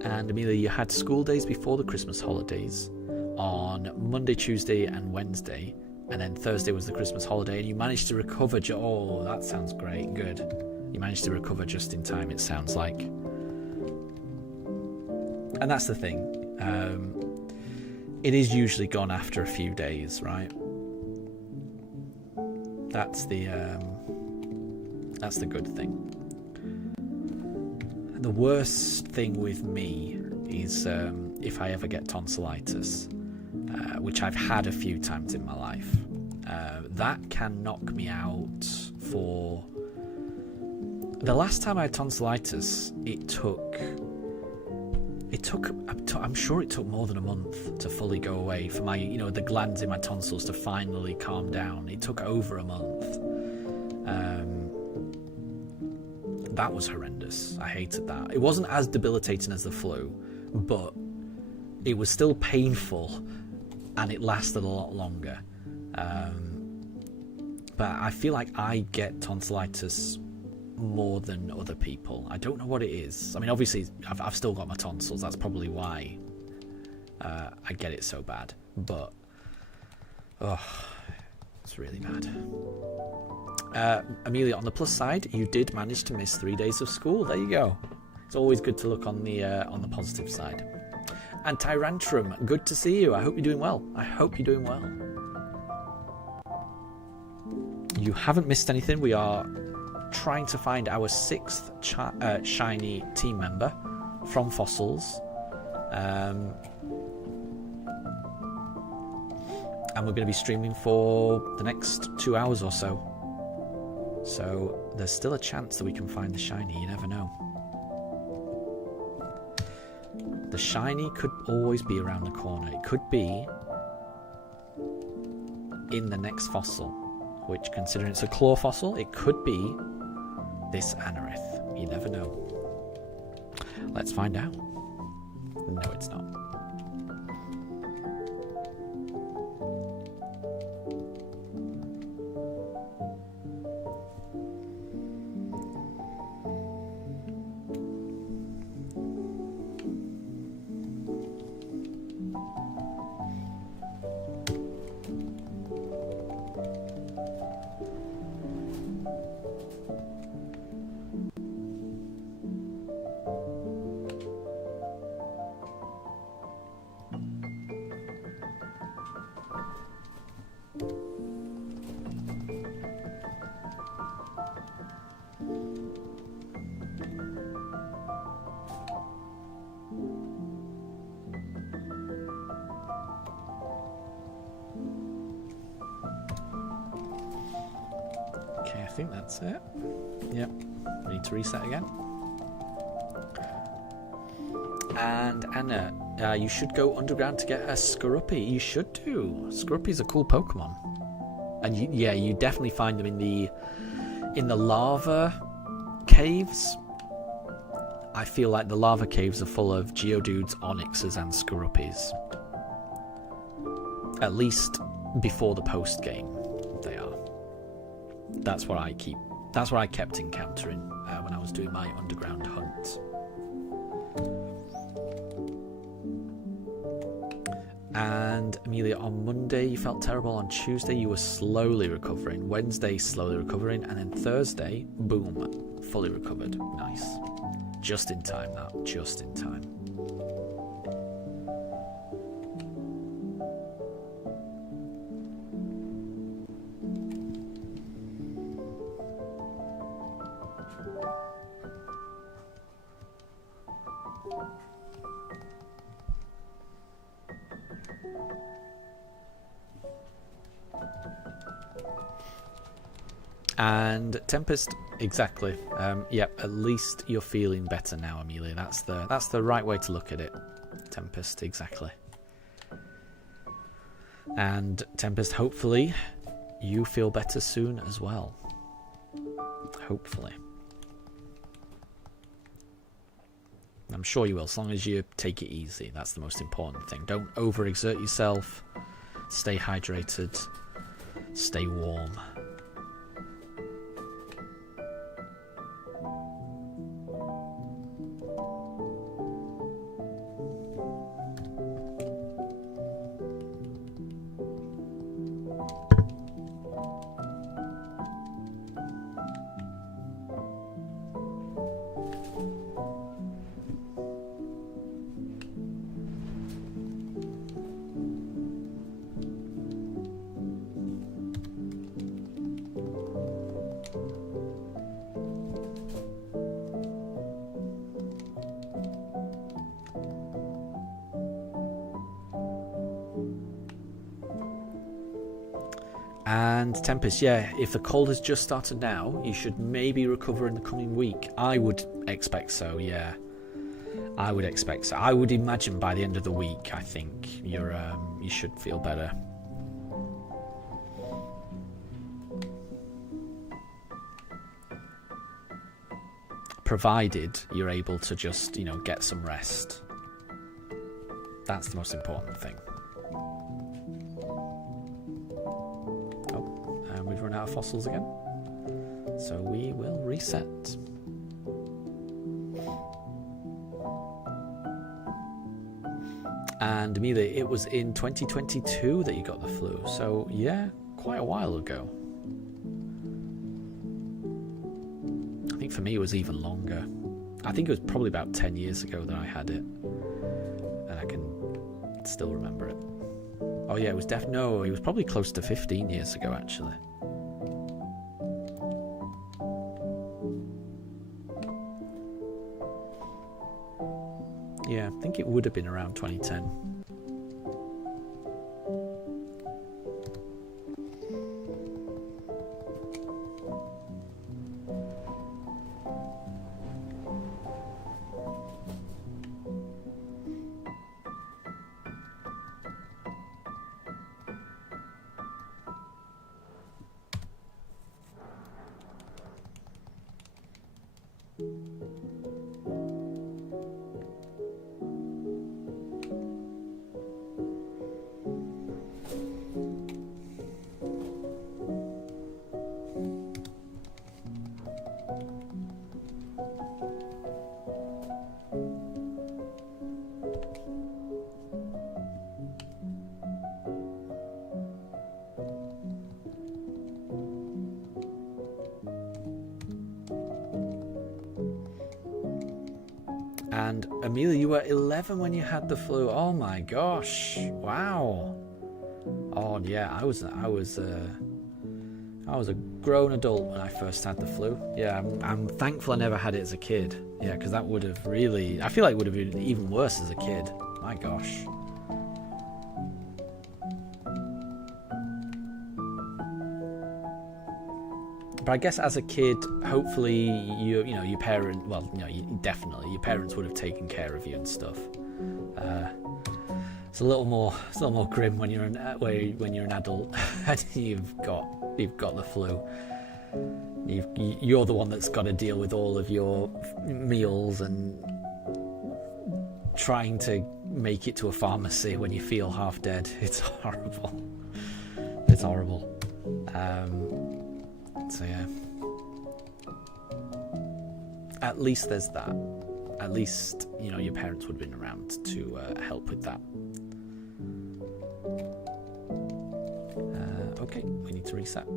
And Amelia, you had school days before the Christmas holidays on Monday, Tuesday and Wednesday, and then Thursday was the Christmas holiday, and you managed to recover. Oh, that sounds great. Good. You managed to recover just in time, it sounds like. And that's the thing. It is usually gone after a few days, right? That's the good thing. The worst thing with me is if I ever get tonsillitis, which I've had a few times in my life. That can knock me out for... The last time I had tonsillitis, I'm sure it took more than a month to fully go away, for my, the glands in my tonsils to finally calm down. It took over a month. That was horrendous. I hated that. It wasn't as debilitating as the flu, but it was still painful, and it lasted a lot longer. But I feel like I get tonsillitis more than other people. I don't know what it is. I mean, obviously, I've still got my tonsils. That's probably why I get it so bad. But, it's really bad. Amelia, on the plus side, you did manage to miss 3 days of school. There you go. It's always good to look on the positive side. And Tyrantrum, good to see you. I hope you're doing well. You haven't missed anything. We are trying to find our 6th shiny team member from Fossils. And we're going to be streaming for the next 2 hours or so. So there's still a chance that we can find the shiny. You never know. The shiny could always be around the corner. It could be in the next fossil, which, considering it's a claw fossil, it could be this Anorith. You never know. Let's find out. No, it's not. I think that's it. Yep. We need to reset again. And Anna, you should go underground to get a Skorupi. You should do. Skorupi's a cool Pokemon. And you definitely find them in the lava caves. I feel like the lava caves are full of Geodudes, Onyxes, and Skorupis. At least before the post game, they are. That's what I kept encountering when I was doing my underground hunt. And Amelia, on Monday you felt terrible. On Tuesday you were slowly recovering. Wednesday slowly recovering, and then Thursday, boom, fully recovered. Nice. Just in time. Just in time. And Tempest, exactly. Yep, at least you're feeling better now, Amelia. That's the right way to look at it. Tempest, exactly. And Tempest, hopefully you feel better soon as well. Hopefully. I'm sure you will, as long as you take it easy. That's the most important thing. Don't overexert yourself. Stay hydrated. Stay warm. And Tempest, yeah, if the cold has just started now, you should maybe recover in the coming week. I would expect so, yeah. I would expect so. I would imagine by the end of the week, I think you should feel better. Provided you're able to just, get some rest. That's the most important thing. Oh, and we've run out of fossils again. So we will reset. And Amelia, it was in 2022 that you got the flu. So yeah, quite a while ago. I think for me it was even longer. I think it was probably about 10 years ago that I had it. And I can still remember it. Oh yeah, it was it was probably close to 15 years ago actually. Yeah, I think it would have been around 2010. And Amelia, you were 11 when you had the flu. Oh my gosh! Wow. Oh yeah, I was a grown adult when I first had the flu. Yeah, I'm thankful I never had it as a kid. Yeah, because that would have really, I feel like it would have been even worse as a kid. My gosh. But I guess as a kid, hopefully your parents would have taken care of you and stuff. It's a little more grim when you're an adult and you've got the flu. You're the one that's got to deal with all of your meals and trying to make it to a pharmacy when you feel half dead. It's horrible. It's horrible. So yeah, at least there's that. At least your parents would have been around to help with that. Okay, we need to reset.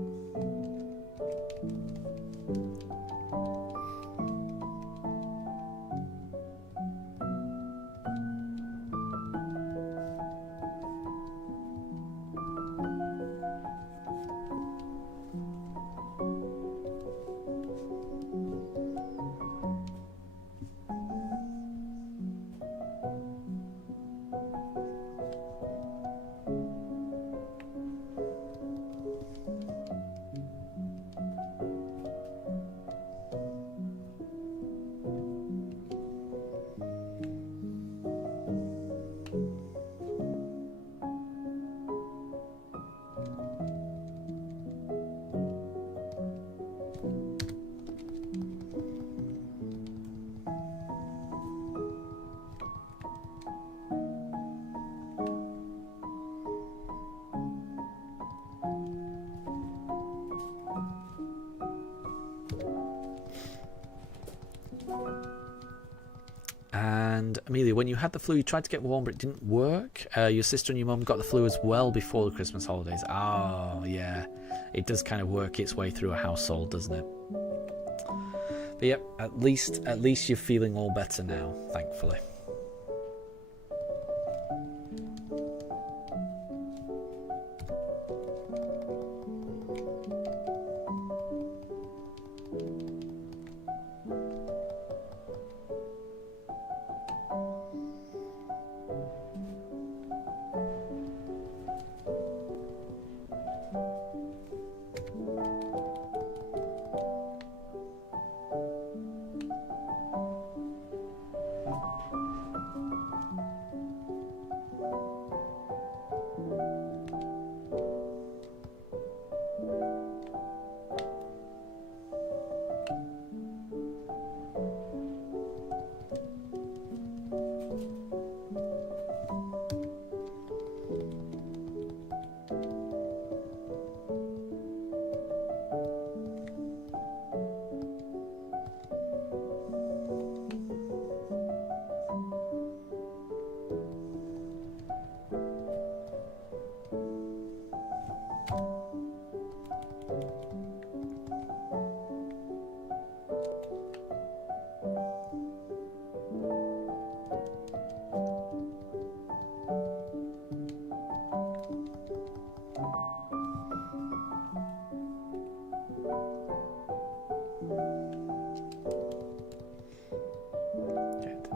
And Amelia, when you had the flu, you tried to get warm, but it didn't work. Your sister and your mum got the flu as well before the Christmas holidays. Oh, yeah. It does kind of work its way through a household, doesn't it? But yep, at least you're feeling all better now, thankfully.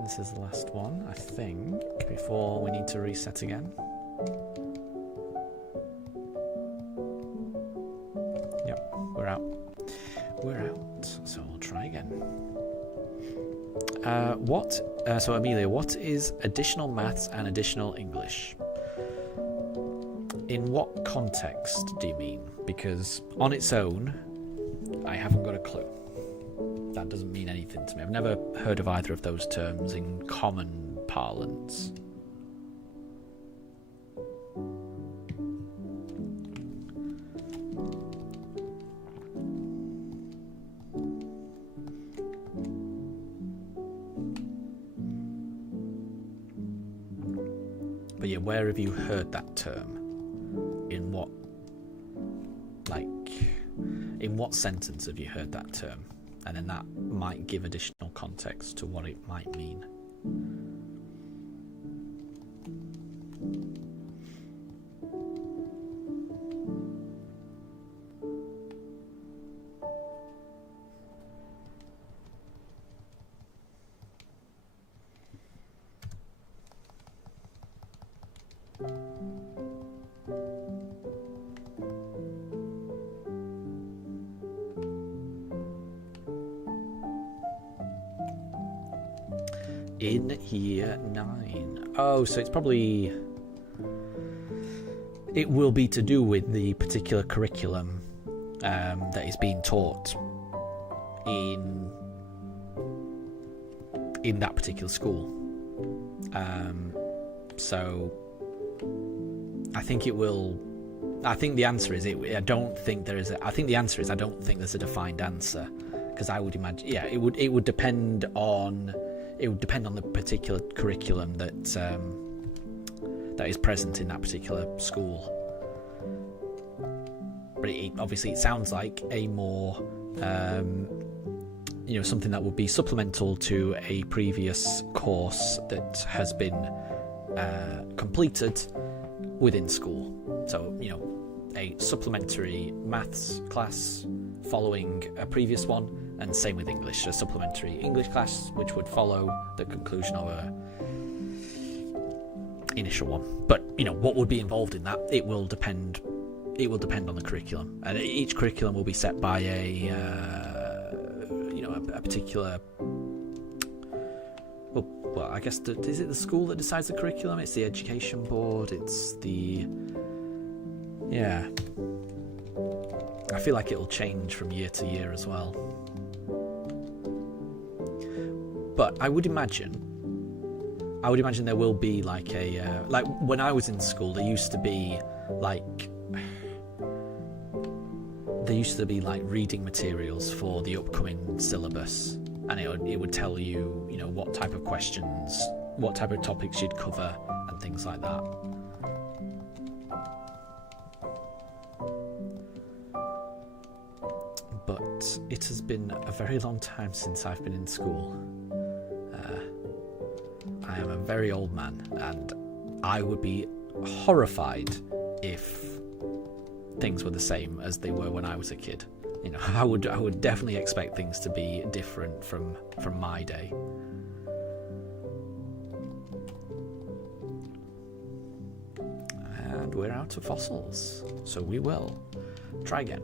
This is the last one, I think, before we need to reset again. Yep, we're out. We're out, so we'll try again. So Amelia, what is additional maths and additional English? In what context do you mean? Because on its own, I haven't got a clue. That doesn't mean anything to me. I've never heard of either of those terms in common parlance. But yeah, where have you heard that term? In what sentence have you heard that term? And then that might give additional context to what it might mean. In year 9. Oh, so it's probably... It will be to do with the particular curriculum that is being taught in that particular school. So I think it will... I think the answer is... I don't think there is a... I think the answer is I don't think there's a defined answer. Because I would imagine... Yeah, it would depend on... It would depend on the particular curriculum that is present in that particular school. But obviously it sounds like a more, something that would be supplemental to a previous course that has been completed within school. So, a supplementary maths class following a previous one. And same with English, a supplementary English class, which would follow the conclusion of a initial one. But what would be involved in that? It will depend. It will depend on the curriculum, and each curriculum will be set by a particular. Well, I guess is it the school that decides the curriculum? It's the education board. It's the I feel like it'll change from year to year as well. But I would imagine there will be like a like when I was in school, there used to be like reading materials for the upcoming syllabus, and it would tell you what type of questions, what type of topics you'd cover, and things like that. But it has been a very long time since I've been in school. I am a very old man, and I would be horrified if things were the same as they were when I was a kid. I would definitely expect things to be different from my day. And we're out of fossils, so we will try again.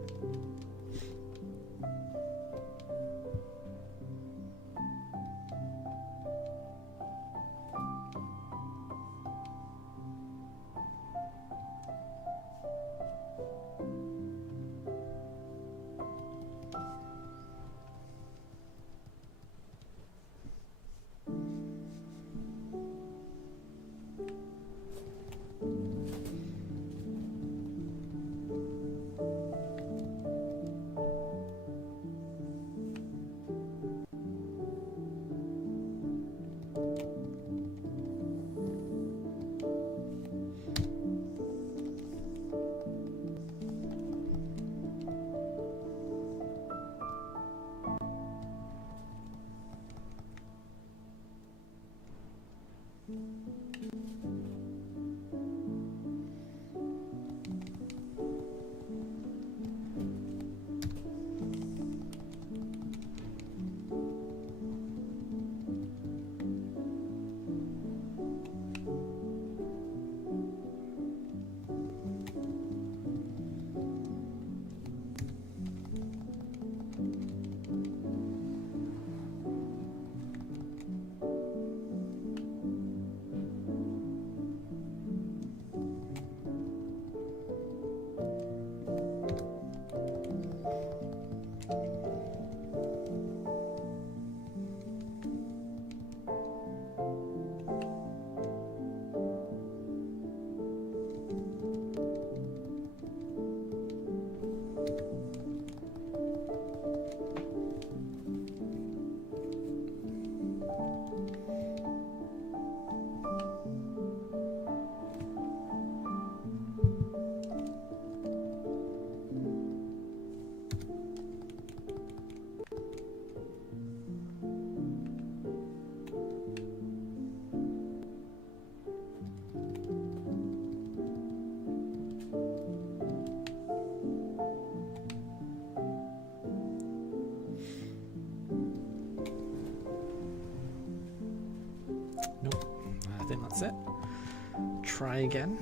That's it. Try again.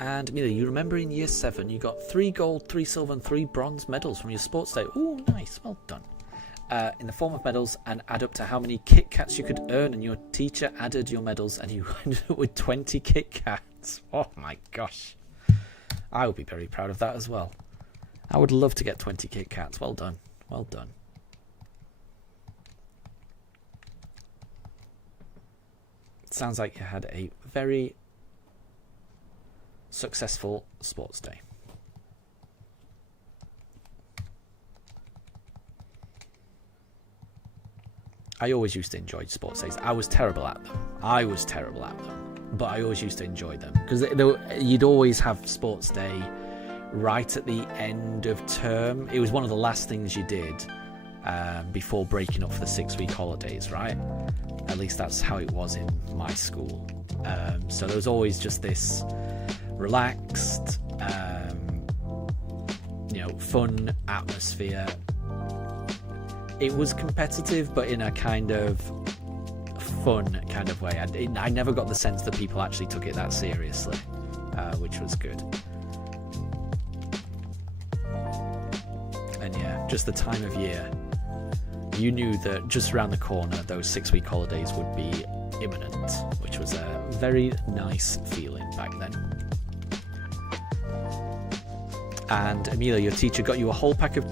And Amelia, you remember in year 7 you got 3 gold, 3 silver and 3 bronze medals from your sports day. Ooh, nice, well done. In the form of medals, and add up to how many Kit Kats you could earn, and your teacher added your medals and you ended up with 20 Kit Kats. Oh my gosh. I would be very proud of that as well. I would love to get 20 Kit Kats. Well done. Well done. It sounds like you had a very successful sports day. I always used to enjoy sports days. I was terrible at them. But I always used to enjoy them because you'd always have sports day right at the end of term. It was one of the last things you did before breaking up for the 6-week holidays, right? At least that's how it was in my school. So there was always just this relaxed, fun atmosphere. It was competitive, but in a kind of fun kind of way. I never got the sense that people actually took it that seriously, which was good. And yeah, just the time of year. You knew that just around the corner, those 6-week holidays would be imminent, which was a very nice feeling back then. And Amelia, your teacher got you a whole pack of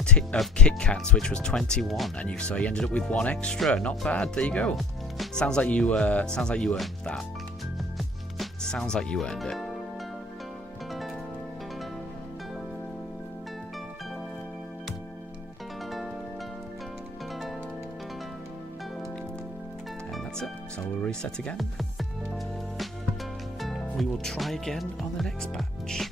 Kit Kats, which was 21, and so you ended up with 1 extra. Not bad. There you go. Sounds like you earned that. Sounds like you earned it. And that's it. So we'll reset again. We will try again on the next batch.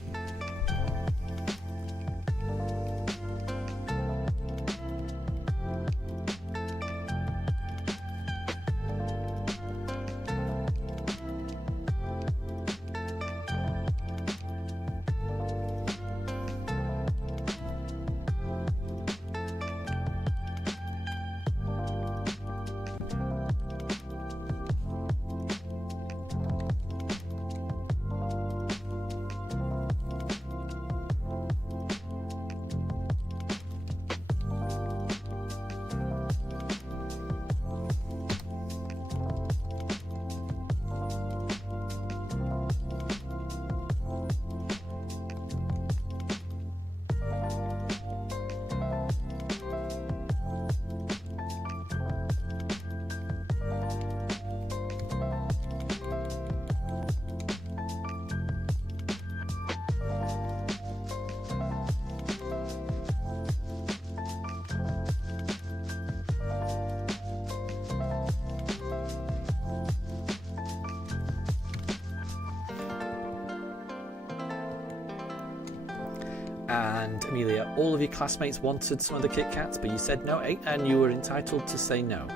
And Amelia, all of your classmates wanted some of the Kit Kats, but you said no, and you were entitled to say no.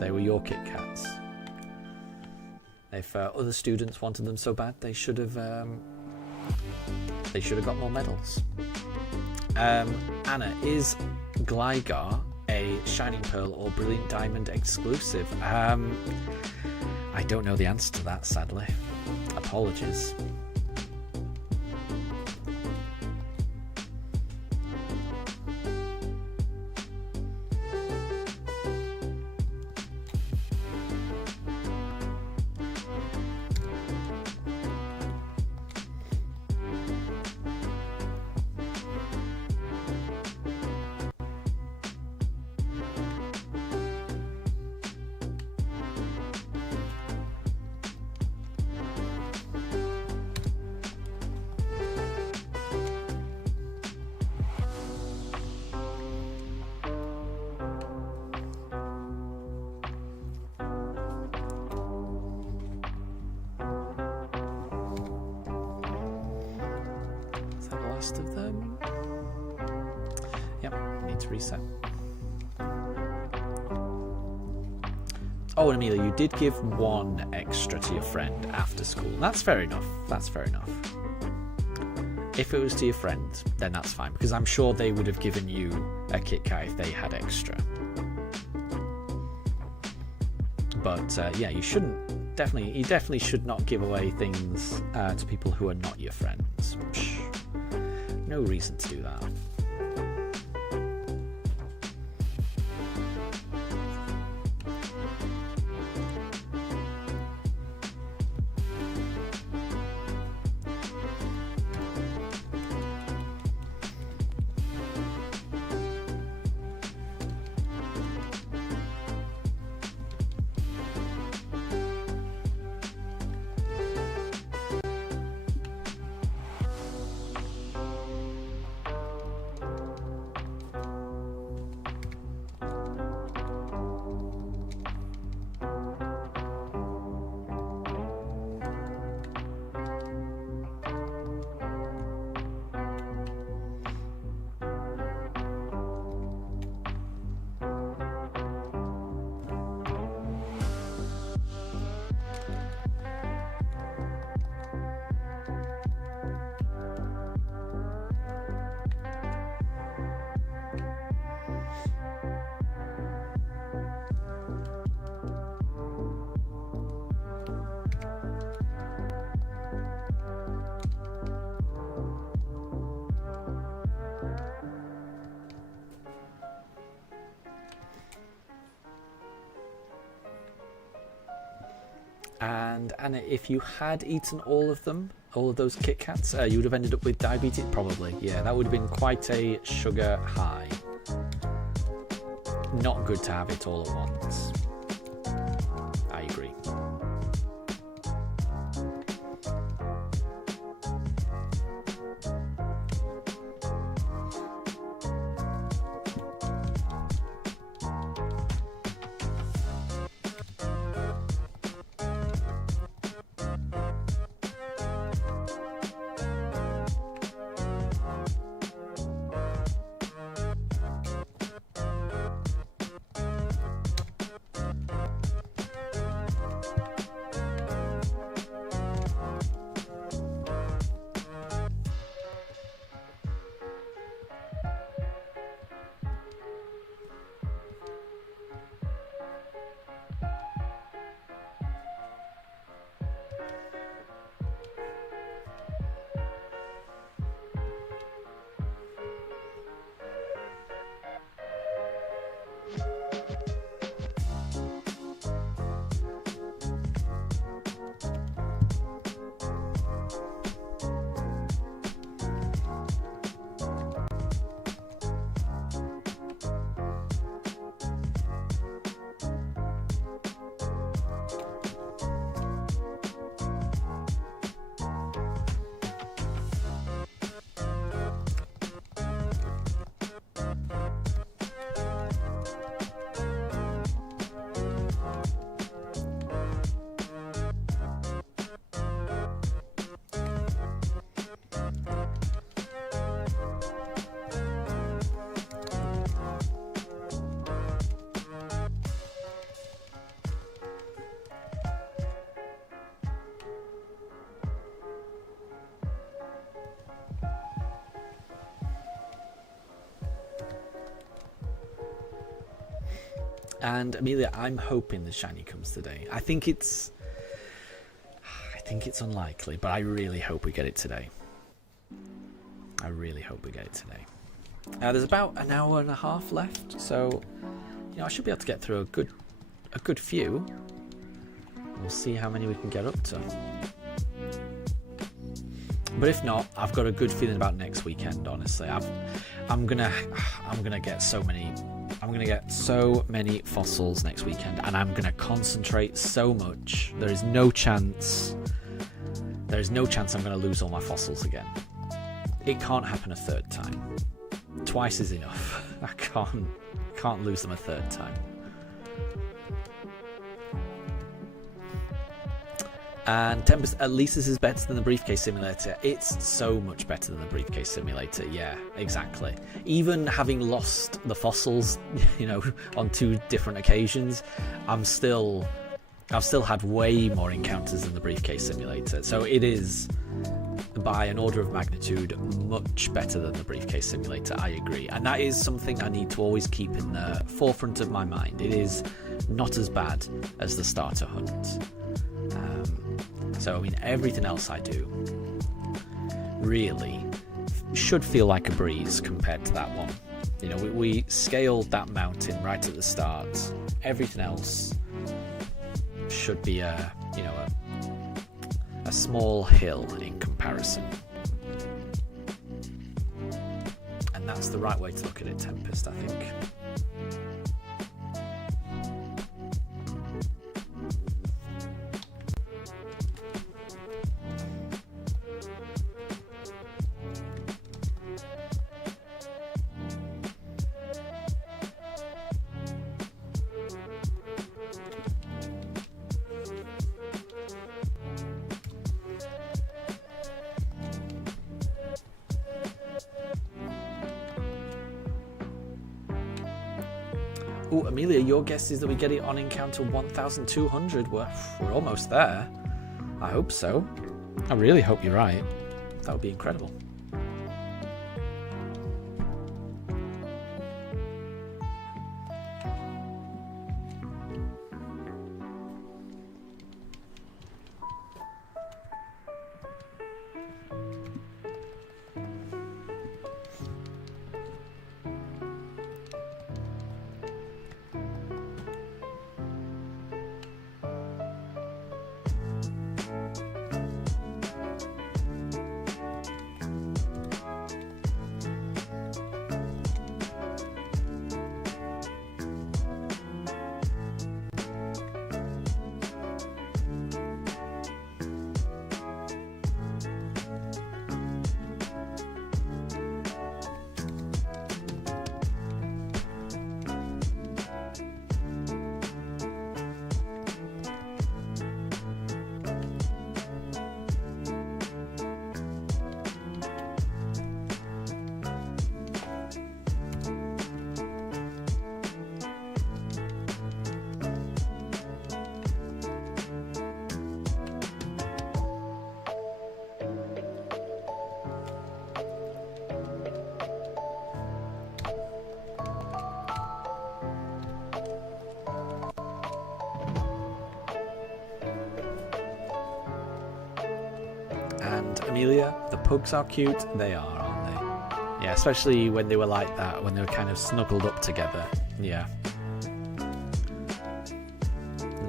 They were your Kit Kats. If other students wanted them so bad, they should have got more medals. Anna, is Gligar a Shining Pearl or Brilliant Diamond exclusive? I don't know the answer to that, sadly. Apologies. rest of them. Yep, need to reset. Oh, and Amelia, you did give one extra to your friend after school. That's fair enough. That's fair enough. If it was to your friend, then that's fine, because I'm sure they would have given you a Kit Kat if they had extra. But yeah, you definitely should not give away things to people who are not your friends. Psh, no reason to do that. And Anna, if you had eaten all of those Kit Kats, you would have ended up with diabetes? Probably, yeah. That would have been quite a sugar high. Not good to have it all at once. I agree. And Amelia, I'm hoping the shiny comes today. I think it's unlikely, but I really hope we get it today. I really hope we get it today. There's about an hour and a half left, so I should be able to get through a good few. We'll see how many we can get up to. But if not, I've got a good feeling about next weekend. Honestly, I'm gonna get so many. I'm gonna get so many fossils next weekend, and I'm gonna concentrate so much. There is no chance I'm gonna lose all my fossils again. It can't happen a third time. Twice is enough. I can't lose them a third time. And Tempest, at least this is better than the Briefcase Simulator. It's so much better than the Briefcase Simulator. Yeah, exactly. Even having lost the fossils, you know, on 2 different occasions, I've still had way more encounters than the Briefcase Simulator. So it is, by an order of magnitude, much better than the Briefcase Simulator. I agree. And that is something I need to always keep in the forefront of my mind. It is not as bad as the starter hunt. So, I mean, everything else I do really should feel like a breeze compared to that one. You know, we scaled that mountain right at the start. Everything else should be a small hill in comparison. And that's the right way to look at it, Tempest, I think. Oh, Amelia, your guess is that we get it on encounter 1200. We're almost there. I hope so. I really hope you're right. That would be incredible. And Amelia, the pugs are cute. They are, aren't they? Yeah, especially when they were like that, when they were kind of snuggled up together. Yeah.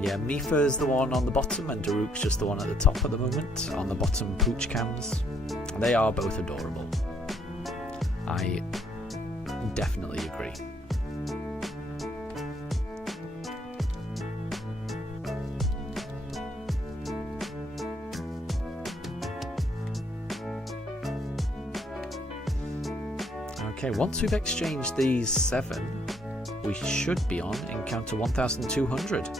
Yeah, Mifa's the one on the bottom and Daruk's just the one at the top at the moment, on the bottom pooch cams. They are both adorable. I definitely agree. Okay, once we've exchanged these 7, we should be on encounter 1200.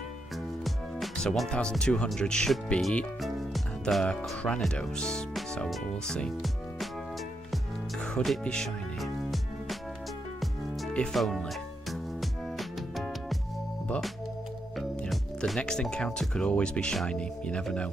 So 1200 should be the Cranidos. So we'll see. Could it be shiny? If only. But, you know, the next encounter could always be shiny. You never know.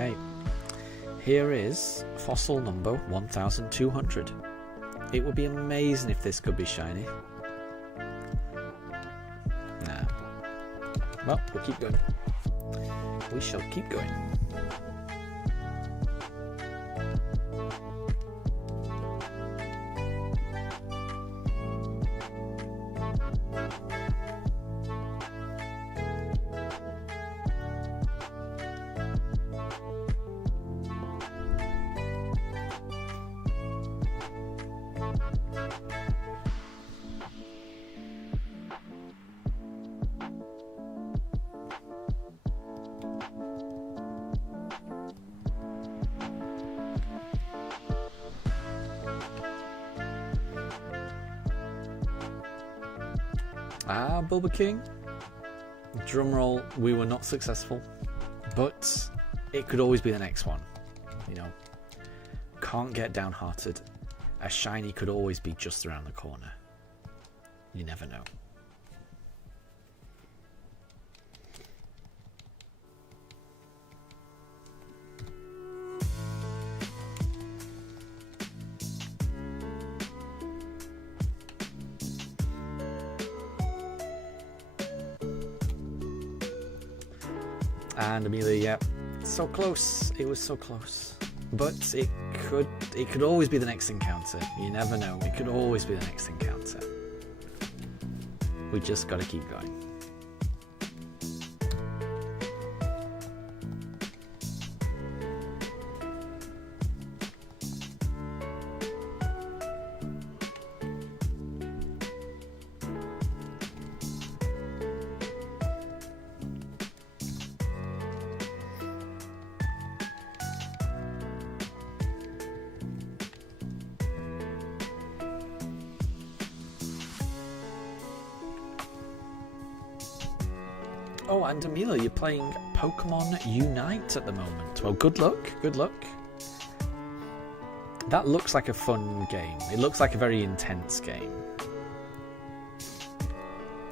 Okay. Here is fossil number 1200. It would be amazing if this could be shiny. Nah. Well, we'll keep going. We shall keep going. Bulba King. Drumroll, we were not successful, but it could always be the next one. You know, can't get downhearted. A shiny could always be just around the corner. You never know. And Amelia, yeah, so close. It was so close. But it could always be the next encounter. You never know. It could always be the next encounter. We just got to keep going. Oh, and Amelia, you're playing Pokemon Unite at the moment. Well, good luck. Good luck. That looks like a fun game. It looks like a very intense game.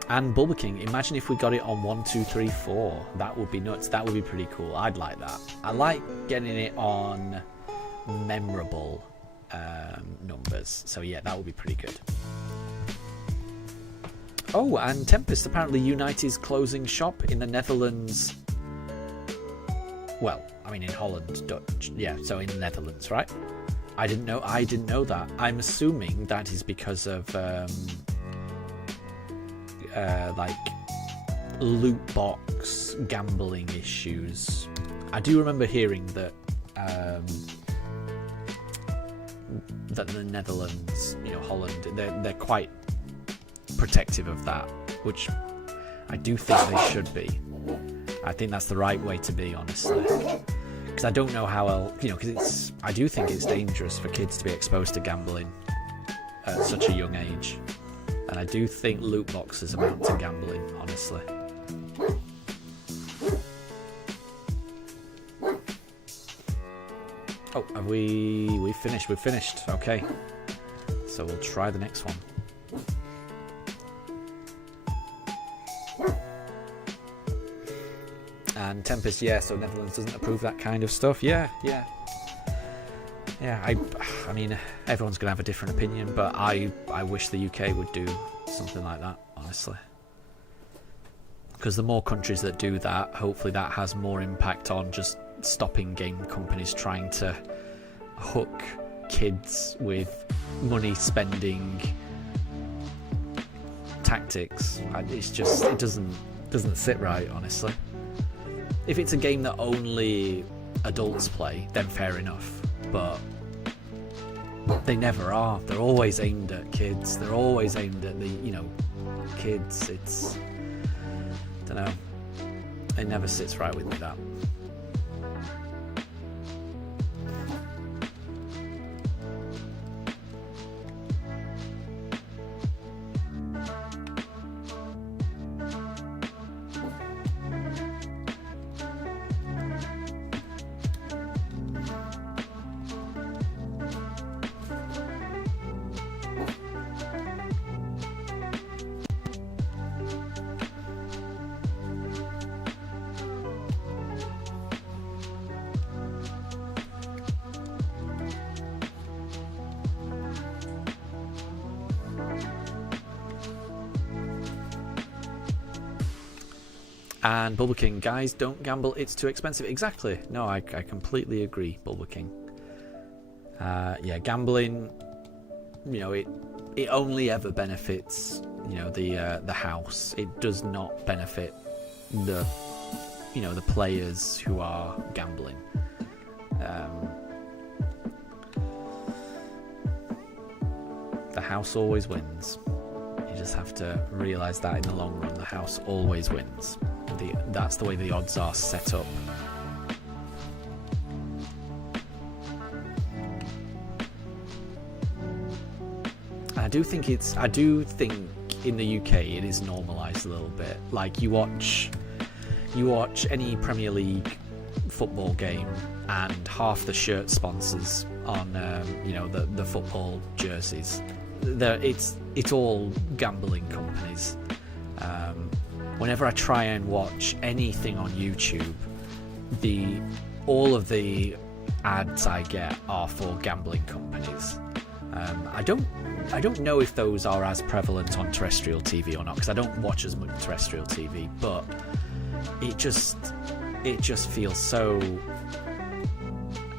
And Bulba King, imagine if we got it on 1, 2, 3, 4. That would be nuts. That would be pretty cool. I'd like that. I like getting it on memorable numbers. So yeah, that would be pretty good. Oh, and Tempest, apparently Unite is closing shop in the Netherlands. Well, I mean in Holland, Dutch. Yeah, so in the Netherlands, right? I didn't know that. I'm assuming that is because of like loot box gambling issues. I do remember hearing that that the Netherlands, you know, Holland, they're quite protective of that, which I do think they should be. I think that's the right way to be, honestly, because I don't know how else, you know, because I do think it's dangerous for kids to be exposed to gambling at such a young age, and I do think loot boxes amount to gambling, honestly. Oh, have we finished? We've finished. Okay, so we'll try the next one. And Tempest, yeah, so Netherlands doesn't approve that kind of stuff. Yeah. I mean, everyone's going to have a different opinion, but I wish the UK would do something like that, honestly. Because the more countries that do that, hopefully that has more impact on just stopping game companies trying to hook kids with money spending tactics. It's just, it doesn't sit right, honestly. If it's a game that only adults play, then fair enough. But they never are. They're always aimed at kids. They're always aimed at the, you know, kids. It's, I don't know. It never sits right with me, that. And Bulber King, guys, don't gamble. It's too expensive. Exactly. No, I completely agree, Bulber King. Yeah, gambling, it only ever benefits, the house. It does not benefit the players who are gambling. The house always wins. You just have to realise that in the long run, the house always wins. That's the way the odds are set up. I do think in the UK it is normalised a little bit. Like you watch any Premier League football game, and half the shirt sponsors on the football jerseys, it's all gambling companies. Whenever I try and watch anything on YouTube, all of the ads I get are for gambling companies. I don't know if those are as prevalent on terrestrial TV or not, because I don't watch as much terrestrial TV, but it just feels so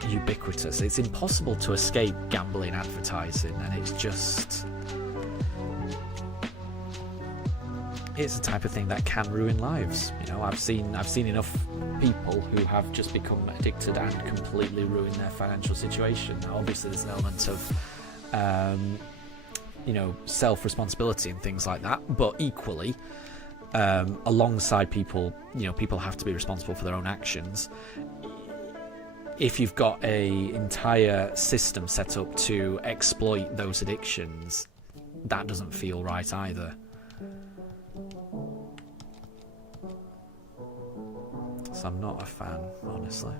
ubiquitous. It's impossible to escape gambling advertising, and it's a type of thing that can ruin lives. I've seen enough people who have just become addicted and completely ruin their financial situation. Now, obviously, there's an element of self-responsibility and things like that, but equally, alongside people have to be responsible for their own actions. If you've got a entire system set up to exploit those addictions, that doesn't feel right either. So I'm not a fan, honestly.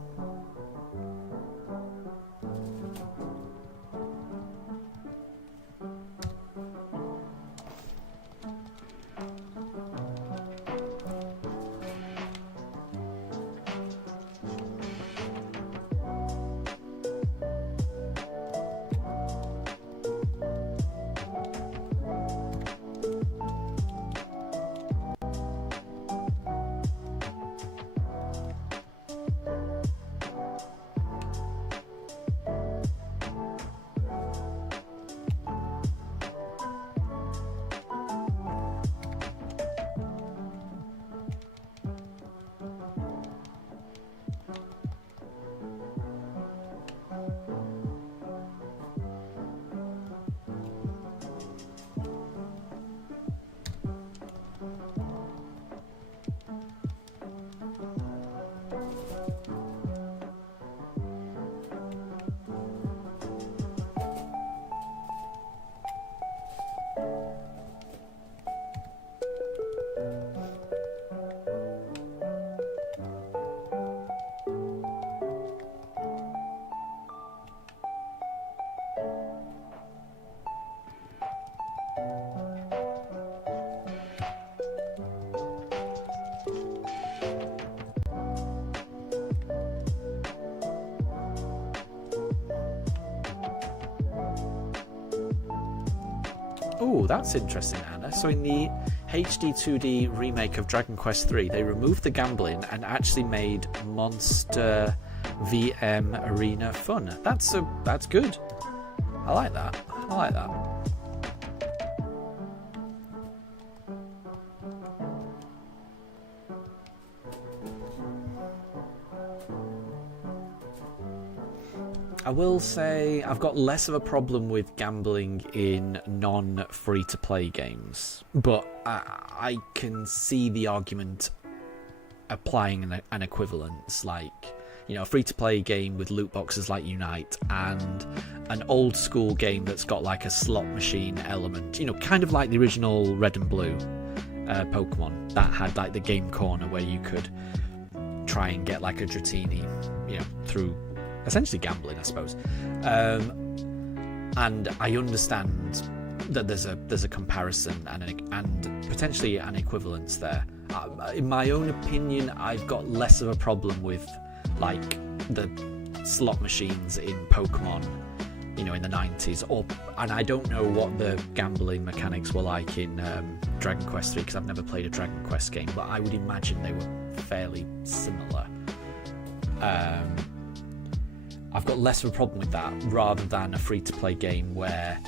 Oh, that's interesting, Anna. So in the HD 2D remake of Dragon Quest III, they removed the gambling and actually made Monster VM Arena fun. That's good. I like that. I will say I've got less of a problem with gambling in non-free-to-play games, but I can see the argument applying an equivalence, like, a free-to-play game with loot boxes like Unite and an old-school game that's got like a slot machine element, kind of like the original Red and Blue Pokemon that had like the game corner where you could try and get like a Dratini, through essentially gambling, I suppose. And I understand that there's a comparison and potentially an equivalence there. In my own opinion, I've got less of a problem with like the slot machines in Pokemon in the 90s, and I don't know what the gambling mechanics were like in Dragon Quest 3 because I've never played a Dragon Quest game, but I would imagine they were fairly similar. I've got less of a problem with that rather than a free-to-play game where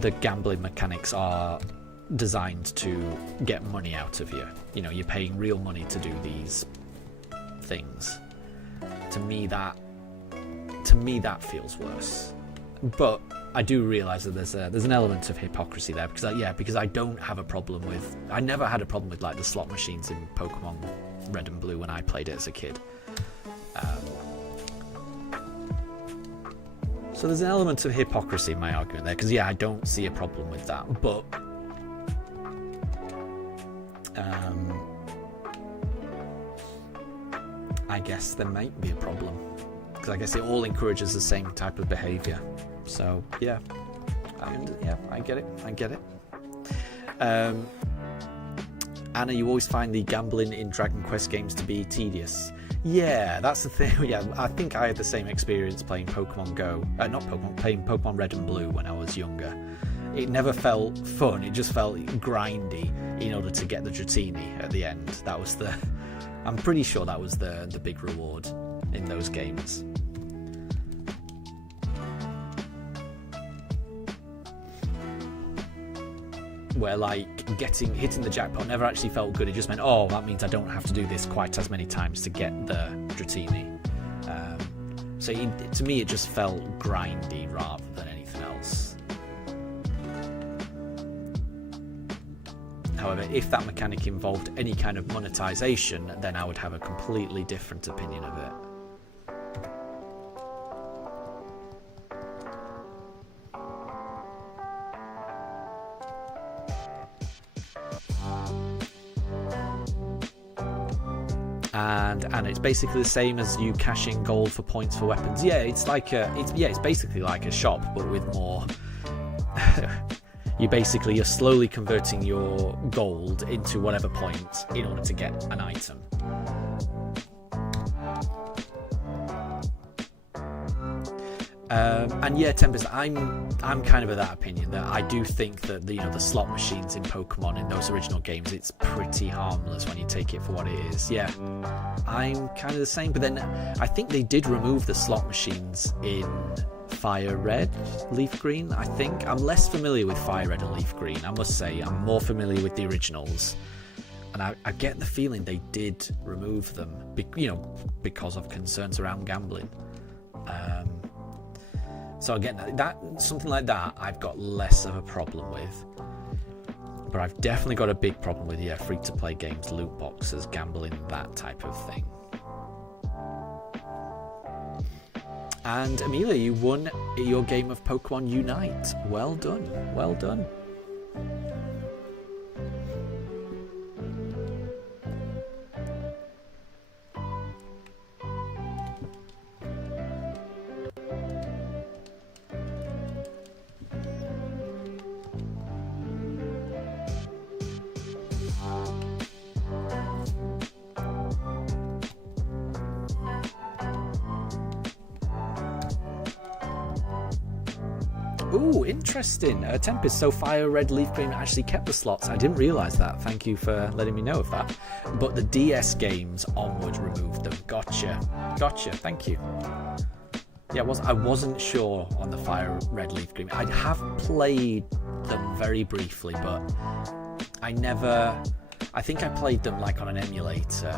the gambling mechanics are designed to get money out of you. You're paying real money to do these things. To me that feels worse. But I do realise that there's an element of hypocrisy there because I don't have a problem with. I never had a problem with like the slot machines in Pokemon Red and Blue when I played it as a kid. So there's an element of hypocrisy in my argument there because I don't see a problem with that, but I guess there might be a problem because I guess it all encourages the same type of behaviour. So I get it. Anna, you always find the gambling in Dragon Quest games to be tedious. Yeah, that's the thing. Yeah, I think I had the same experience playing Pokemon Go. Playing Pokemon Red and Blue when I was younger. It never felt fun. It just felt grindy in order to get the Dratini at the end. I'm pretty sure that was the big reward in those games. Where hitting the jackpot never actually felt good. It just meant, that means I don't have to do this quite as many times to get the Dratini. So to me, it just felt grindy rather than anything else. However, if that mechanic involved any kind of monetization, then I would have a completely different opinion of it. And it's basically the same as you cashing gold for points for weapons. Yeah, it's basically like a shop, but with more. You're slowly converting your gold into whatever points in order to get an item. And yeah, Tempest, I'm kind of of that opinion that I do think that the slot machines in Pokemon in those original games, it's pretty harmless when you take it for what it is. Yeah, I'm kind of the same. But then I think they did remove the slot machines in Fire Red, Leaf Green. I think I'm less familiar with Fire Red and Leaf Green. I must say I'm more familiar with the originals. And I get the feeling they did remove them, because of concerns around gambling. So again, something like that, I've got less of a problem with. But I've definitely got a big problem with free-to-play games, loot boxes, gambling, that type of thing. And Amelia, you won your game of Pokemon Unite. Well done. Well done. Ooh, interesting. Tempest, so Fire Red, Leaf Green actually kept the slots. I didn't realise that. Thank you for letting me know of that. But the DS games onward removed them. Gotcha. Thank you. Yeah, I wasn't sure on the Fire Red, Leaf Green. I have played them very briefly, but I think I played them like on an emulator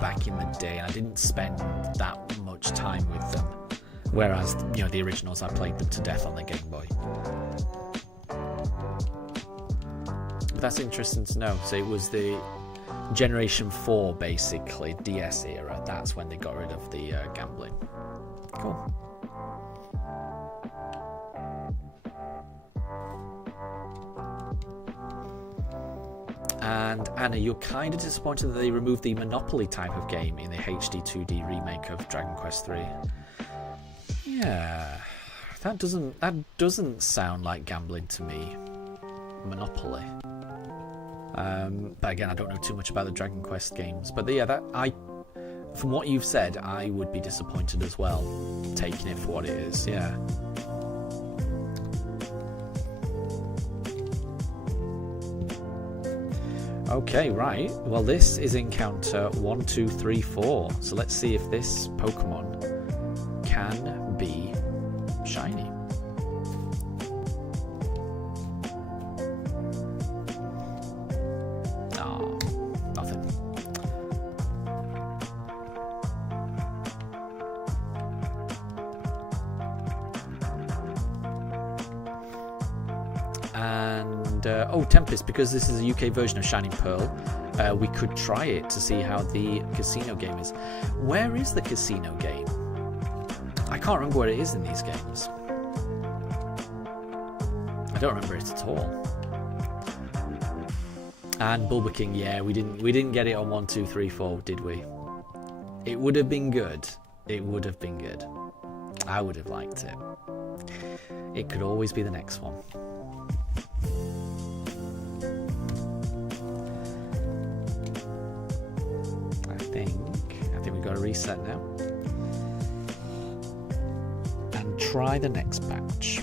back in the day, and I didn't spend that much time with them. Whereas, the originals, I played them to death on the Game Boy. But that's interesting to know. So it was the Generation 4, basically, DS era. That's when they got rid of the gambling. Cool. And Anna, you're kind of disappointed that they removed the Monopoly type of game in the HD 2D remake of Dragon Quest 3. Yeah, that doesn't sound like gambling to me. Monopoly. But again, I don't know too much about the Dragon Quest games. But from what you've said, I would be disappointed as well, taking it for what it is. Yeah. Okay, right. Well, this is encounter 1, 2, 3, 4. So let's see if this Pokemon can be shiny. Ah, nothing. And oh, Tempest, because this is a UK version of Shining Pearl, we could try it to see how the casino game is. Where is the casino game? I can't remember where it is in these games. I don't remember it at all. And Bulba King, yeah, we didn't get it on 1, 2, 3, 4, did we? It would have been good. It would have been good. I would have liked it. It could always be the next one. I think we've got to reset now. And try the next batch.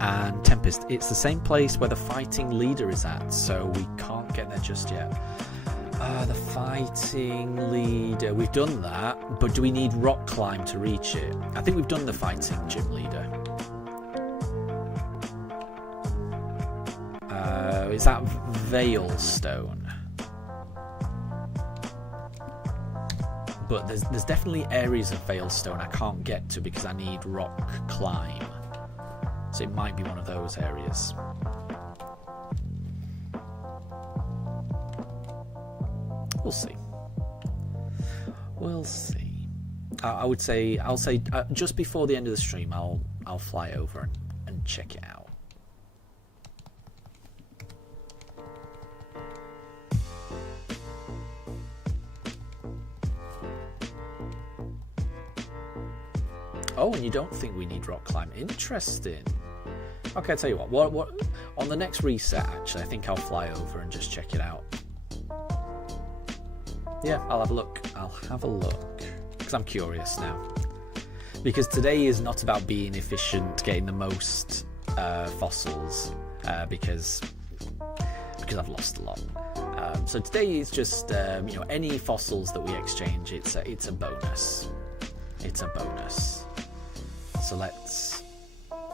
And Tempest, it's the same place where the fighting leader is at, so we can't get there just yet. The fighting leader, we've done that, but do we need rock climb to reach it? I think we've done the fighting gym leader. Is that Veilstone? But there's definitely areas of Veilstone I can't get to because I need rock climb. So it might be one of those areas. We'll see. We'll see. I'll say just before the end of the stream, I'll fly over and check it out. Oh, and you don't think we need rock climb? Interesting. Okay, I'll tell you what on the next reset, actually, I think I'll fly over and just check it out. Yeah, I'll have a look. Because I'm curious now. Because today is not about being efficient, getting the most fossils, because I've lost a lot. So today is just, any fossils that we exchange, it's a bonus. It's a bonus. So let's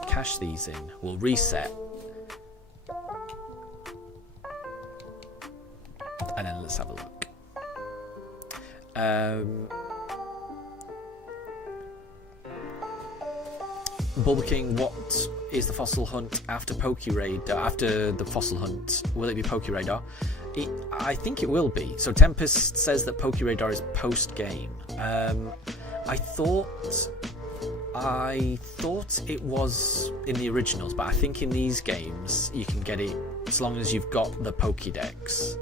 cash these in. We'll reset. And then let's have a look. Bulba King, what is the fossil hunt after after the fossil hunt? Will it be Pokéradar? I think it will be. So Tempest says that Pokéradar is post-game. I thought it was in the originals, but I think in these games you can get it as long as you've got the Pokédex.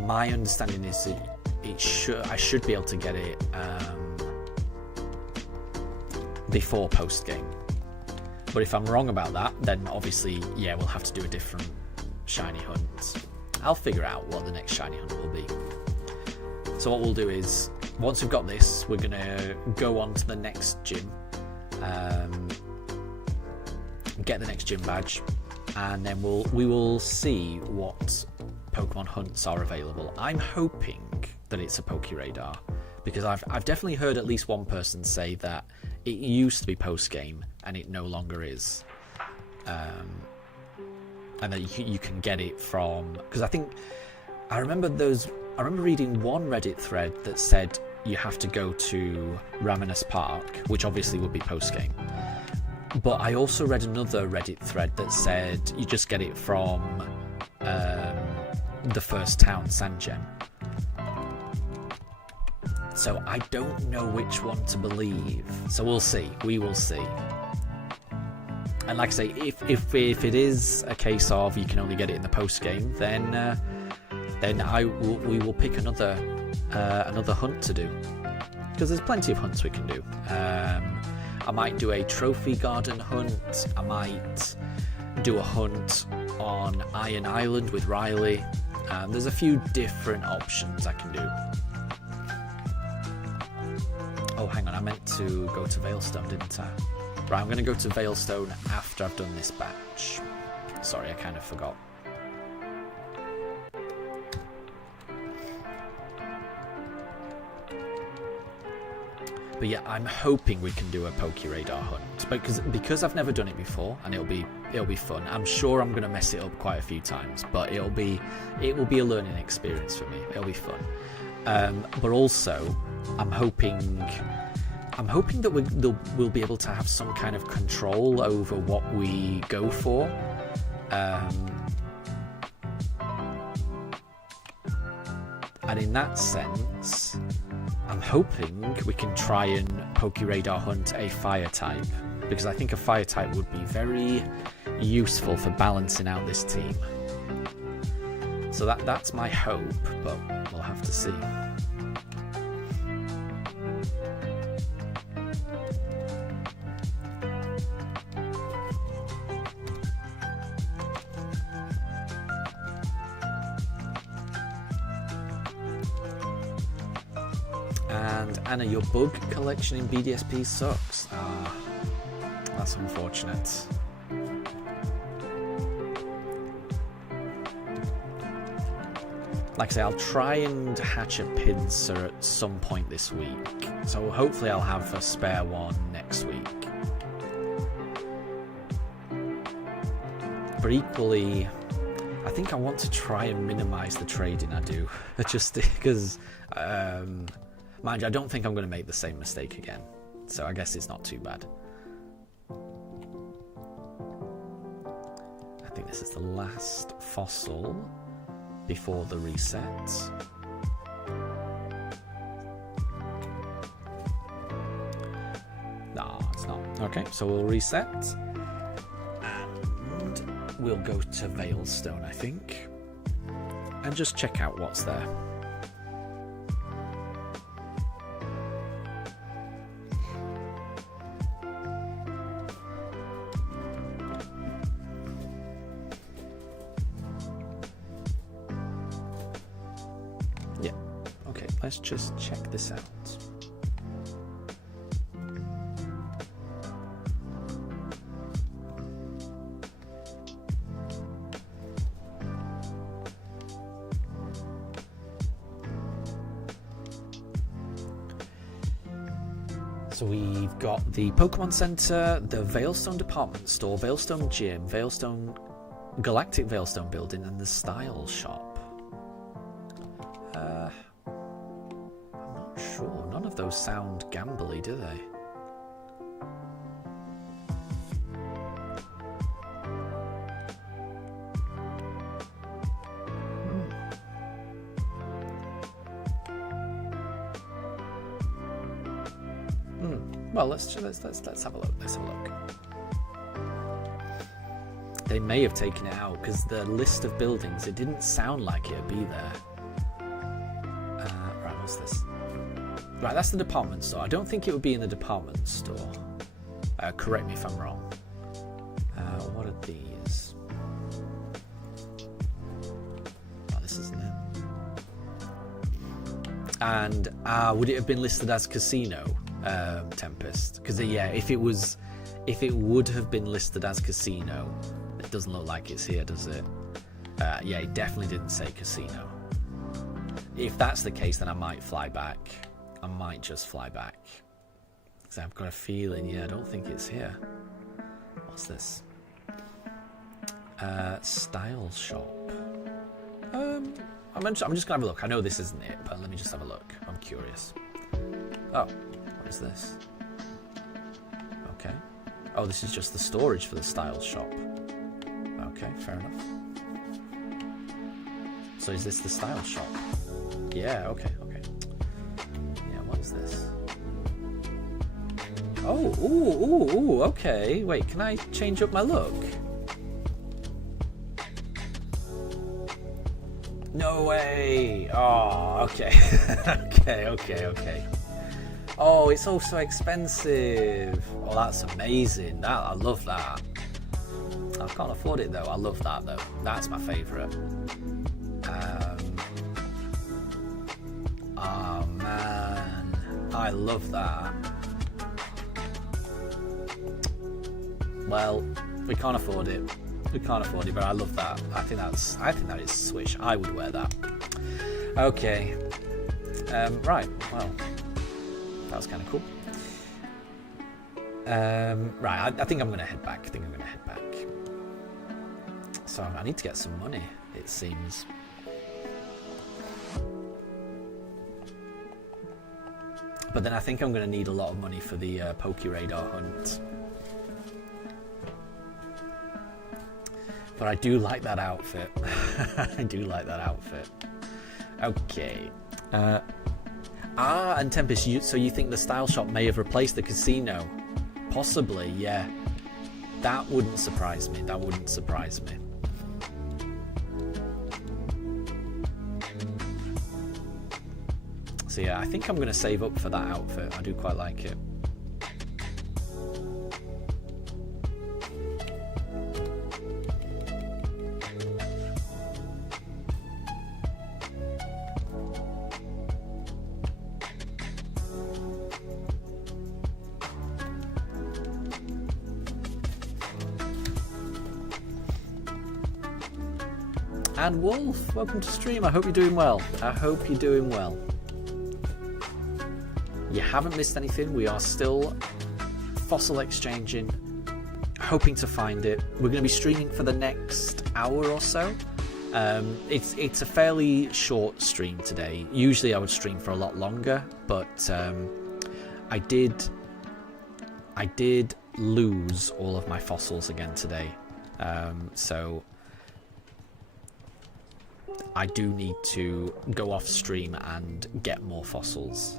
My understanding is I should be able to get it before post game. But if I'm wrong about that, then obviously, yeah, we'll have to do a different shiny hunt. I'll figure out what the next shiny hunt will be. So what we'll do is, once we've got this, we're gonna go on to the next gym, get the next gym badge, and then we will see what Pokemon hunts are available. I'm hoping that it's a Pokéradar, because I've definitely heard at least one person say that it used to be post game and it no longer is, and that you can get it from, because I remember reading one Reddit thread that said you have to go to Raminus Park, which obviously would be post-game. But I also read another Reddit thread that said you just get it from the first town, Sandgem. So I don't know which one to believe. So we'll see. We will see. And like I say, if it is a case of you can only get it in the post-game, then we will pick another hunt to do, because there's plenty of hunts we can do. I might do a trophy garden hunt. I might do a hunt on Iron Island with Riley. There's a few different options I can do. Oh, hang on, I meant to go to Veilstone, didn't I? Right, I'm going to go to Veilstone after I've done this batch. Sorry, I kind of forgot. But yeah, I'm hoping we can do a Pokéradar hunt, because I've never done it before, and it'll be fun. I'm sure I'm gonna mess it up quite a few times, but it will be a learning experience for me. It'll be fun. But also, I'm hoping that we'll be able to have some kind of control over what we go for. And in that sense, I'm hoping we can try and Pokéradar hunt a fire type, because I think a fire type would be very useful for balancing out this team. So that's my hope, but we'll have to see. And Anna, your bug collection in BDSP sucks. Ah, that's unfortunate. Like I say, I'll try and hatch a pincer at some point this week. So hopefully I'll have a spare one next week. But equally, I think I want to try and minimise the trading I do. Just because... mind you, I don't think I'm going to make the same mistake again, so I guess it's not too bad. I think this is the last fossil before the reset. No, it's not. Okay, so we'll reset, and we'll go to Veilstone, I think, and just check out what's there. Let's just check this out. So we've got the Pokemon Center, the Veilstone Department Store, Veilstone Gym, Galactic Veilstone Building, and the Style Shop. Sure, none of those sound gambly, do they? Well, let's have a look. Let's have a look. They may have taken it out because the list of buildings, it didn't sound like it'd be there. Right, what's this? Right, that's the department store. I don't think it would be in the department store. Correct me if I'm wrong. What are these? Oh, this isn't it. And would it have been listed as casino, Tempest? Because yeah, if it would have been listed as casino, it doesn't look like it's here, does it? Yeah, it definitely didn't say casino. If that's the case, then I might fly back. I might just fly back. Because I've got a feeling, yeah, I don't think it's here. What's this? Style shop. I'm just going to have a look. I know this isn't it, but let me just have a look. I'm curious. Oh, what is this? Okay. Oh, this is just the storage for the style shop. Okay, fair enough. So is this the style shop? Yeah, okay. What is this? Oh, ooh, okay. Wait, can I change up my look? No way. Oh, okay. okay. Oh, it's all so expensive. Oh, that's amazing. I love that. I can't afford it though. I love that though. That's my favourite. Oh man, I love that. Well, we can't afford it. We can't afford it, but I love that. I think that is swish. I would wear that. Okay. Right. Well, that was kind of cool. Right. I think I'm gonna head back. So I need to get some money. It seems. But then I think I'm going to need a lot of money for the Poke Radar hunt. But I do like that outfit. I do like that outfit. Okay. And Tempest, so you think the Style Shop may have replaced the casino? Possibly, yeah. That wouldn't surprise me. That wouldn't surprise me. So yeah, I think I'm going to save up for that outfit. I do quite like it. And Wolf, welcome to stream. I hope you're doing well. I hope you're doing well. You haven't missed anything. We are still fossil exchanging, hoping to find it. We're going to be streaming for the next hour or so. It's a fairly short stream today. Usually I would stream for a lot longer, but I did lose all of my fossils again today. So I do need to go off stream and get more fossils.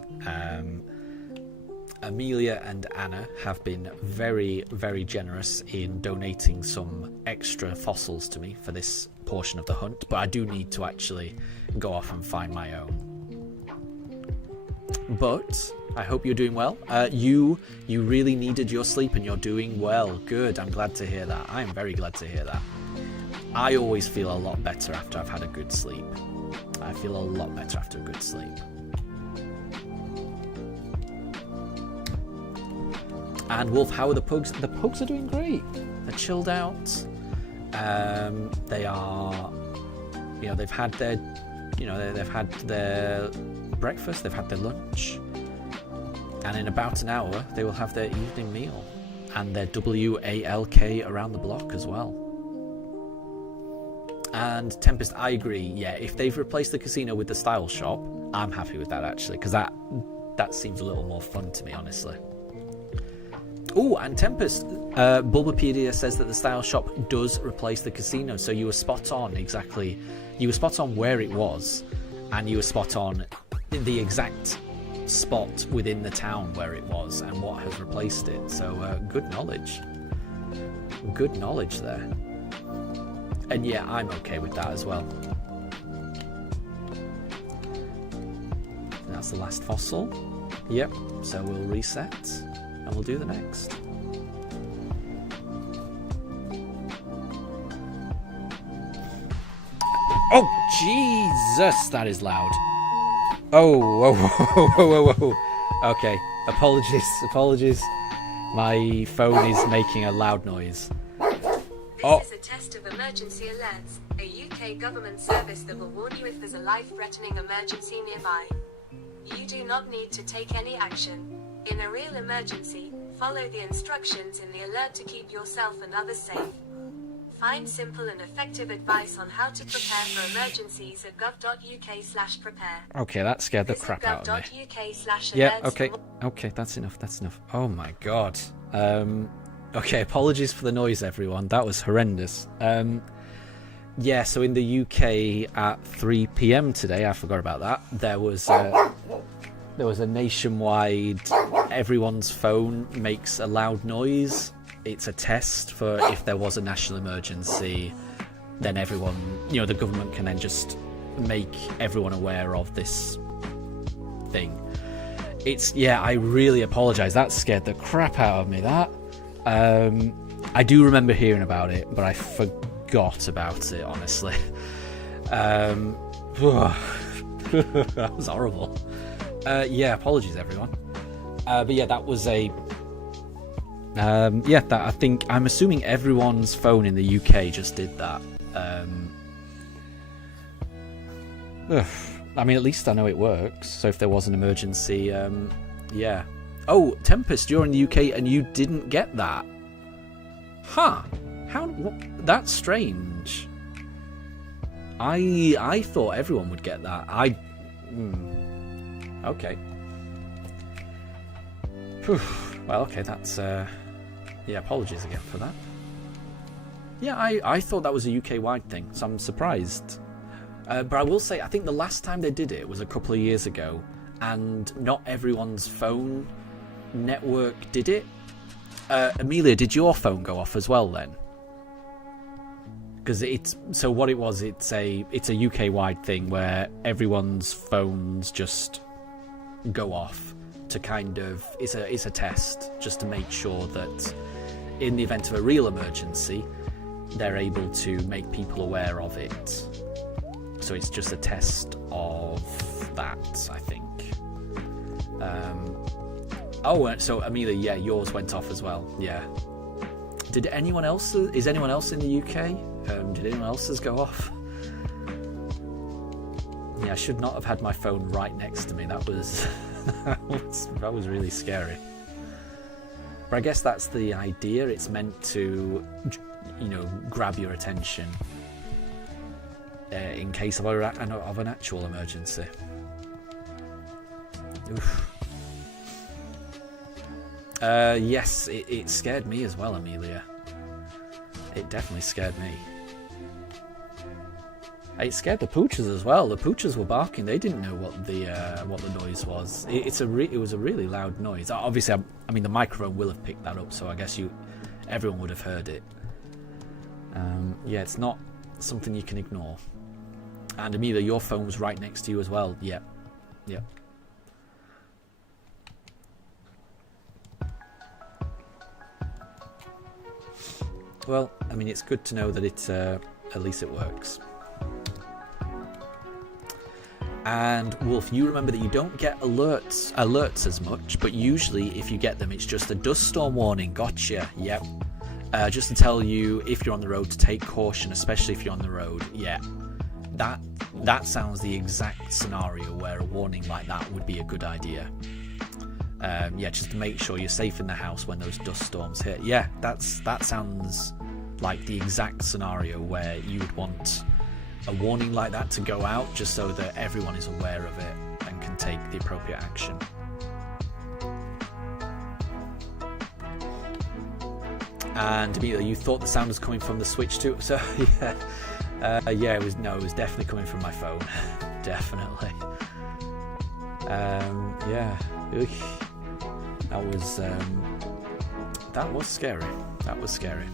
Amelia and Anna have been very, very generous in donating some extra fossils to me for this portion of the hunt, but I do need to actually go off and find my own. But I hope you're doing well. You really needed your sleep and you're doing well. Good, I'm glad to hear that. I am very glad to hear that. I always feel a lot better after I've had a good sleep. I feel a lot better after a good sleep. And Wolf, how are the Pugs? The Pugs are doing great. They're chilled out. They are, they've had their, they've had their breakfast. They've had their lunch, and in about an hour they will have their evening meal and their WALK around the block as well. And Tempest, I agree. Yeah, if they've replaced the casino with the Style Shop, I'm happy with that actually, because that seems a little more fun to me, honestly. Oh, and Tempest, Bulbapedia says that the Style Shop does replace the casino, so you were spot on exactly. You were spot on where it was, and you were spot on in the exact spot within the town where it was and what has replaced it. So good knowledge. Good knowledge there. And yeah, I'm okay with that as well. That's the last fossil. Yep, so we'll reset. And we'll do the next. Oh, Jesus, that is loud. Oh, whoa, whoa, whoa, whoa, whoa. Okay, apologies. My phone is making a loud noise. This is a test of emergency alerts, a UK government service that will warn you if there's a life-threatening emergency nearby. You do not need to take any action. In a real emergency, follow the instructions in the alert to keep yourself and others safe. Find simple and effective advice on how to prepare for emergencies at gov.uk/prepare. Okay, that scared the crap out of me. Yeah, okay, that's enough. Oh my god. Okay, apologies for the noise, everyone. That was horrendous. Yeah, so in the UK at 3 PM today, I forgot about that, there was a nationwide, everyone's phone makes a loud noise. It's a test for if there was a national emergency, then everyone, the government can then just make everyone aware of this thing. Yeah, I really apologise. That scared the crap out of me, that. I do remember hearing about it, but I forgot about it, honestly. That was horrible. Yeah, apologies, everyone. But yeah, that was a... yeah, that I think... I'm assuming everyone's phone in the UK just did that. I mean, at least I know it works. So if there was an emergency, yeah. Oh, Tempest, you're in the UK and you didn't get that. Huh. How... That's strange. I thought everyone would get that. Okay. Whew. Well, okay, that's... yeah, apologies again for that. Yeah, I thought that was a UK-wide thing, so I'm surprised. But I will say, I think the last time they did it was a couple of years ago, and not everyone's phone network did it. Amelia, did your phone go off as well then? Because so what it was, it's a UK-wide thing where everyone's phones just go off to kind of... It's a test, just to make sure that in the event of a real emergency, they're able to make people aware of it. So it's just a test of that, I think. Oh, so Amelia, yeah, yours went off as well. Yeah. Did anyone else? Is anyone else in the UK? Did anyone else's go off? Yeah, I should not have had my phone right next to me. That was that was really scary. But I guess that's the idea. It's meant to, you know, grab your attention in case of an actual emergency. Oof. Yes, it scared me as well, Amelia. It definitely scared me. It scared the poochers as well. The poochers were barking. They didn't know what the noise was. It was a really loud noise. Obviously, I mean the microphone will have picked that up, so I guess everyone would have heard it. Yeah, it's not something you can ignore. And Amelia, your phone was right next to you as well. Yep. Yep. Well, I mean, it's good to know that at least it works. And Wolf, you remember that you don't get alerts as much, but usually if you get them, it's just a dust storm warning. Gotcha. Yep. Just to tell you if you're on the road to take caution, especially if you're on the road. Yeah. That sounds the exact scenario where a warning like that would be a good idea. Yeah, just to make sure you're safe in the house when those dust storms hit. Yeah, that sounds like the exact scenario where you would want a warning like that to go out, just so that everyone is aware of it and can take the appropriate action. And Amelia, you thought the sound was coming from the Switch too, so yeah, yeah, it was definitely coming from my phone, definitely. Yeah, that was scary. That was scary.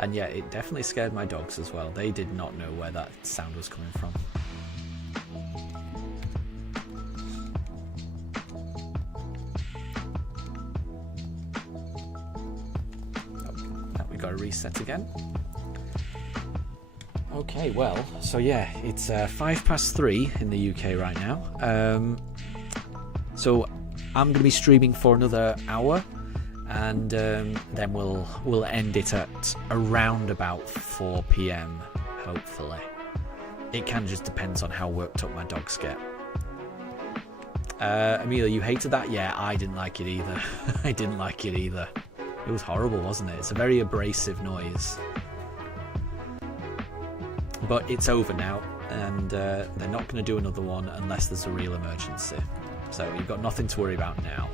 And yeah, it definitely scared my dogs as well. They did not know where that sound was coming from. Oh, we got to reset again. Okay, well, so yeah, it's 3:05 in the UK right now. So I'm going to be streaming for another hour. And then we'll end it at around about 4 PM, hopefully. It kind of just depends on how worked up my dogs get. Amelia, you hated that? Yeah, I didn't like it either. I didn't like it either. It was horrible, wasn't it? It's a very abrasive noise. But it's over now, and they're not going to do another one unless there's a real emergency. So you've got nothing to worry about now.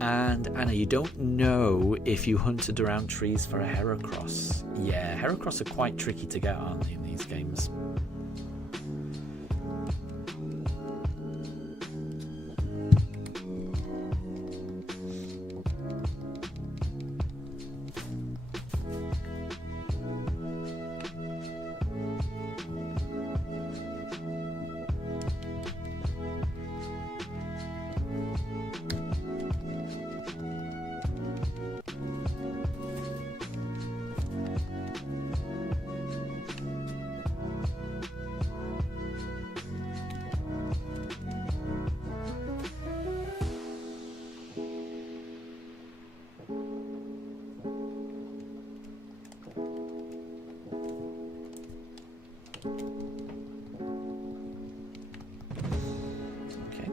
And Anna, you don't know if you hunted around trees for a Heracross. Yeah, Heracross are quite tricky to get, aren't they, in these games?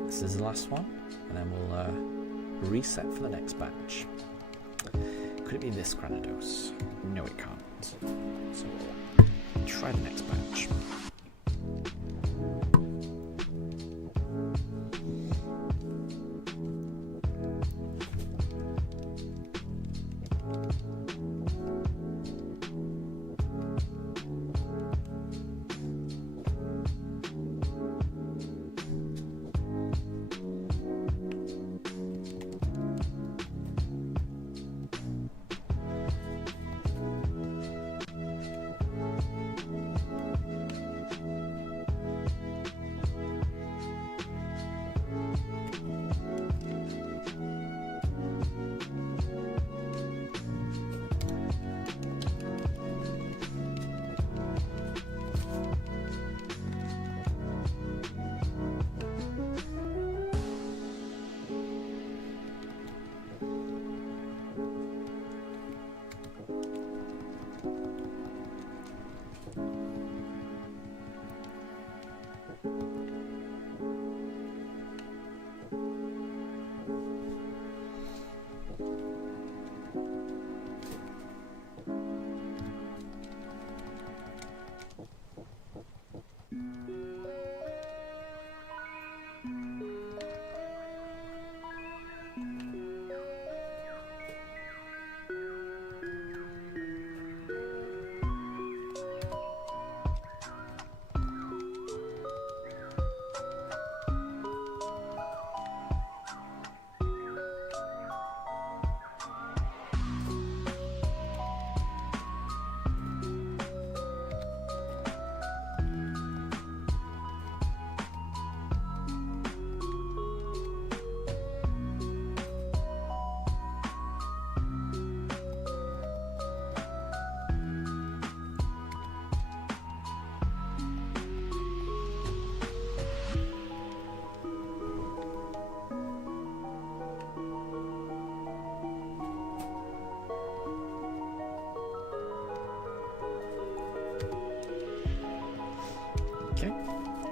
This is the last one, and then we'll reset for the next batch. Could it be this Granados? No, it can't. So we'll try the next batch.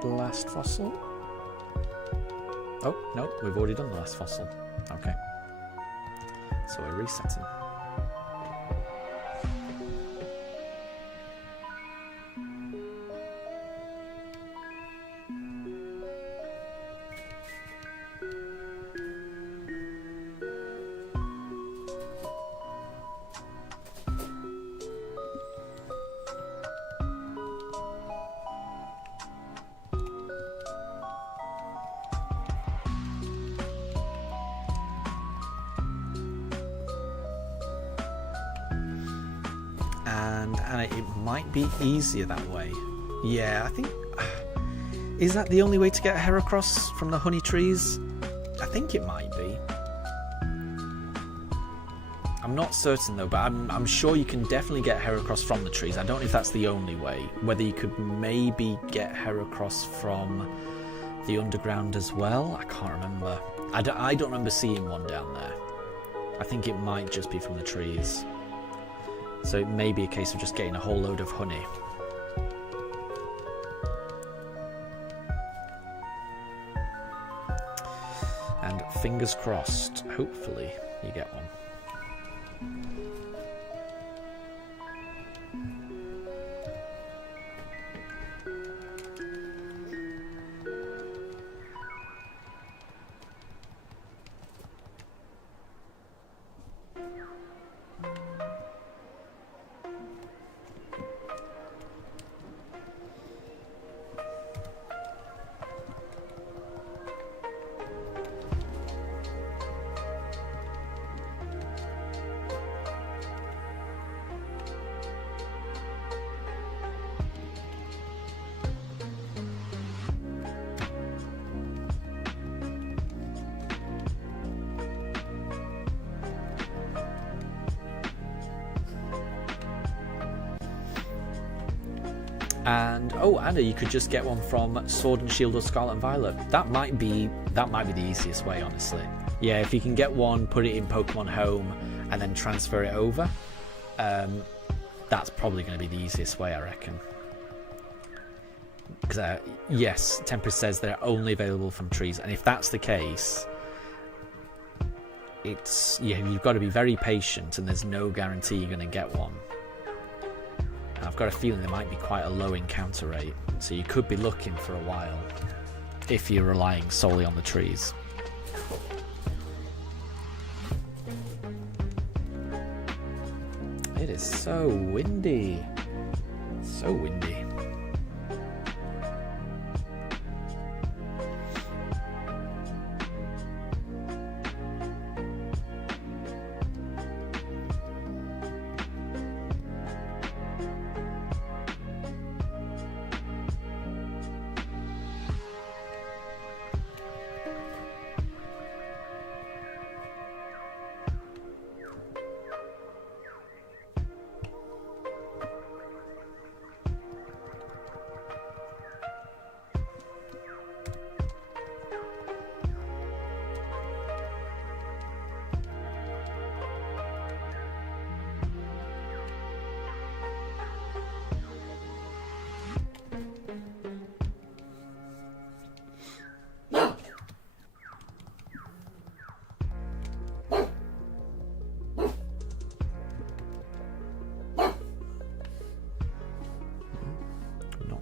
Last fossil. Oh, no, we've already done the last fossil. Okay. So we're resetting. And it might be easier that way. Yeah, I think... Is that the only way to get a Heracross from the honey trees? I think it might be. I'm not certain though, but I'm sure you can definitely get Heracross from the trees. I don't know if that's the only way. Whether you could maybe get Heracross from the underground as well, I can't remember. I don't remember seeing one down there. I think it might just be from the trees. So it may be a case of just getting a whole load of honey. And fingers crossed, hopefully you get one. And oh, Anna, you could just get one from Sword and Shield or Scarlet and Violet. That might be the easiest way, honestly. Yeah, if you can get one, put it in Pokemon Home, and then transfer it over, that's probably going to be the easiest way, I reckon. Because yes, Tempest says they're only available from trees, and if that's the case, you've got to be very patient, and there's no guarantee you're going to get one. I've got a feeling there might be quite a low encounter rate, so you could be looking for a while if you're relying solely on the trees. It is so windy. So windy.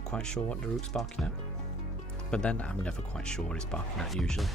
Quite sure what Daruk's barking at, but then I'm never quite sure what he's barking at usually.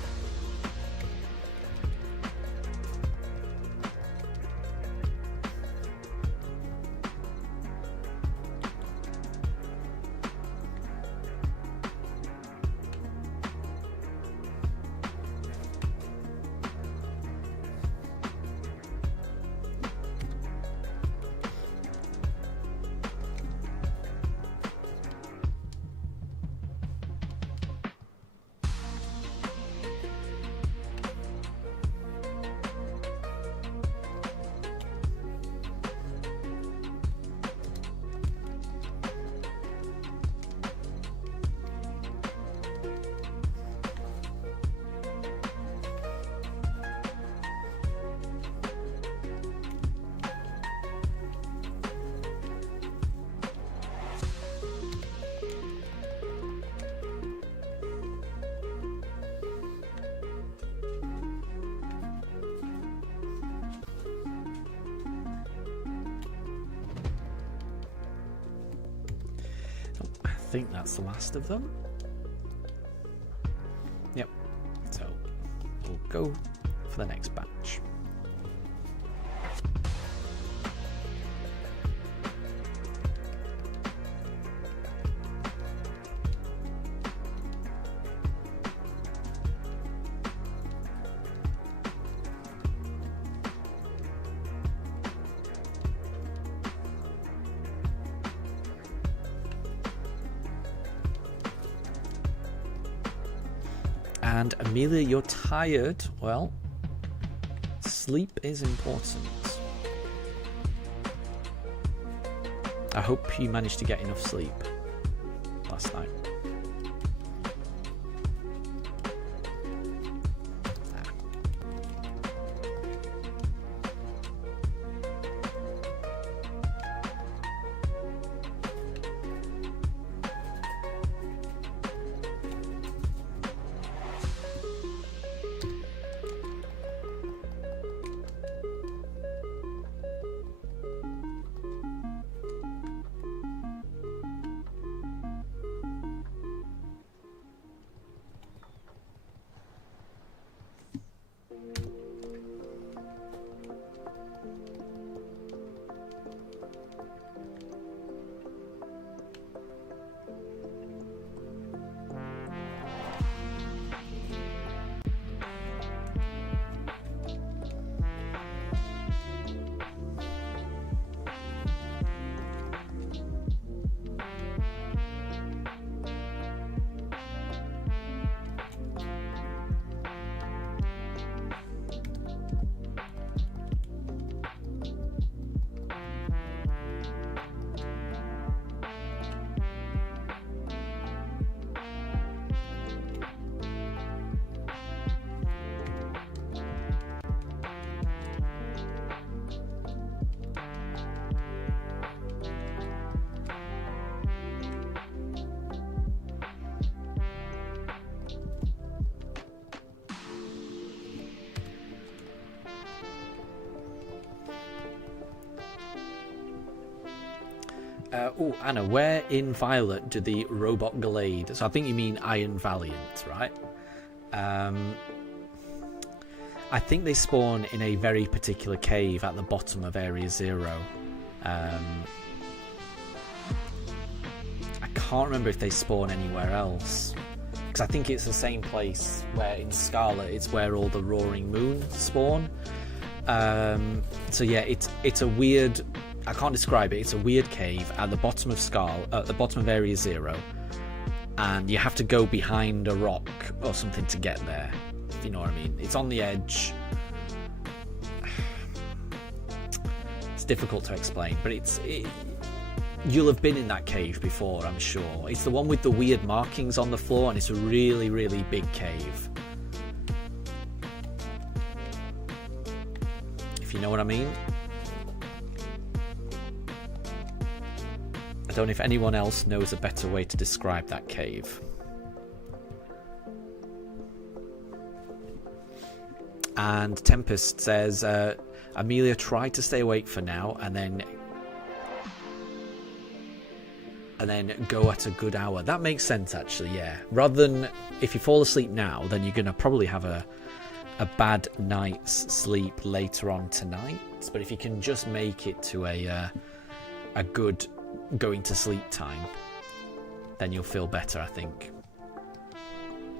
I think that's the last of them. Yep. So we'll go for the next batch. And Amelia, you're tired. Well, sleep is important. I hope you managed to get enough sleep last night. Oh, Anna, where in Violet do the robot Glade? So I think you mean Iron Valiant, right? I think they spawn in a very particular cave at the bottom of Area 0. I can't remember if they spawn anywhere else. Because I think it's the same place where in Scarlet it's where all the Roaring Moon spawn. So yeah, it's a weird... I can't describe it. It's a weird cave at the bottom of at the bottom of Area 0. And you have to go behind a rock or something to get there. If you know what I mean. It's on the edge. It's difficult to explain, but you'll have been in that cave before, I'm sure. It's the one with the weird markings on the floor, and it's a really, really big cave. If you know what I mean. I don't know if anyone else knows a better way to describe that cave. And Tempest says, Amelia tried to stay awake for now and then go at a good hour. That makes sense, actually, yeah. Rather than, if you fall asleep now, then you're going to probably have a bad night's sleep later on tonight. But if you can just make it to a good going to sleep time, then you'll feel better, I think.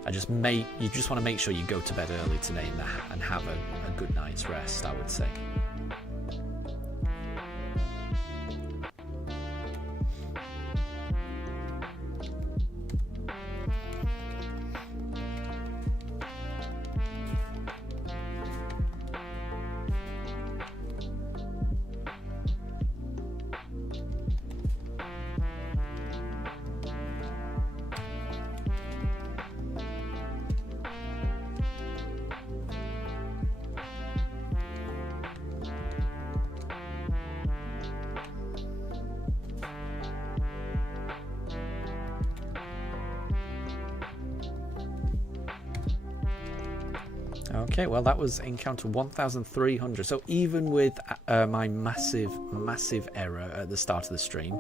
You just want to make sure you go to bed early today and have a good night's rest, I would say. Okay, well that was encounter 1300. So even with my massive error at the start of the stream,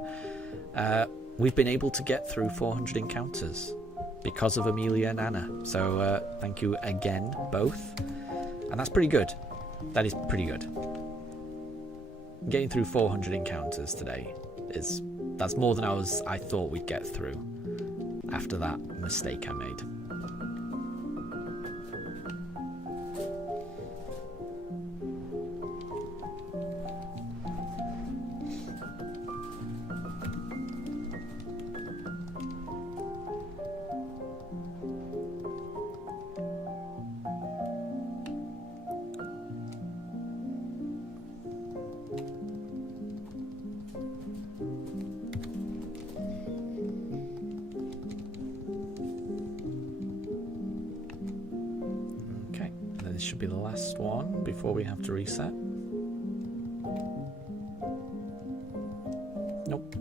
we've been able to get through 400 encounters because of Amelia and Anna. So thank you again, both. And that's pretty good. That is pretty good. Getting through 400 encounters today that's more than I thought we'd get through after that mistake I made. This should be the last one before we have to reset. Nope.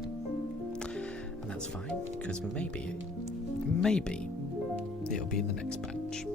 And that's fine, because maybe it'll be in the next batch.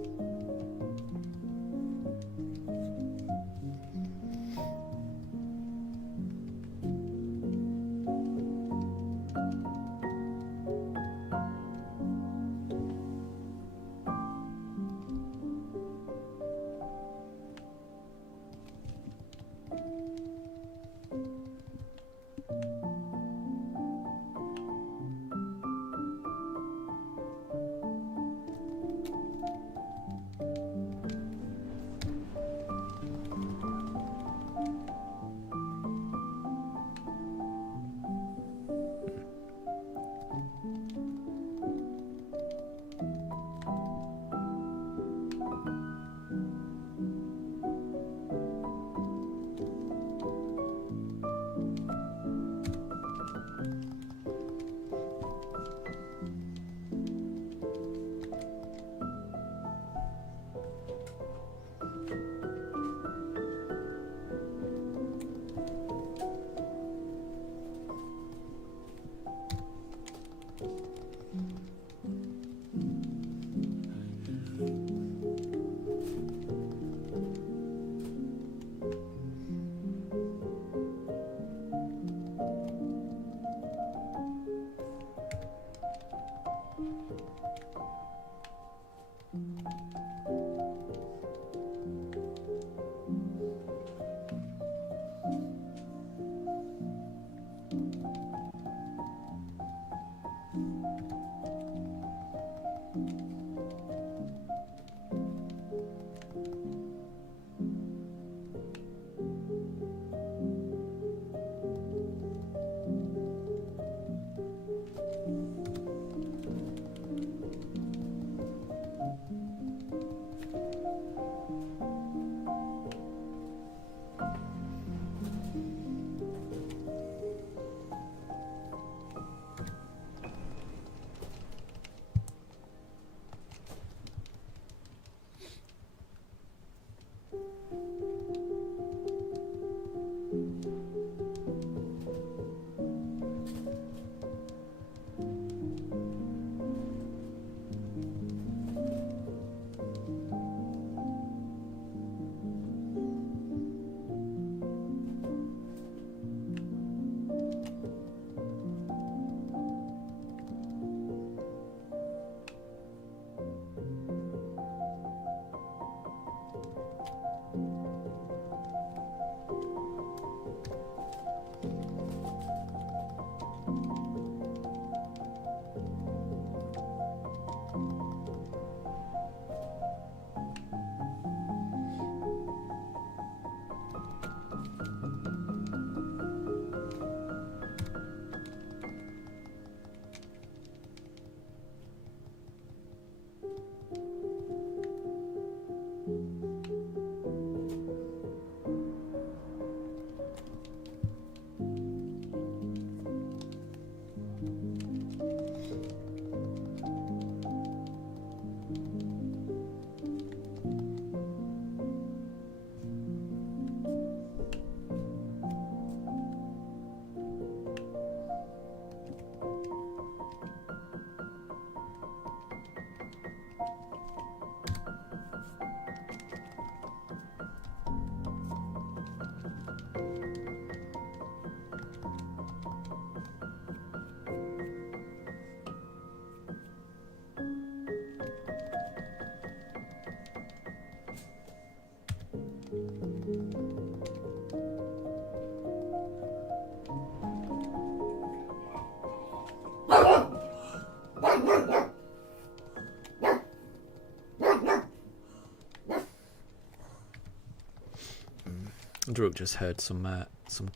Cedric just heard some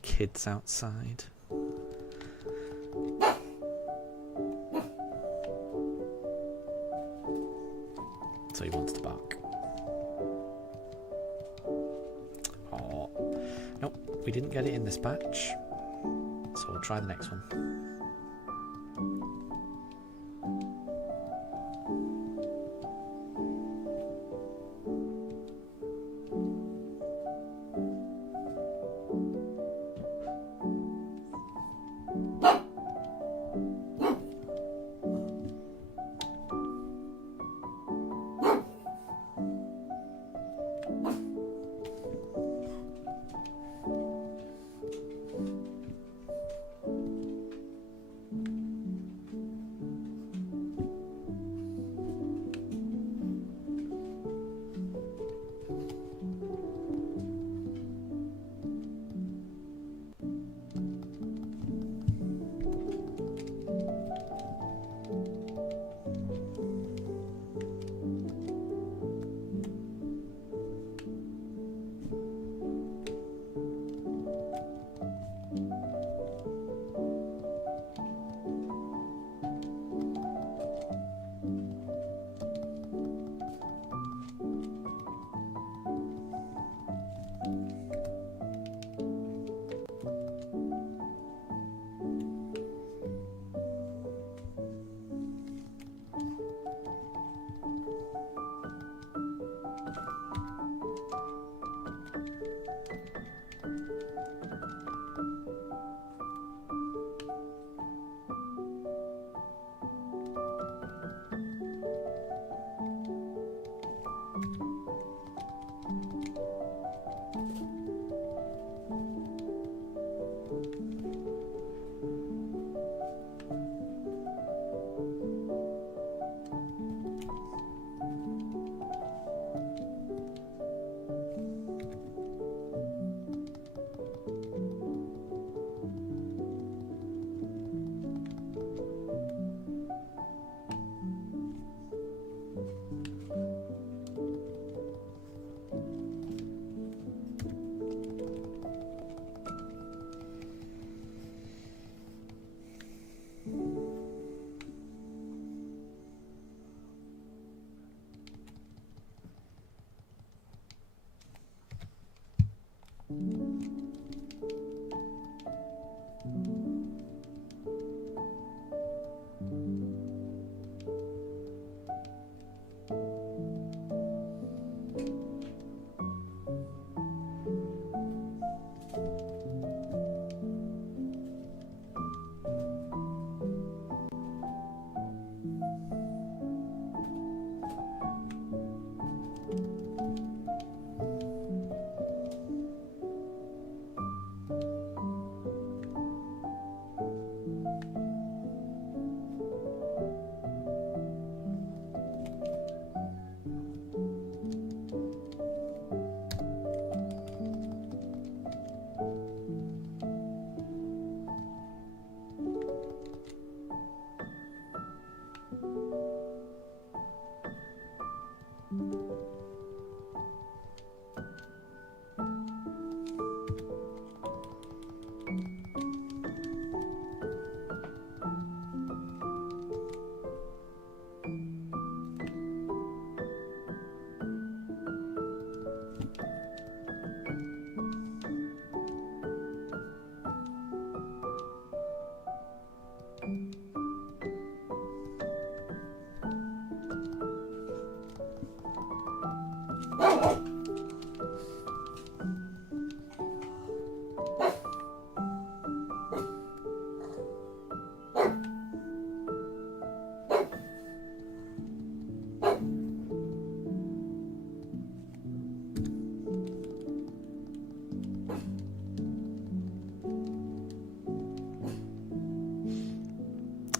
kids outside. So he wants to bark. Oh, nope, we didn't get it in this batch. So we'll try the next one.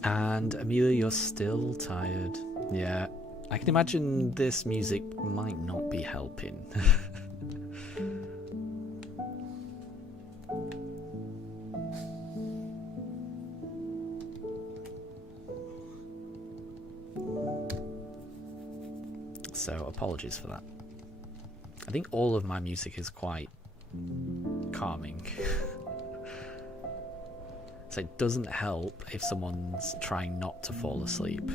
And Amelia, you're still tired. Yeah, I can imagine this music might not be helping. So apologies for that. I think all of my music is quite calming. So it doesn't help if someone's trying not to fall asleep.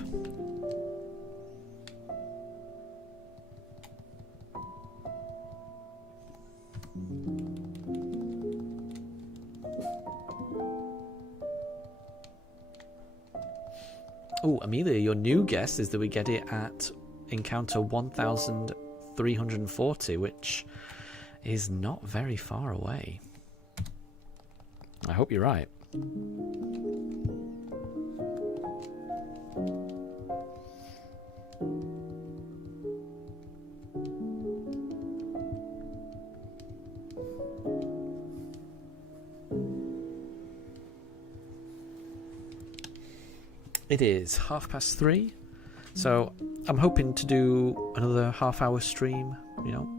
Oh, Amelia, your new guess is that we get it at encounter 1340, which is not very far away. I hope you're right. It is 3:30, so I'm hoping to do another half-hour stream, you know,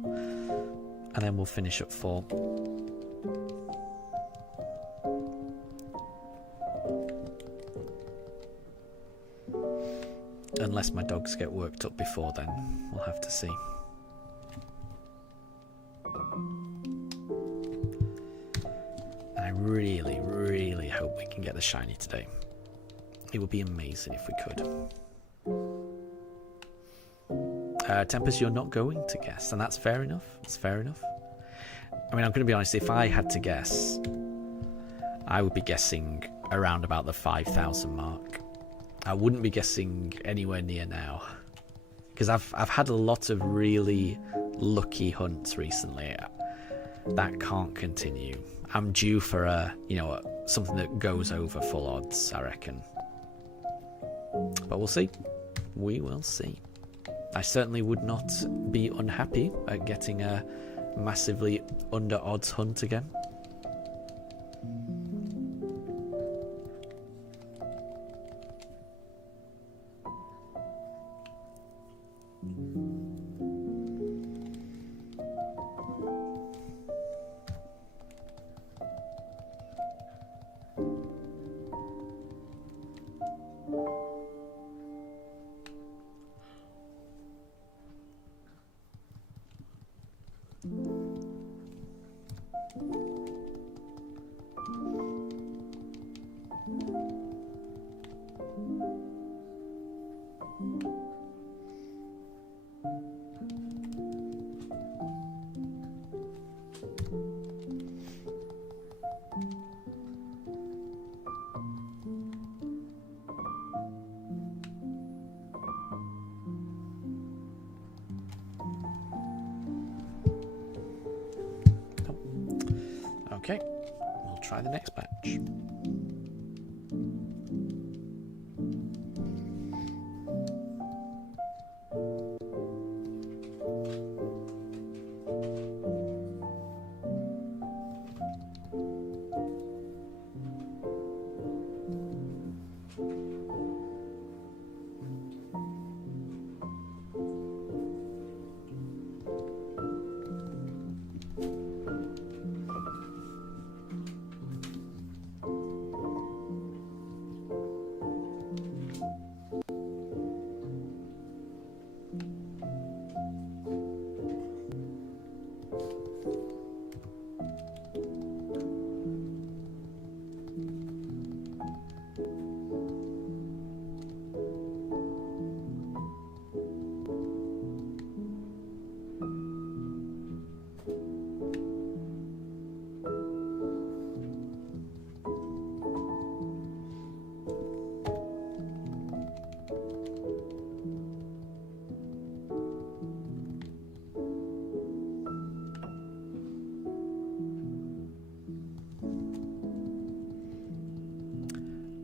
and then we'll finish at 4. Unless my dogs get worked up before then, we'll have to see. I really, really hope we can get the shiny today. It would be amazing if we could. Tempest, you're not going to guess, and that's fair enough. It's fair enough. I mean, I'm going to be honest, if I had to guess, I would be guessing around about the 5,000 mark. I wouldn't be guessing anywhere near now. Because I've had a lot of really lucky hunts recently. That can't continue. I'm due for something that goes over full odds, I reckon. But we'll see. We will see. I certainly would not be unhappy at getting a massively under odds hunt again. Okay, we'll try the next batch.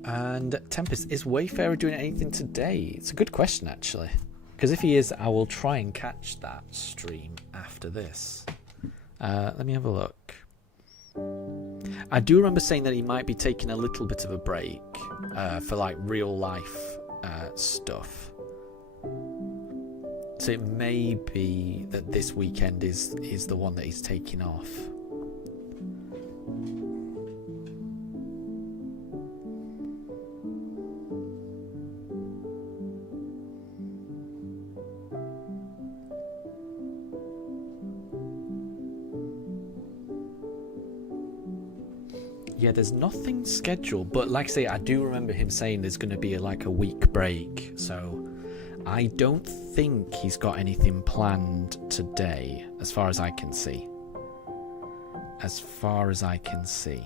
And Tempest, is Wayfarer doing anything today? It's a good question, actually. Because if he is, I will try and catch that stream after this. Let me have a look. I do remember saying that he might be taking a little bit of a break for like real life stuff. So it may be that this weekend is the one that he's taking off. Yeah, there's nothing scheduled, but like I say, I do remember him saying there's going to be like a week break, so I don't think he's got anything planned today, as far as I can see. As far as I can see.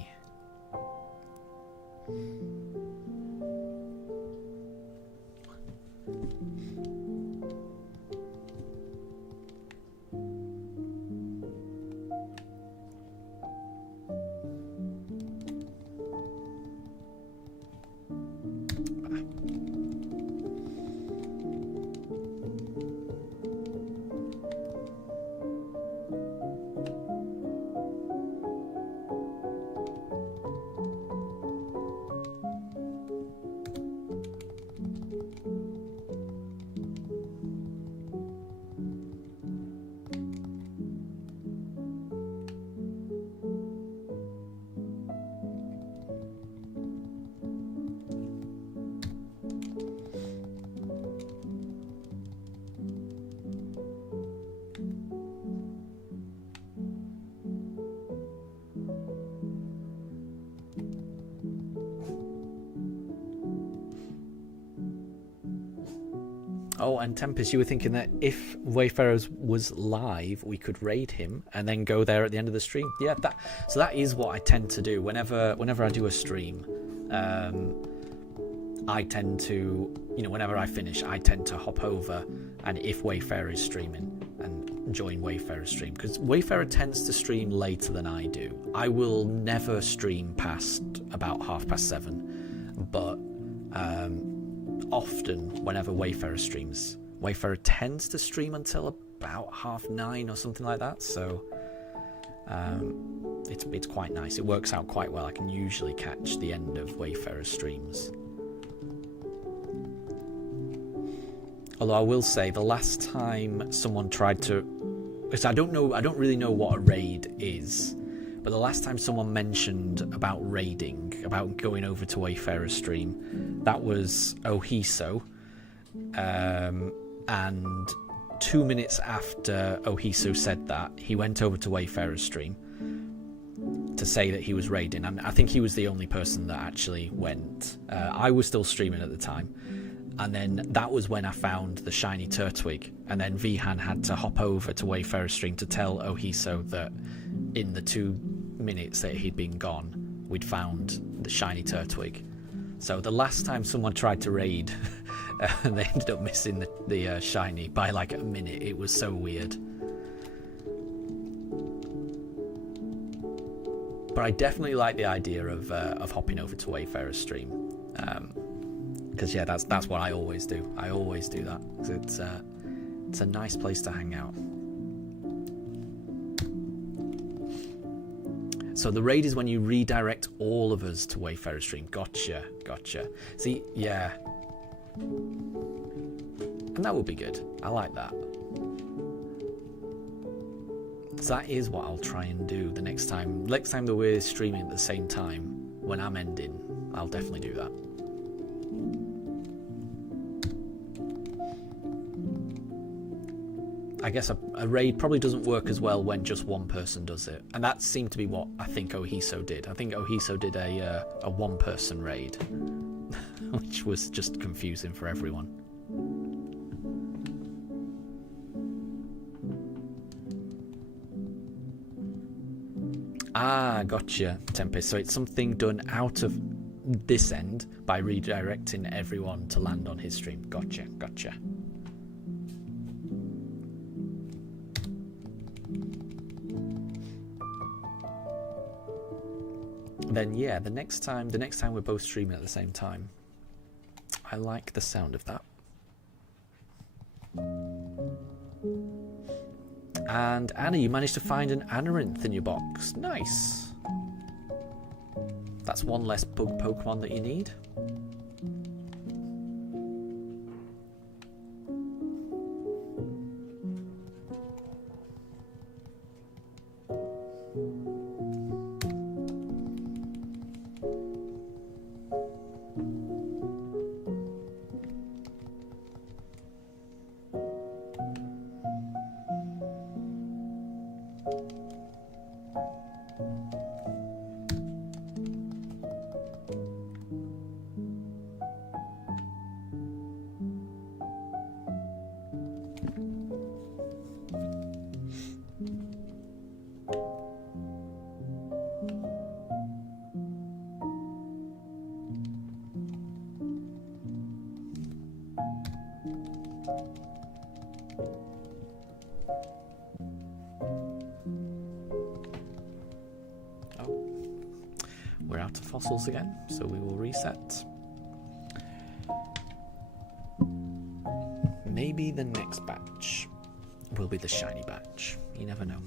Oh, and Tempest, you were thinking that if Wayfarers was live, we could raid him and then go there at the end of the stream. Yeah, so that is what I tend to do whenever I do a stream. I tend to, whenever I finish, I tend to hop over, and if Wayfarer is streaming, and join Wayfarer's stream, because Wayfarer tends to stream later than I do. I will never stream past about 7:30, but often whenever Wayfarer streams, Wayfarer tends to stream until about 9:30 or something like that, so it's quite nice. It works out quite well. I can usually catch the end of Wayfarer streams. Although I will say, the last time someone tried to, because I don't really know what a raid is, but the last time someone mentioned about raiding, about going over to Wayfarer's stream, that was Ohiso, and 2 minutes after Ohiso said that, he went over to Wayfarer's stream to say that he was raiding, and I think he was the only person that actually went. I was still streaming at the time, and then that was when I found the shiny Turtwig, and then Vihan had to hop over to Wayfarer's stream to tell Ohiso that in the 2 minutes that he'd been gone, we'd found the shiny Turtwig. So the last time someone tried to raid, they ended up missing the shiny by like a minute. It was so weird. But I definitely like the idea of hopping over to Wayfarer's stream, because yeah, that's what I always do. I always do that, because it's a nice place to hang out. So the raid is when you redirect all of us to Wayfarer's stream. Gotcha. See, yeah. And that would be good. I like that. So that is what I'll try and do the next time. Next time that we're streaming at the same time, when I'm ending, I'll definitely do that. I guess a raid probably doesn't work as well when just one person does it, and that seemed to be what I think Ohiso did. I think Ohiso did a one-person raid, which was just confusing for everyone. Ah, gotcha, Tempest. So it's something done out of this end by redirecting everyone to land on his stream. Gotcha. Then yeah, the next time we're both streaming at the same time. I like the sound of that. And Anna, you managed to find an Amaranth in your box. Nice. That's one less bug Pokemon that you need. out of fossils again, so we will reset. Maybe the next batch will be the shiny batch. You never know.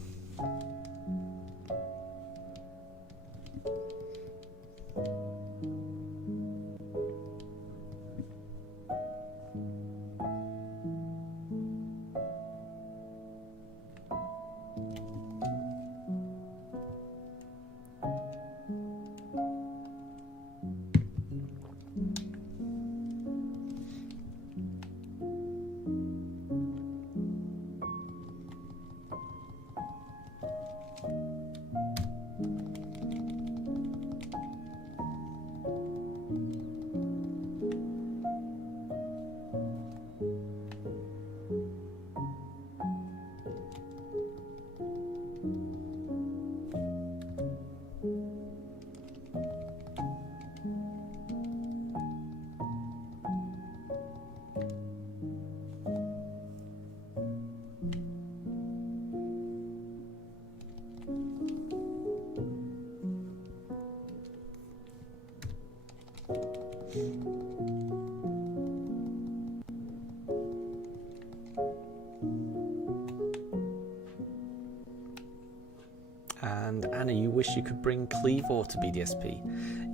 And Anna, you wish you could bring Cleavor to BDSP?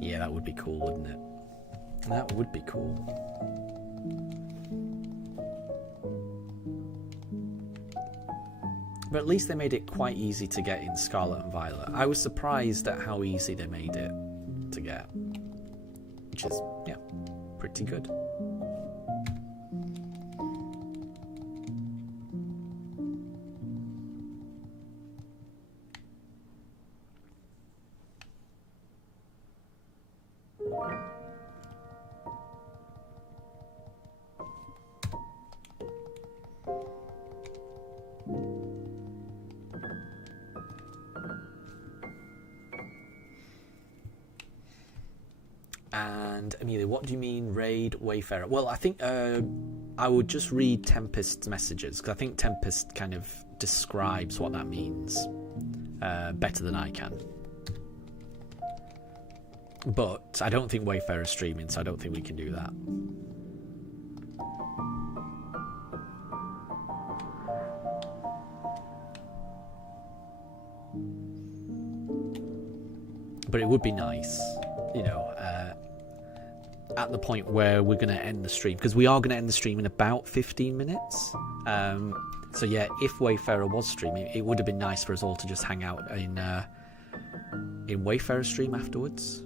Yeah, that would be cool, wouldn't it? That would be cool. But at least they made it quite easy to get in Scarlet and Violet. I was surprised at how easy they made it to get. Which is, yeah, pretty good. And Amelia, what do you mean raid Wayfarer? Well, I think I would just read Tempest's messages, because I think Tempest kind of describes what that means better than I can. But I don't think Wayfarer's streaming, so I don't think we can do that. But it would be nice, you know, at the point where we're going to end the stream, because we are going to end the stream in about 15 minutes. So yeah, if Wayfarer was streaming, it would have been nice for us all to just hang out in Wayfarer's stream afterwards.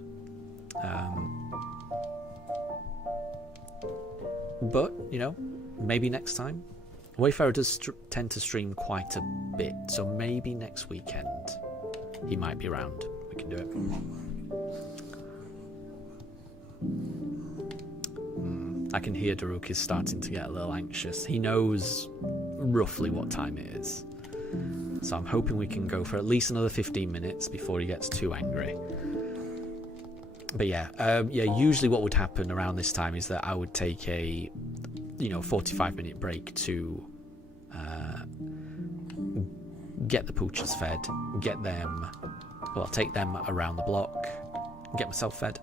But, you know, maybe next time. Wayfarer does tend to stream quite a bit, so maybe next weekend he might be around. We can do it. I can hear Daruk is starting to get a little anxious. He knows roughly what time it is. So I'm hoping we can go for at least another 15 minutes before he gets too angry. But yeah, usually what would happen around this time is that I would take a, 45-minute break to get the pooches fed, take them around the block, get myself fed,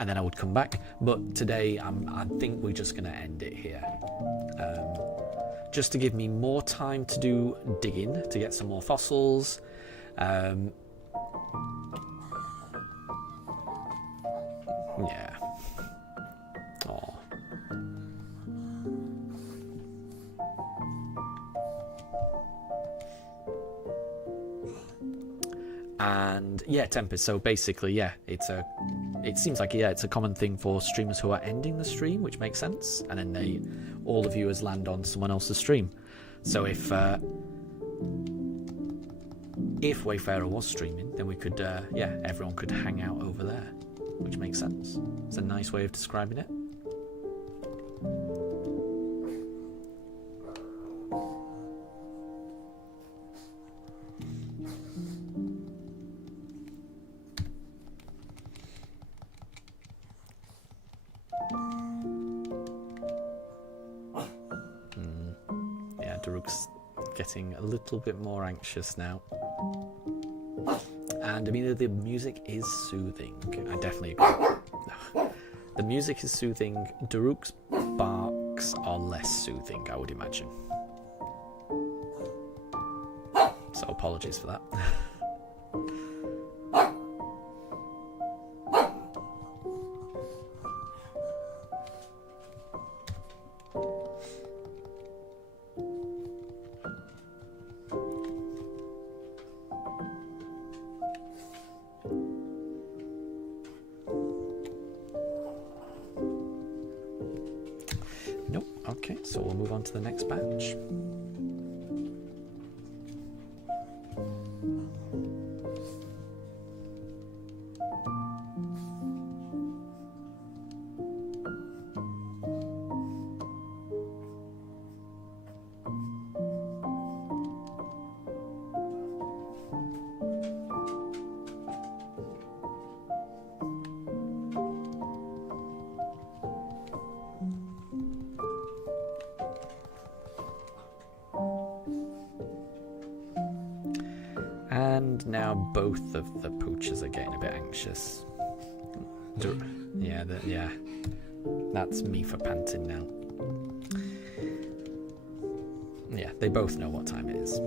and then I would come back. But today, I think we're just going to end it here. Just to give me more time to do digging, to get some more fossils. Yeah. Aww. And yeah, Tempest. So basically, yeah, it seems like it's a common thing for streamers who are ending the stream, which makes sense, and then all the viewers land on someone else's stream. So if Wayfarer was streaming, then we could, everyone could hang out over there, which makes sense. It's a nice way of describing it. Yeah, Daruk's getting a little bit more anxious now. And Amelia, the music is soothing. I definitely agree. The music is soothing. Daruk's barks are less soothing, I would imagine. So apologies for that. Nope. Okay, so we'll move on to the next batch. And now both of the pooches are getting a bit anxious. Yeah, that's me for panting now. Yeah, they both know what time it is.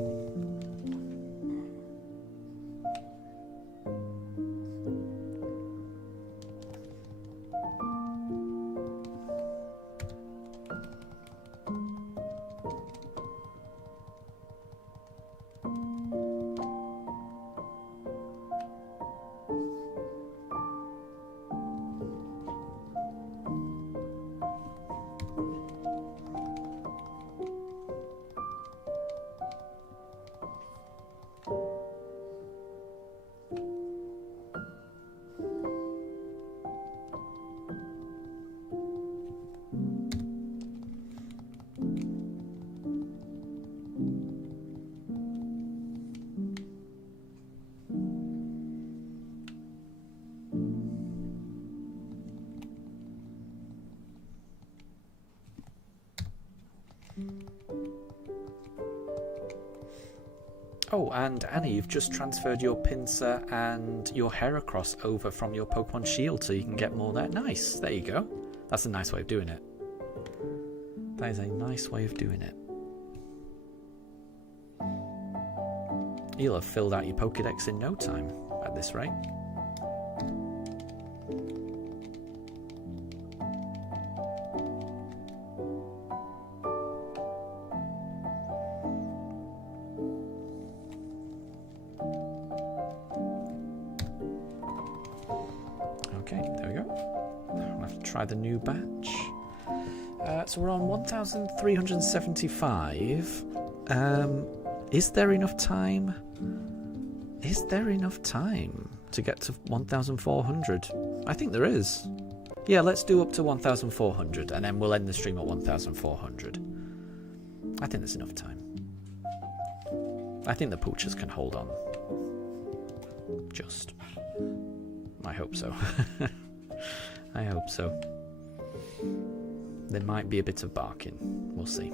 Oh, and Annie, you've just transferred your pincer and your Heracross over from your Pokemon Shield so you can get more there. Nice, there you go. That's a nice way of doing it. That is a nice way of doing it. You'll have filled out your Pokédex in no time at this rate. Okay, there we go. I'll have to try the new batch. So we're on 1,375. Is there enough time? Is there enough time to get to 1,400? I think there is. Yeah, let's do up to 1,400 and then we'll end the stream at 1,400. I think there's enough time. I think the poochers can hold on. Just. I hope so. I hope so. There might be a bit of barking. We'll see.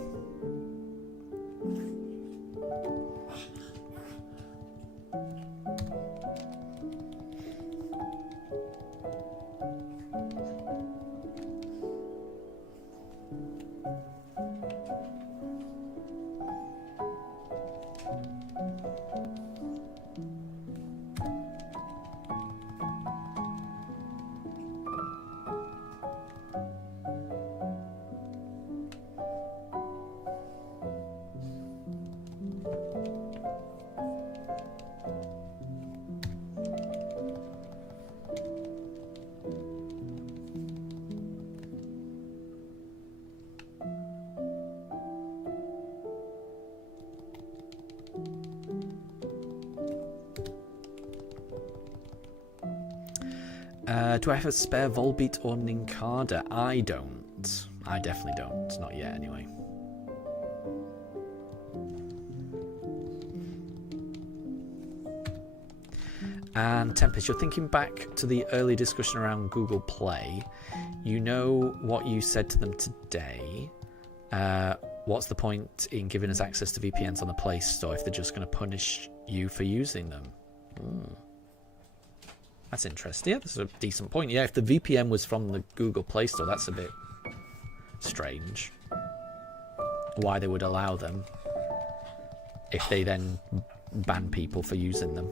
Do I have a spare Volbeat or Nincada? I don't. I definitely don't. Not yet, anyway. And Tempest, you're thinking back to the early discussion around Google Play. You know what you said to them today. What's the point in giving us access to VPNs on the Play Store if they're just going to punish you for using them? That's interesting. Yeah, that's a decent point. Yeah, if the VPN was from the Google Play Store, that's a bit strange. Why they would allow them if they then ban people for using them.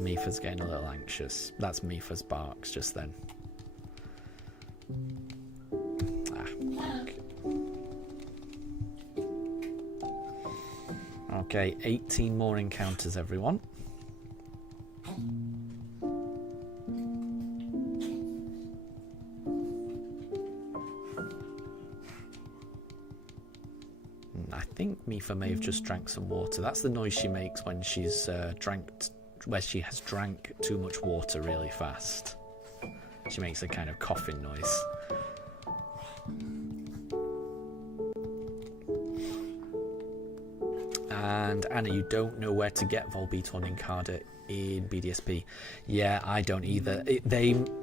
Mifa's getting a little anxious. That's Mifa's barks just then. Okay, 18 more encounters, everyone. I think Mifa may have just drank some water. That's the noise she makes when she's where she has drank too much water really fast. She makes a kind of coughing noise. And Anna, you don't know where to get Volbeat or Nincada in BDSP. Yeah, I don't either.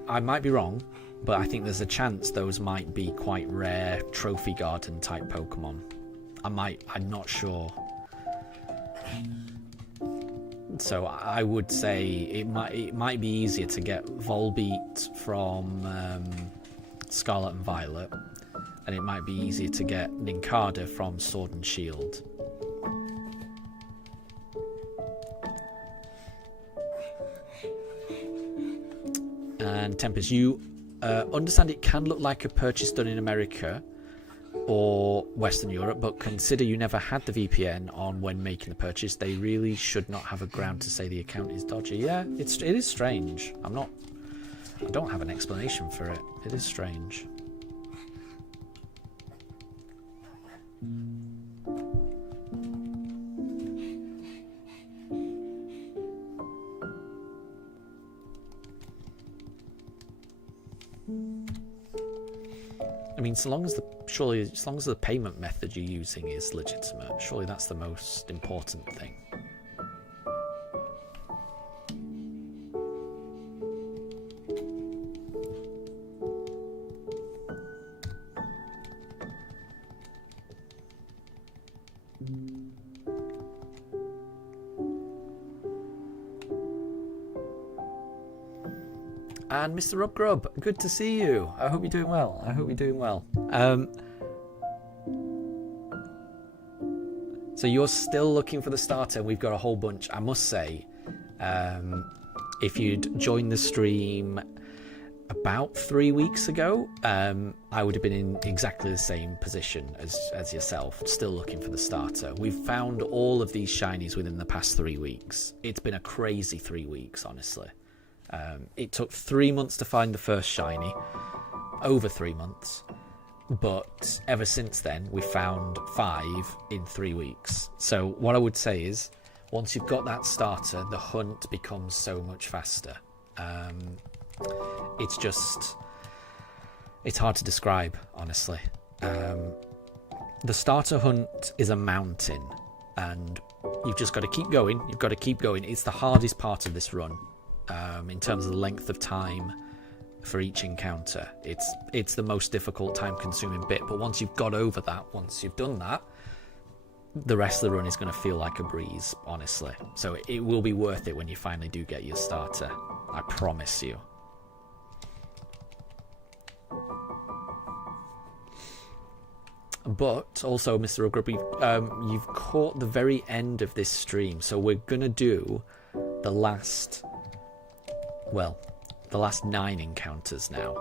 I might be wrong, but I think there's a chance those might be quite rare trophy garden type Pokemon. I'm not sure. So I would say it might be easier to get Volbeat from Scarlet and Violet, and it might be easier to get Nincada from Sword and Shield. And Tempest, you understand it can look like a purchase done in America or Western Europe, but consider you never had the VPN on when making the purchase. They really should not have a ground to say the account is dodgy. Yeah, it is strange. I don't have an explanation for it. It is strange. I mean, so long as the payment method you're using is legitimate, surely that's the most important thing. And Mr. Rubgrub, good to see you. I hope you're doing well. So you're still looking for the starter. We've got a whole bunch. I must say, if you'd joined the stream about 3 weeks ago, I would have been in exactly the same position as yourself, still looking for the starter. We've found all of these shinies within the past 3 weeks. It's been a crazy 3 weeks, honestly. It took 3 months to find the first shiny, over 3 months, but ever since then we found 5 in 3 weeks. So what I would say is, once you've got that starter, the hunt becomes so much faster. It's hard to describe, honestly. The starter hunt is a mountain, and you've just got to keep going. It's the hardest part of this run. In terms of the length of time for each encounter, it's the most difficult, time-consuming bit. But once you've got over that, once you've done that, the rest of the run is going to feel like a breeze, honestly. So it will be worth it when you finally do get your starter. I promise you. But also, Mr. Ruggrub, you've caught the very end of this stream, so we're going to do the last 9 encounters now.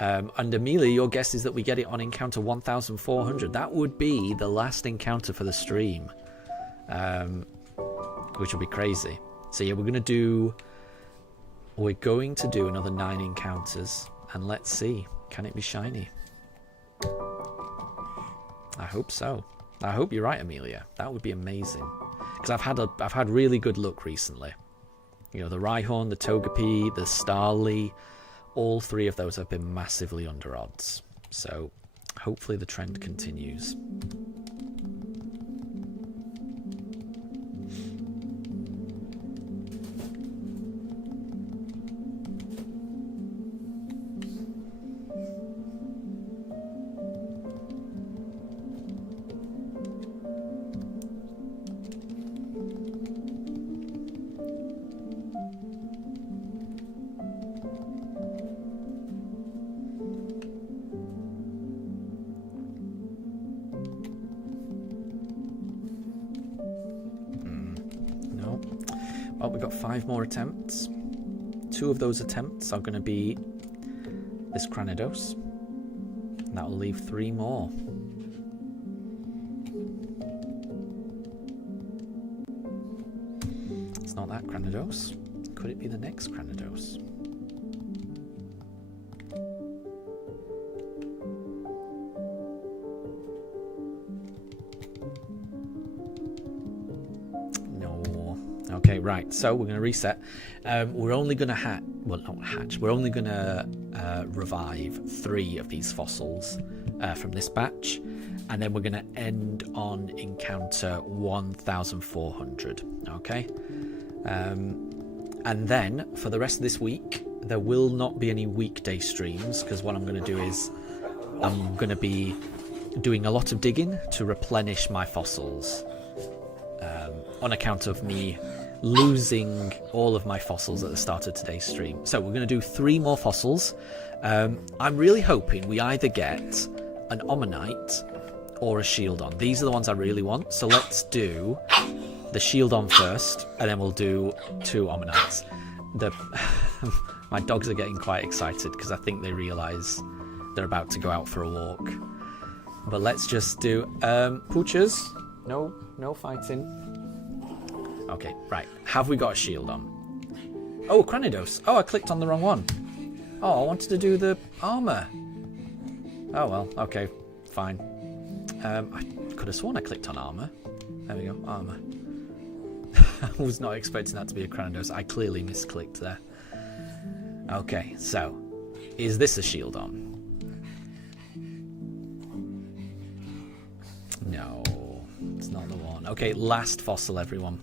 And Amelia, your guess is that we get it on encounter 1400. That would be the last encounter for the stream, which will be crazy. So yeah, we're going to do another 9 encounters, and let's see, can it be shiny? I hope so. I hope you're right, Amelia. That would be amazing, because I've had really good luck recently. You know, the Rhyhorn, the Togepi, the Starly, all 3 of those have been massively under odds. So hopefully the trend continues. Oh, we've got 5 more attempts. 2 of those attempts are going to be this Cranidos. And that will leave 3 more. It's not that Cranidos. Could it be the next Cranidos? Okay, right, so we're going to reset. We're only going to we're only going to revive 3 of these fossils from this batch, and then we're going to end on encounter 1400, okay? And then, for the rest of this week, there will not be any weekday streams, because what I'm going to do is I'm going to be doing a lot of digging to replenish my fossils, on account of me losing all of my fossils at the start of today's stream. So we're going to do 3 more fossils. I'm really hoping we either get an Omanite or a Shieldon. These are the ones I really want. So let's do the Shieldon first, and then we'll do 2 Omanites. My dogs are getting quite excited because I think they realise they're about to go out for a walk. But let's just do Poochers. No fighting. Okay, right. Have we got a Shieldon? Oh, Cranidos. Oh, I clicked on the wrong one. Oh, I wanted to do the armour. Oh, well. Okay, fine. I could have sworn I clicked on armour. There we go, armour. I was not expecting that to be a Cranidos. I clearly misclicked there. Okay, so. Is this a Shieldon? No, it's not the one. Okay, last fossil, everyone.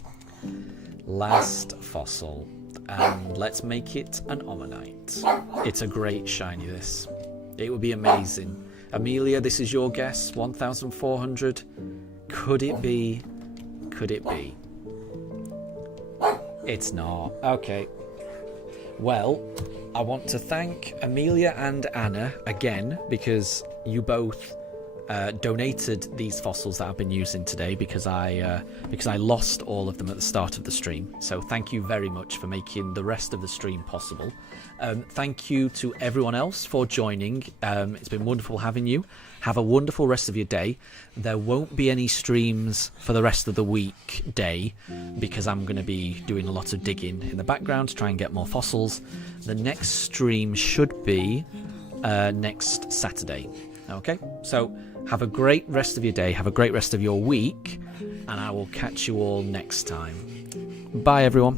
Last fossil, and let's make it an Omanite. It's a great shiny, this. It would be amazing. Amelia, this is your guess. 1400. Could it be? Could it be? It's not. Okay. Well, I want to thank Amelia and Anna again, because you both donated these fossils that I've been using today, because I lost all of them at the start of the stream. So thank you very much for making the rest of the stream possible. Thank you to everyone else for joining. It's been wonderful having you. Have a wonderful rest of your day. There won't be any streams for the rest of the weekday because I'm going to be doing a lot of digging in the background to try and get more fossils. The next stream should be next Saturday. Okay, so have a great rest of your day, have a great rest of your week, and I will catch you all next time. Bye, everyone.